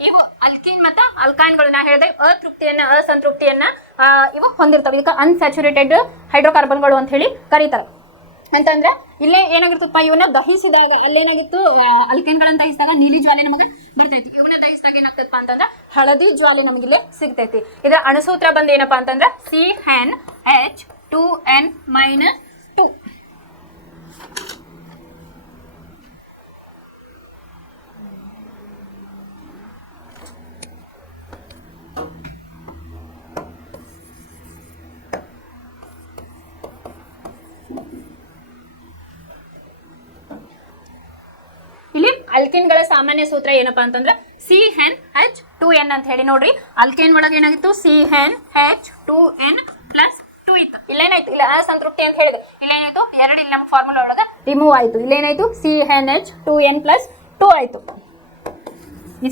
ಇವು ಅಲ್ಕೀನ್ ಮತ್ತು ಅಲ್ಕೈನ್ಗಳು ನಾ ಹೇಳಿದೆ ಅಸಂತೃಪ್ತಿಯನ್ನ ಇವು ಹೊಂದಿರ್ತವೆ. ಇದಕ್ಕೆ ಅನ್ಸ್ಯಾಚುರೇಟೆಡ್ ಹೈಡ್ರೋಕಾರ್ಬನ್ಗಳು ಅಂತ ಹೇಳಿ ಕರೀತಾರೆ. ಅಂತಂದ್ರೆ ಇಲ್ಲೇ ಏನಾಗಿರ್ತಪ್ಪ, ಇವನ್ನ ದಹಿಸಿದಾಗ ಅಲ್ಲೇನಾಗಿತ್ತು, ಅಲ್ಕೇನ್ಗಳನ್ನ ದಹಿಸಿದಾಗ ನೀಲಿ ಜ್ವಾಲೆ ನಮಗೆ ಬರ್ತೈತಿ. ಇವನ್ನ ದಹಿಸಿದಾಗ ಏನಾಗ್ತದಪ್ಪ ಅಂತಂದ್ರೆ ಹಳದಿ ಜ್ವಾಲೆ ನಮಗಿಲ್ಲೇ ಸಿಗ್ತೈತಿ. ಇದರ ಅಣುಸೂತ್ರ ಬಂದು ಏನಪ್ಪಾ ಅಂತಂದ್ರೆ CnH2n-2. ಅಲ್ಕಿನ್ಗಳ ಸಾಮಾನ್ಯ ಸೂತ್ರ ಏನಪ್ಪಾ ಅಂತಂದ್ರೆ CnH2n ಅಂತ ಹೇಳಿ. ನೋಡ್ರಿ ಅಲ್ಕೇನ್ ಒಳಗೆ ಏನಾಗಿತ್ತು CnH2n ಪ್ಲಸ್ 2 ಇತ್ತು. ಇಲ್ಲೇನಾಯ್ತು, ಇಲ್ಲ ಅಸಂತೃಪ್ತಿ ಅಂತ ಹೇಳಿದ್ರು, ಇಲ್ಲೇನಾಯ್ತು ಎರಡು ಇಲ್ಲಿ ನಮ್ಮ ಫಾರ್ಮುಲಾ ಒಳಗೆ ರಿಮೂವ್ ಆಯ್ತು. ಇಲ್ಲೇನಾಯ್ತು CnH2n ಪ್ಲಸ್ 2 ಆಯ್ತು,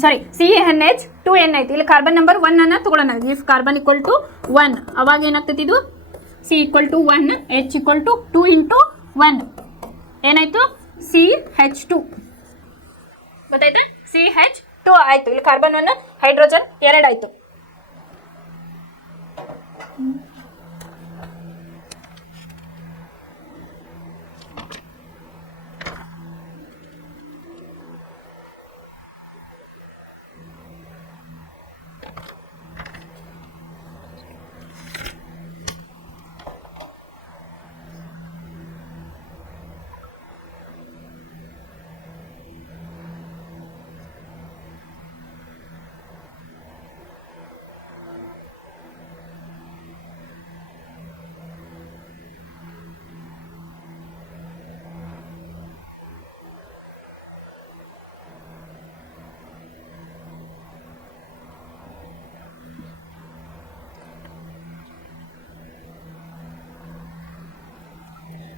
ಸಾರಿ CnH2n ಆಯ್ತು. ಇಲ್ಲಿ ಕಾರ್ಬನ್ ನಂಬರ್ 1 ಅನ್ನ ತಗೊಳ್ಳೋಣ. ಇಫ್ ಕಾರ್ಬನ್ ಈಕ್ವಲ್ ಟು 1 ಅವಾಗ ಏನಾಗ್ತೈತಿ ಇದು C equal to 1 H equal to 2 into 1 ಏನಾಯ್ತು CH2 ಗೊತ್ತಾಯ್ತಾ, CH2 ಆಯ್ತು. ಇಲ್ಲಿ ಕಾರ್ಬನ್ 1 ಹೈಡ್ರೋಜನ್ 2 ಆಯ್ತು.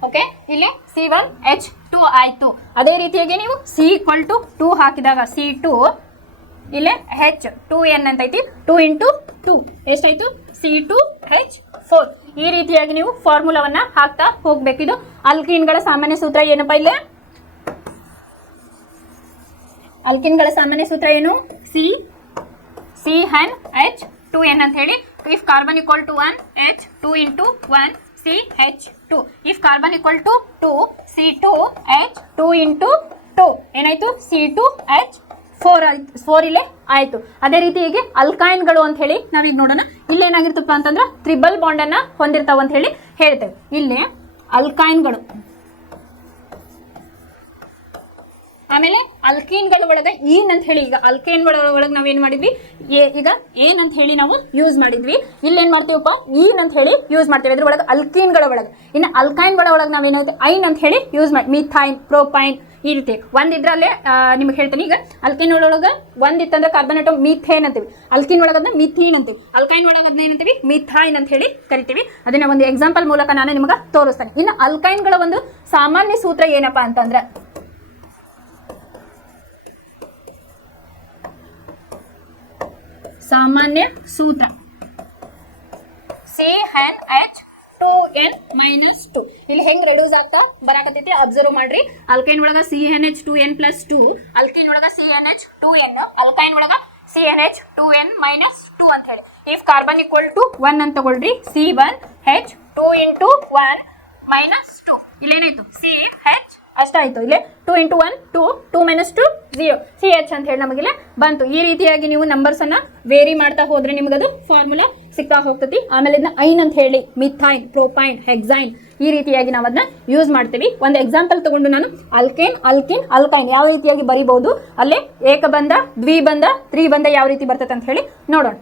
ಓಕೆ, ಇಲ್ಲಿ C1H2 ಆಯ್ತು. ಅದೇ ರೀತಿಯಾಗಿ ನೀವು C ಈಕ್ವಲ್ ಟು 2 ಹಾಕಿದಾಗ C2 ಇಲ್ಲೇ H2n ಅಂತ ಐತಿ, 2 ಇಂಟು 2 ಎಷ್ಟಾಯ್ತು C2H4. ಈ ರೀತಿಯಾಗಿ ನೀವು ಫಾರ್ಮುಲಾವನ್ನ ಹಾಕ್ತಾ ಹೋಗ್ಬೇಕು. ಇದು ಅಲ್ಕಿನ್ಗಳ ಸಾಮಾನ್ಯ ಸೂತ್ರ ಏನಪ್ಪಾ, ಇಲ್ಲಿ ಅಲ್ಕಿನ್ಗಳ ಸಾಮಾನ್ಯ ಸೂತ್ರ ಏನು CnH2n ಅಂತ ಹೇಳಿ. If carbon equal to 1 H 2 into 1 CH2. If carbon equal to 2 C2H 2 into 2 ಏನಾಯ್ತು C2H4 ಆಯ್ತು. 4 ಇಲ್ಲೇ ಆಯ್ತು. ಅದೇ ರೀತಿ ಹೀಗೆ ಅಲ್ಕೈನ್ಗಳು ಅಂತ ಹೇಳಿ ನಾವೀಗ ನೋಡೋಣ. ಇಲ್ಲೇನಾಗಿರ್ತಪ್ಪ ಅಂತಂದ್ರೆ ಟ್ರಿಬಲ್ ಬಾಂಡ್ ಅನ್ನ ಹೊಂದಿರ್ತಾವ ಅಂತ ಹೇಳಿ ಹೇಳ್ತೇವೆ. ಇಲ್ಲಿ ಅಲ್ಕೈನ್ಗಳು, ಆಮೇಲೆ ಅಲ್ಕೀನ್ಗಳ ಒಳಗೆ ಈನ್ ಅಂತ ಹೇಳಿ, ಈಗ ಅಲ್ಕೇನ್ ಒಳಗೆ ನಾವೇನ್ ಮಾಡಿದ್ವಿ, ಈಗ ಏನ್ ಅಂತ ಹೇಳಿ ನಾವು ಯೂಸ್ ಮಾಡಿದ್ವಿ. ಇಲ್ಲಿ ಏನ್ ಮಾಡ್ತೀವಪ್ಪ ಈನ್ ಅಂತ ಹೇಳಿ ಯೂಸ್ ಮಾಡ್ತೇವೆ ಅದ್ರ ಒಳಗೆ ಅಲ್ಕೀನ್ಗಳ ಒಳಗೆ. ಇನ್ನು ಅಲ್ಕೈನ್ಗಳ ಒಳಗೆ ನಾವೇನಾಯ್ತು ಐನ್ ಅಂತ ಹೇಳಿ ಯೂಸ್ ಮಾಡಿ, ಮಿಥೈನ್ ಪ್ರೋಪೈನ್ ಈ ರೀತಿ ಒಂದಿದ್ರಲ್ಲೇ ನಿಮ್ಗೆ ಹೇಳ್ತೀನಿ. ಈಗ ಅಲ್ಕೈನ್ ಒಳಗೆ ಒಂದಿತ್ತಂದ್ರೆ ಕಾರ್ಬನ್ ಆಟಮ್ ಮೀಥೇನ್ ಅಂತೀವಿ, ಅಲ್ಕಿನ್ ಒಳಗದನ್ನ ಮಿಥೀನ್ ಅಂತೀವಿ, ಅಲ್ಕೈನ್ ಒಳಗದನ್ನ ಏನಂತೀವಿ ಮಿಥೈನ್ ಅಂತ ಹೇಳಿ ಕರಿತೀವಿ. ಅದನ್ನ ಒಂದು ಎಕ್ಸಾಂಪಲ್ ಮೂಲಕ ನಾನು ನಿಮ್ಗೆ ತೋರಿಸ್ತೇನೆ. ಇನ್ನು ಅಲ್ಕೈನ್ಗಳ ಒಂದು ಸಾಮಾನ್ಯ ಸೂತ್ರ ಏನಪ್ಪಾ ಅಂತಂದ್ರೆ ಸಾಮಾನ್ಯ ಸೂತ್ರ CnH2n ಮೈನಸ್ 2. ಇಲ್ಲಿ ಹೆಂಗ್ ರೆಡ್ಯೂಸ್ ಆಗ್ತಾ ಬರಾಕತ್ತೈತಿ ಅಬ್ಸರ್ವ್ ಮಾಡ್ರಿ. ಅಲ್ಕೈನ್ ಒಳಗ CnH2n ಪ್ಲಸ್ 2, ಅಲ್ಕಿನ್ ಒಳಗ CnH2n, ಅಲ್ಕೈನ್ ಒಳಗ CnH2n ಮೈನಸ್ 2 ಅಂತ ಹೇಳಿ. ಇಫ್ ಕಾರ್ಬನ್ ಈಕ್ವಲ್ ಟು 1 ಅಂತ ತಗೊಳ್ರಿ, C1H2 ಇಂಟು 1 ಮೈನಸ್ 2 ಇಲ್ಲೇನಾಯ್ತು CH ಅಷ್ಟಾಯ್ತು. ಇಲ್ಲೇ 2 ಇಂಟು 1 2, 2 ಮೈನಸ್ 2 0 CH ಅಂತ ಹೇಳಿ ನಮಗಿಲ್ಲಿ ಬಂತು. ಈ ರೀತಿಯಾಗಿ ನೀವು ನಂಬರ್ಸ್ ಅನ್ನ ವೇರಿ ಮಾಡ್ತಾ ಹೋದ್ರೆ ನಿಮಗದು ಫಾರ್ಮುಲಾ ಸಿಗ್ತಾ ಹೋಗ್ತತಿ. ಆಮೇಲೆ ಇದನ್ನ ಐನ್ ಅಂತ ಹೇಳಿ ಮಿಥೈನ್ ಪ್ರೋಪೈನ್ ಹೆಕ್ಸೈನ್ ಈ ರೀತಿಯಾಗಿ ನಾವು ಅದನ್ನ ಯೂಸ್ ಮಾಡ್ತೀವಿ. ಒಂದು ಎಕ್ಸಾಂಪಲ್ ತಗೊಂಡು ನಾನು ಅಲ್ಕೇನ್ ಅಲ್ಕಿನ್ ಅಲ್ಕೈನ್ ಯಾವ ರೀತಿಯಾಗಿ ಬರೀಬಹುದು, ಅಲ್ಲೇ ಏಕಬಂಧ ದ್ವಿಬಂಧ ತ್ರಿಬಂಧ ಯಾವ ರೀತಿ ಬರ್ತದೆ ಅಂತ ಹೇಳಿ ನೋಡೋಣ.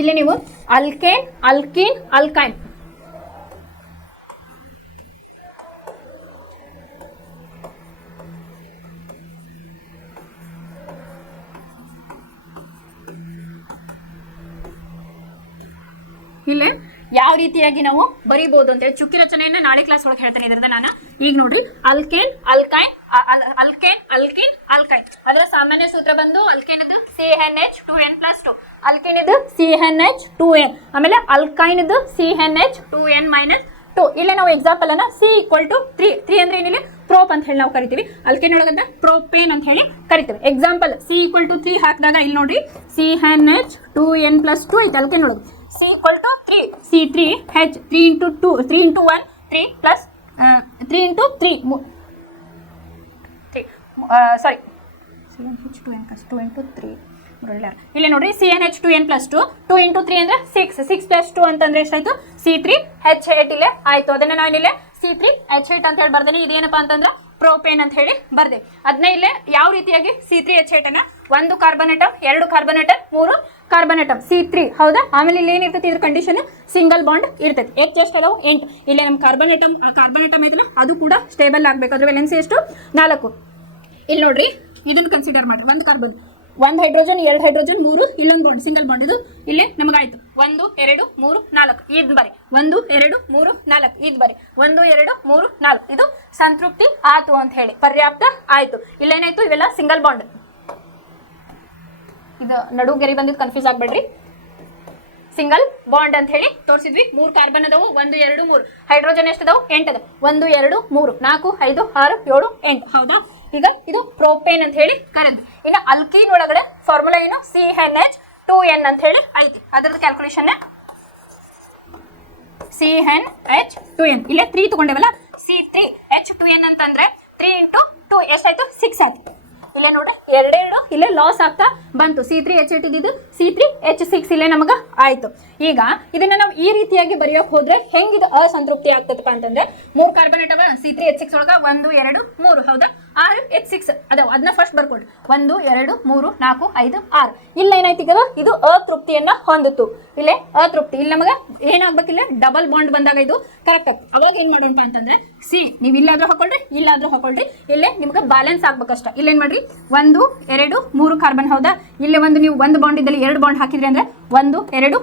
ಇಲ್ಲಿ ನೀವು ಅಲ್ಕೇನ್, ಅಲ್ಕೀನ್, ಅಲ್ಕೈನ್ ಇಲ್ಲಿ ಯಾವ ರೀತಿಯಾಗಿ ನಾವು ಬರೀಬಹುದು ಅಂತ ಹೇಳಿ ಚುಕ್ಕಿ ರಚನೆಯನ್ನ ನಾಳೆ ಕ್ಲಾಸ್ ಒಳಗೆ ಹೇಳ್ತೇನೆ. ಇದ್ರದ ನಾನು ಈಗ ನೋಡ್ರಿ alkane, alkyne, alkane, alkene, alkyne. ಅದರ ಸಾಮಾನ್ಯ ಸೂತ್ರ ಬಂದು ಅಲ್ಕೇನ್ ಇದು CnH2n+2, ಅಲ್ಕೇನ್ ಇದು CnH2n, ಆಮೇಲೆ ಅಲ್ಕೈನ್ ಇದು CnH2n-2. ಇಲ್ಲೇ ನಾವು ಎಕ್ಸಾಂಪಲ್ ಅನ್ನ C=3 ಅಂದ್ರೆ ಏನಿಲ್ಲ ಪ್ರೋಪ್ ಅಂತ ಹೇಳಿ ನಾವು ಕರಿತೀವಿ. ಅಲ್ಕೇನ್ ಒಳಗಂತ ಪ್ರೋಪೇನ್ ಅಂತ ಹೇಳಿ ಕರಿತೀವಿ. ಎಕ್ಸಾಂಪಲ್ C=3 ಹಾಕಿದಾಗ ಇಲ್ಲಿ ನೋಡ್ರಿ CnH2n+2 ಐತೆ ಅಲ್ಕೇನ್ ಒಳಗೆ. C=3 C3H 3 into 2 3 into 1 3 plus 3 into 3 sorry CnH2n+2 into 3 ಇಲ್ಲಿ ನೋಡ್ರಿ CnH2n+2 2 into 3 ಅಂದ್ರೆ 6 6 plus 2 ಅಂತಂದ್ರೆ ಎಷ್ಟಾಯ್ತು C3H8 ಇಲ್ಲೇ ಆಯ್ತು. ಅದನ್ನ ನಾನು ಇಲ್ಲೇ C3H8 ಅಂತ ಹೇಳಿ ಬರ್ದೇನೆ. ಇದೇನಪ್ಪ ಅಂತಂದ್ರೆ ಪ್ರೋಪೇನ್ ಅಂತ ಹೇಳಿ ಬರ್ದೆ. ಅದನ್ನ ಇಲ್ಲೇ ಯಾವ ರೀತಿಯಾಗಿ C3H8 ಅನ್ನ 1 carbon atom 2 carbon atom 3 carbon atom C3 ಹೌದಾ. ಆಮೇಲೆ ಇಲ್ಲಿ ಏನಿರ್ತೈತಿ ಇದ್ರ ಕಂಡೀಷನ್ ಸಿಂಗಲ್ ಬಾಂಡ್ ಇರ್ತೈತಿ. H ಎಷ್ಟು ಅದಾವು 8. ಇಲ್ಲೇ ನಮ್ಮ ಕಾರ್ಬನ್ ಅಟಮ್ ಐತಲ್ಲ ಅದು ಕೂಡ ಸ್ಟೇಬಲ್ ಆಗ್ಬೇಕು. ಅದ್ರ ವೇಲೆನ್ಸಿ ಎಷ್ಟು 4. ಇಲ್ಲಿ ನೋಡ್ರಿ ಇದನ್ನ ಕನ್ಸಿಡರ್ ಮಾಡ್ರಿ. 1 ಕಾರ್ಬನ್ 1 ಹೈಡ್ರೋಜನ್ 2 ಹೈಡ್ರೋಜನ್ 3 ಇಲ್ಲೊಂದು ಬಾಂಡ್ ಸಿಂಗಲ್ ಬಾಂಡ್. ಇದು ಇಲ್ಲೇ ನಮಗಾಯ್ತು 1 2 3 4 ಇದ್ ಬರಿ 1 2 3 4 ಇದ್ ಬರಿ 1 2 3 4 ಇದು ಸಂತೃಪ್ತಿ ಆಯ್ತು ಅಂತ ಹೇಳಿ ಪರ್ಯಾಪ್ತ ಆಯ್ತು. ಇಲ್ಲೇನಾಯ್ತು ಇವೆಲ್ಲ ಸಿಂಗಲ್ ಬಾಂಡ್. ಇದು ನಡುಗೆರಿ ಬಂದಿದ್ದು ಕನ್ಫ್ಯೂಸ್ ಆಗ್ಬೇಡ್ರಿ. ಸಿಂಗಲ್ ಬಾಂಡ್ ಅಂತ ಹೇಳಿ ತೋರಿಸಿದ್ವಿ. 3 ಕಾರ್ಬನ್ ಅದಾವು 1 2 3 ಹೈಡ್ರೋಜನ್ ಎಷ್ಟು ಅದಾವು 8 ಅದಾವ 1 2 3 4 5 6 7 8 ಹೌದಾ. ಈಗ ಇದು ಪ್ರೋಪೇನ್ ಅಂತ ಹೇಳಿ ಕರೆದ್ವಿ. ಇನ್ನು ಅಲ್ಕೀನ್ ಒಳಗಡೆ ಫಾರ್ಮುಲಾ ಏನು CnH2n ಅಂತ ಹೇಳಿ ಐತಿ. ಅದರದ್ದು ಕ್ಯಾಲ್ಕುಲೇಷನ್ CnH2n ಇಲ್ಲೇ 3 ತಗೊಂಡೇವಲ್ಲ C3H2n ಅಂತಂದ್ರೆ 3 into 2 ಎಷ್ಟಾಯ್ತು 6 ಆಯ್ತು. ಇಲ್ಲೇ ನೋಡ್ರಿ 2 ಇಲ್ಲೇ ಲಾಸ್ ಆಗ್ತಾ ಬಂತು. C3H8 ಇದ್ದಿದ್ದು C3H6 ಇಲ್ಲೇ ನಮಗ ಆಯ್ತು. ಈಗ ಇದನ್ನ ನಾವು ಈ ರೀತಿಯಾಗಿ ಬರೆಯೋಕೆ ಹೋದ್ರೆ ಹೆಂಗಿದ ಅಸಂತೃಪ್ತಿ ಆಗ್ತದಪ್ಪ ಅಂತಂದ್ರೆ 3 ಕಾರ್ಬನ್ ಅಟವ C3H6 ಒಳಗ 1 2 3 ಹೌದಾ 6 H6 ಅದಾವ. ಅದನ್ನ ಫಸ್ಟ್ ಬರ್ಕೊಡ್ರಿ 1 2 3 4 5 6. ಇಲ್ಲ ಏನಾಯ್ತು ಈಗ ಇದು ಅತೃಪ್ತಿಯನ್ನ ಹೊಂದಿತು. ಇಲ್ಲೇ ಅತೃಪ್ತಿ ಇಲ್ಲಿ ನಮಗ ಏನಾಗ್ಬೇಕಿಲ್ಲ ಡಬಲ್ ಬಾಂಡ್ ಬಂದಾಗ ಇದು ಕರೆಕ್ಟ್ ಆಗ್ತದೆ. ಅವಾಗ ಏನ್ ಮಾಡೋಣ ಅಂತಂದ್ರೆ ನೀವು ಇಲ್ಲಾದ್ರೂ ಹಾಕೊಳ್ರಿ ಇಲ್ಲಾದ್ರೂ ಹಾಕೊಳ್ರಿ. ಇಲ್ಲೇ ನಿಮ್ಗೆ ಬ್ಯಾಲೆನ್ಸ್ ಆಗ್ಬೇಕಷ್ಟ. ಇಲ್ಲೇನ್ ಮಾಡ್ರಿ 1 2 3 ಕಾರ್ಬನ್ ಹೌದಾ. ಇಲ್ಲಿ ಒಂದು ನೀವು 1 ಬಾಂಡ್ ಇದ್ದಲ್ಲಿ 2 ಬಾಂಡ್ ಹಾಕಿದ್ರಿ ಅಂದ್ರೆ 1 2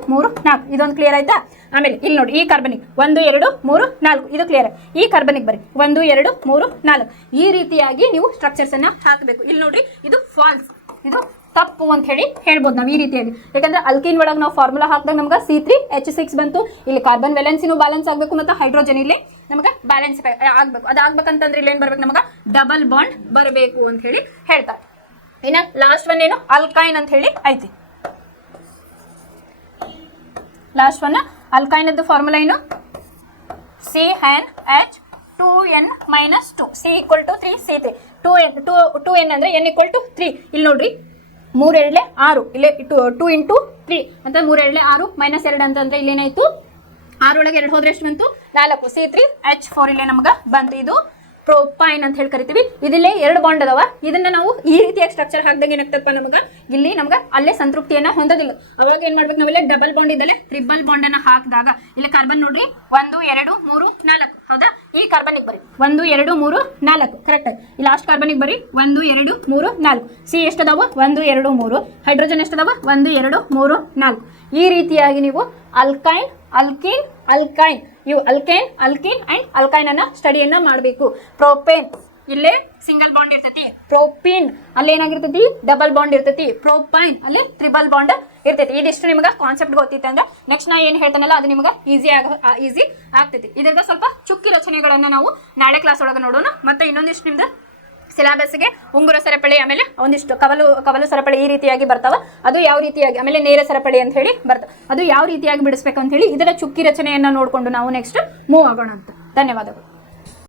3 4 ಇದೊಂದು ಕ್ಲಿಯರ್ ಆಯ್ತಾ. ಆಮೇಲೆ ಇಲ್ಲಿ ನೋಡಿ ಈ ಕಾರ್ಬನಿಗೆ 1 2 3 4 ಇದು ಕ್ಲಿಯರ್. ಈ ಕಾರ್ಬನಿಗೆ ಬರಿ 1 2 3 4 ಈ ರೀತಿಯಾಗಿ ನೀವು ಸ್ಟ್ರಕ್ಚರ್ಸ್ ಅನ್ನ ಹಾಕಬೇಕು. ಇಲ್ಲಿ ನೋಡ್ರಿ ಇದು ಫಾಲ್ಸ್ ಇದು ತಪ್ಪು ಅಂತ ಹೇಳಿ ಹೇಳ್ಬೋದು ನಾವು ಈ ರೀತಿಯಾಗಿ. ಯಾಕಂದ್ರೆ ಅಲ್ಕೀನ್ ಒಳಗೆ ನಾವು ಫಾರ್ಮುಲಾ ಹಾಕಿದಾಗ ನಮ್ಗೆ C3H6 ಬಂತು. ಇಲ್ಲಿ ಕಾರ್ಬನ್ ವೆಲೆನ್ಸಿನೂ ಬ್ಯಾಲೆನ್ಸ್ ಆಗಬೇಕು ಮತ್ತು ಹೈಡ್ರೋಜನ್ ಇಲ್ಲಿ ನಮಗೆ ಬ್ಯಾಲೆನ್ಸ್ ಆಗ್ಬೇಕು. ಅದಾಗ್ಬೇಕಂತಂದ್ರೆ ಇಲ್ಲಿ ಏನು ಬರ್ಬೇಕು ನಮಗೆ ಡಬಲ್ ಬಾಂಡ್ ಬರಬೇಕು ಅಂತ ಹೇಳಿ ಹೇಳ್ತಾರೆ. ಇನ್ನು ಲಾಸ್ಟ್ ಒನ್ ಏನು ಅಲ್ಕೈನ್ ಅಂತ ಹೇಳಿ ಐತಿ. ಲಾಸ್ಟ್ ಒನ್ ಅಲ್ಕೈನದ್ದು ಫಾರ್ಮುಲಾ ಏನು CnH2n-2 C=3 C3 2n ಅಂದ್ರೆ n=3. ಇಲ್ಲಿ ನೋಡ್ರಿ 3 2 6 ಇಲ್ಲೇ 2 into 3 ಅಂತ 3 2 6 -2 ಅಂತಂದ್ರೆ ಇಲ್ಲೇನಾಯ್ತು 6 ಒಳಗೆ 2 ಹೋದ್ರೆ ಎಷ್ಟು ಬಂತು 4 C3H4 ಇಲ್ಲೇ ನಮಗೆ ಬಂತು. ಇದು ಪ್ರೋಪೈನ್ ಅಂತ ಹೇಳಿ ಕರಿತೀವಿ. ಇದಿಲ್ಲೇ 2 ಬಾಂಡ್ ಅದಾವ. ಇದನ್ನ ನಾವು ಈ ರೀತಿಯಾಗಿ ಸ್ಟ್ರಕ್ಚರ್ ಹಾಕಿದಾಗ ಏನಾಗ್ತಪ್ಪ ನಮಗ ಇಲ್ಲಿ ನಮ್ಗೆ ಅಲ್ಲೇ ಸಂತೃಪ್ತಿಯನ್ನ ಹೊಂದೋದಿಲ್ಲ. ಅವಾಗ ಏನ್ ಮಾಡ್ಬೇಕು ನಾವೆಲ್ಲ ಡಬಲ್ ಬಾಂಡ್ ಇದ್ದಲ್ಲೇ ಟ್ರಿಬಲ್ ಬಾಂಡ್ ಅನ್ನ ಹಾಕಿದಾಗ ಇಲ್ಲಿ ಕಾರ್ಬನ್ ನೋಡ್ರಿ 1 2 3 4 ಹೌದಾ. ಈ ಕಾರ್ಬನಿಗೆ ಬರಿ 1 2 3 4 ಕರೆಕ್ಟ್. ಈ ಲಾಸ್ಟ್ ಕಾರ್ಬನಿಗೆ ಬರಿ 1 2 3 4 ಸಿ ಎಷ್ಟದಾವ 1 2 3 ಹೈಡ್ರೋಜನ್ ಎಷ್ಟದಾವ 1 2 3 4 ಈ ರೀತಿಯಾಗಿ ನೀವು ಅಲ್ಕೈನ್ ಅಲ್ಕೀನ್ ಅಲ್ಕೈನ್ ಇವು ಅಲ್ಕೇನ್ ಅಲ್ಕೀನ್ ಅಂಡ್ ಅಲ್ಕೈನ್ ಅನ್ನ ಸ್ಟಡಿಯನ್ನ ಮಾಡಬೇಕು. ಪ್ರೋಪೇನ್ ಇಲ್ಲೇ ಸಿಂಗಲ್ ಬಾಂಡ್ ಇರ್ತೈತಿ. ಪ್ರೋಪೀನ್ ಅಲ್ಲಿ ಏನಾಗಿರ್ತೈತಿ ಡಬಲ್ ಬಾಂಡ್ ಇರ್ತೈತಿ. ಪ್ರೋಪೈನ್ ಅಲ್ಲಿ ಟ್ರಿಬಲ್ ಬಾಂಡ್ ಇರ್ತೈತಿ. ಇದಿಷ್ಟು ನಿಮ್ಗೆ ಕಾನ್ಸೆಪ್ಟ್ ಗೊತ್ತಿತ್ತು ಅಂದ್ರೆ ನೆಕ್ಸ್ಟ್ ನಾ ಏನು ಹೇಳ್ತಾನಲ್ಲ ಅದು ನಿಮ್ಗೆ ಈಸಿ ಆಗ್ತೈತಿ. ಇದರಿಂದ ಸ್ವಲ್ಪ ಚುಕ್ಕಿ ರಚನೆಗಳನ್ನ ನಾವು ನಾಳೆ ಕ್ಲಾಸ್ ಒಳಗೆ ನೋಡೋಣ. ಮತ್ತೆ ಇನ್ನೊಂದಿಷ್ಟು ನಿಮ್ದು ಸಿಲೆಬಸ್ಗೆ ಉಂಗುರ ಸರಪಳಿ ಆಮೇಲೆ ಒಂದಿಷ್ಟು ಕವಲು ಸರಪಳಿ ಈ ರೀತಿಯಾಗಿ ಬರ್ತಾವ. ಅದು ಯಾವ ರೀತಿಯಾಗಿ ಆಮೇಲೆ ನೇರ ಸರಪಳಿ ಅಂತ ಹೇಳಿ ಬರ್ತಾವ. ಅದು ಯಾವ ರೀತಿಯಾಗಿ ಬಿಡಿಸ್ಬೇಕು ಅಂತ ಹೇಳಿ ಇದರ ಚುಕ್ಕಿ ರಚನೆಯನ್ನ ನೋಡಿಕೊಂಡು ನಾವು ನೆಕ್ಸ್ಟ್ ಮೂವ್ ಆಗೋಣ ಅಂತ. ಧನ್ಯವಾದಗಳು.